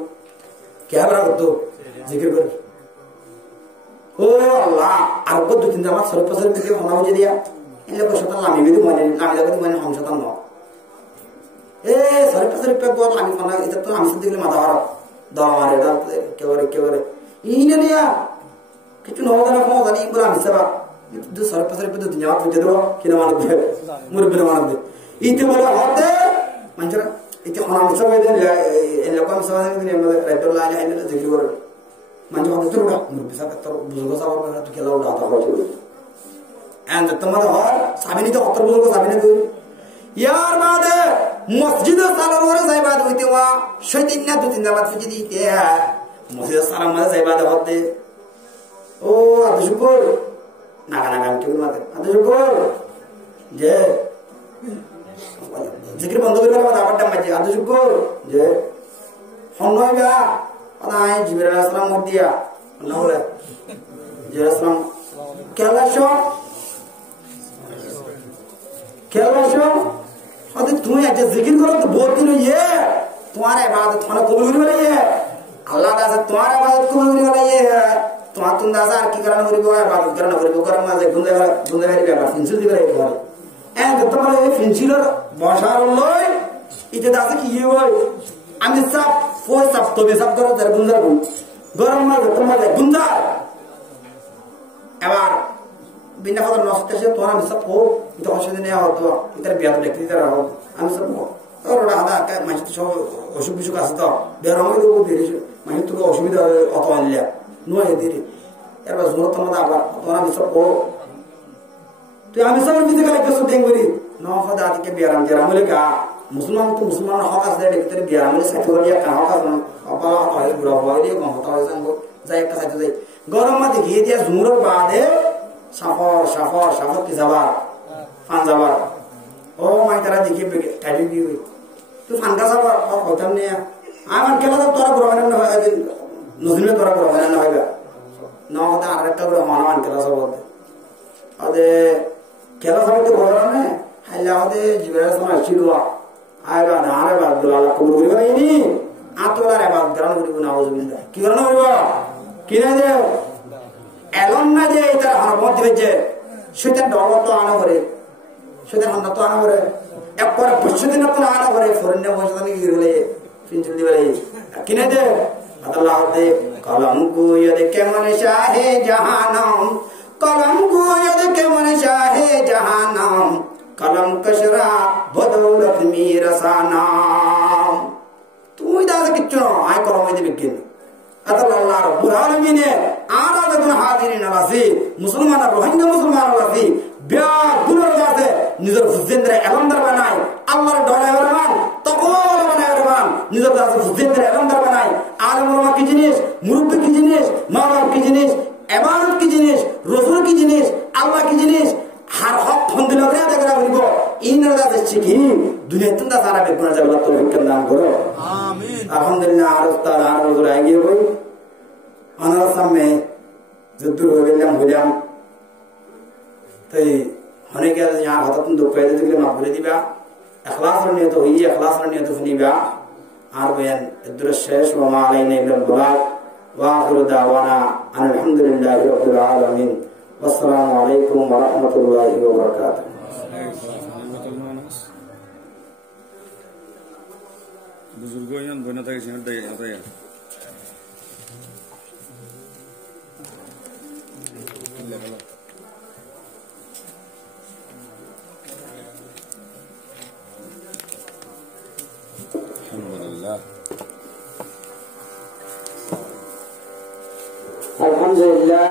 কে আবার আগতু জিকির করে ও আল্লাহ আর কত দিন জামা সরপসর থেকে হনা হয়ে দিয়া এই লোক শতান লামি বিদি মানে লামি লাগতে মানে হম শতান ন এ সরপসর পে বল লামি হনা এটা তো আমি দিলে মাথা হারা দাও মারে এটা কেবরে ইনে নিয়া কিছু নওদা না কোনো জানি বলে আমি সেবা দু সরপসর পে তো জামা পুজে দেব কিনা মানবে মুরবিনা মানবে ইতে বলে হতে মানছরা ইতে হনা সব দেন এই লোক আমি সবাই দিন আমাদের রাইতুল্লাহ আলাইহি জিকির করে manjo hatu tu dah murbi sa katar buzurgo sa war tu kela udah ta ho and tamada har sabini to katar buzurgo sabini tu yar bade masjid salam ore sai bade hoite wa shaitin na du tin namat fiji di te masjid salam ma sai bade hote o adu shukur naga naga ki mate adu shukur je zikir bando kore ba abar dam maji adu shukur je honnoy ga Padahal Jibril Aslam mudia, nolak. Jibril Aslam, kelasho, अरे तुम्हें ऐसे जिक्र करो तो बहुत दिन ये तुम्हारे इबादत तुम्हारा कबूल होने वाला ये अल्लाह दासा तुम्हारा इबादत कबूल होने वाला ये है तुम्हारा तुम दासा की करना हो रही है इबादत करना हो रही है करना है गुंडे वाली बात फिंसिल दिख रही है तुम्हारे ऐं तो तुम्हारे ये फिंसिलर बाशार लोग इतने दासा की ये वो आमिर साहब वो सब तो भी सब करो तेरे गुंडा को गरम मार तुम्हारे गुंडा এবার বিনা ফদর নষ্ট সে তো আমি সব ও এটা অসুবিধা নেই হতো এটা বিয়াদ দেখতে দিতে রাখো আমি সব ওর আদা কাজ মাঝে তো সব অসুখ বিসুখ আছে তো বের আমি দেবো বেরিয়ে মাঝে তো অসুবিধা অত আনলে নয় দিদি এবার জোর তো না আবার তো আমি সব ও তুই আমি সব দিতে গেলে কিছু দেন করি ন খোদা আদিকে বিয়ারাম জারামলে কা মুসলমান তো মুসলমান হক আছে দেখতে বিয়ারামলে সাথে করিয়া কা হক আছে অপা হয় বুড়া হয় দিয়ে কম হতা হয় সঙ্গ যাই একটা সাথে যাই গরম মাঝে ঘিয়ে দিয়া জুমুর বাদে সাফর কি যাবার ফান যাবার ও মাই তারা দেখি টাইলি কি হই তুই ফানকা যাবার হতাম নে আমার কেলা তোরা গ্রহণ না হয় নজরুলে তোরা গ্রহণ না হইবা না হতা আরেকটা করে মানমান কেলা সব আদে কেলা সব তো গ্রহণ না হাইলা হতে জীবনের সময় শিখবা আইবা না আরে বাদ আল্লাহ কবুল করিবা নি আতলার বাদ গ্রহণ করিব না আউযুবিল্লাহ কি গ্রহণ করিব কি না দে এলন না যে এটা হরমত দিবে সেটা ডবল তো আনা করে সেটা হান্না তো আনা করে একবার বসদিন তো আনা করে ফরেনে বসদানি গিরলে ফিনচুল দিবে কিনে দে আল্লাহ দে কলম কো ইয়ে কেমন শাহে জাহানম কলম কো ইয়ে কেমন শাহে জাহানম কলম কশরা বদৌলত মিরসানাম তুই দাদা কিচ্ছু আয় কলম দিবে কিন আল্লাহ রাব্বুল আলামিন আরাদাতুন হাজিরিন আলাসি মুসলমান রোহিঙ্গা মুসলমান আলাসি বিয়া গুনার কাছে নিজের ফুজেন্দ্রে এলমদার বানায় আল্লাহর ডরে রহমান তাকওয়া বানায় রহমান নিজের কাছে ফুজেন্দ্রে এলমদার বানায় আলেম ওলামা কি জিনিস মুরব্বি কি জিনিস মা-বাপ কি জিনিস ইবাদত কি জিনিস রাসূল কি জিনিস আল্লাহ কি জিনিস হার হক ফন্দিল করে দেখা হইব ইনার কাছে শিখি দুনিয়াতে তো সারা বেগুনা যাবে তৌফিক দান করো আমিন আলহামদুলিল্লাহ আর উস্তাদ আর হুজুর আগিয়ে বই আনার সামনে যদ্দুর হইলাম তাই অনেকে यहाँ হঠাৎ দুঃখ পেয়ে দিলে মাফ করে দিবা ইখলাসের নিয়ত হই ইখলাসের নিয়ত শুনিবা আর বয়ান এদুর শেষ ওয়া মা আলাইনা ইল্লাল বালাগ ওয়া আখিরু দাওয়ানা আলহামদুলিল্লাহি রাব্বিল আলামিন আসসালামু আলাইকুম ওয়া রাহমাতুল্লাহি ওয়া বারাকাতুহু बुजुर्ग यहाँ बना था किसी ने आता है अल्हम्दुलिल्लाह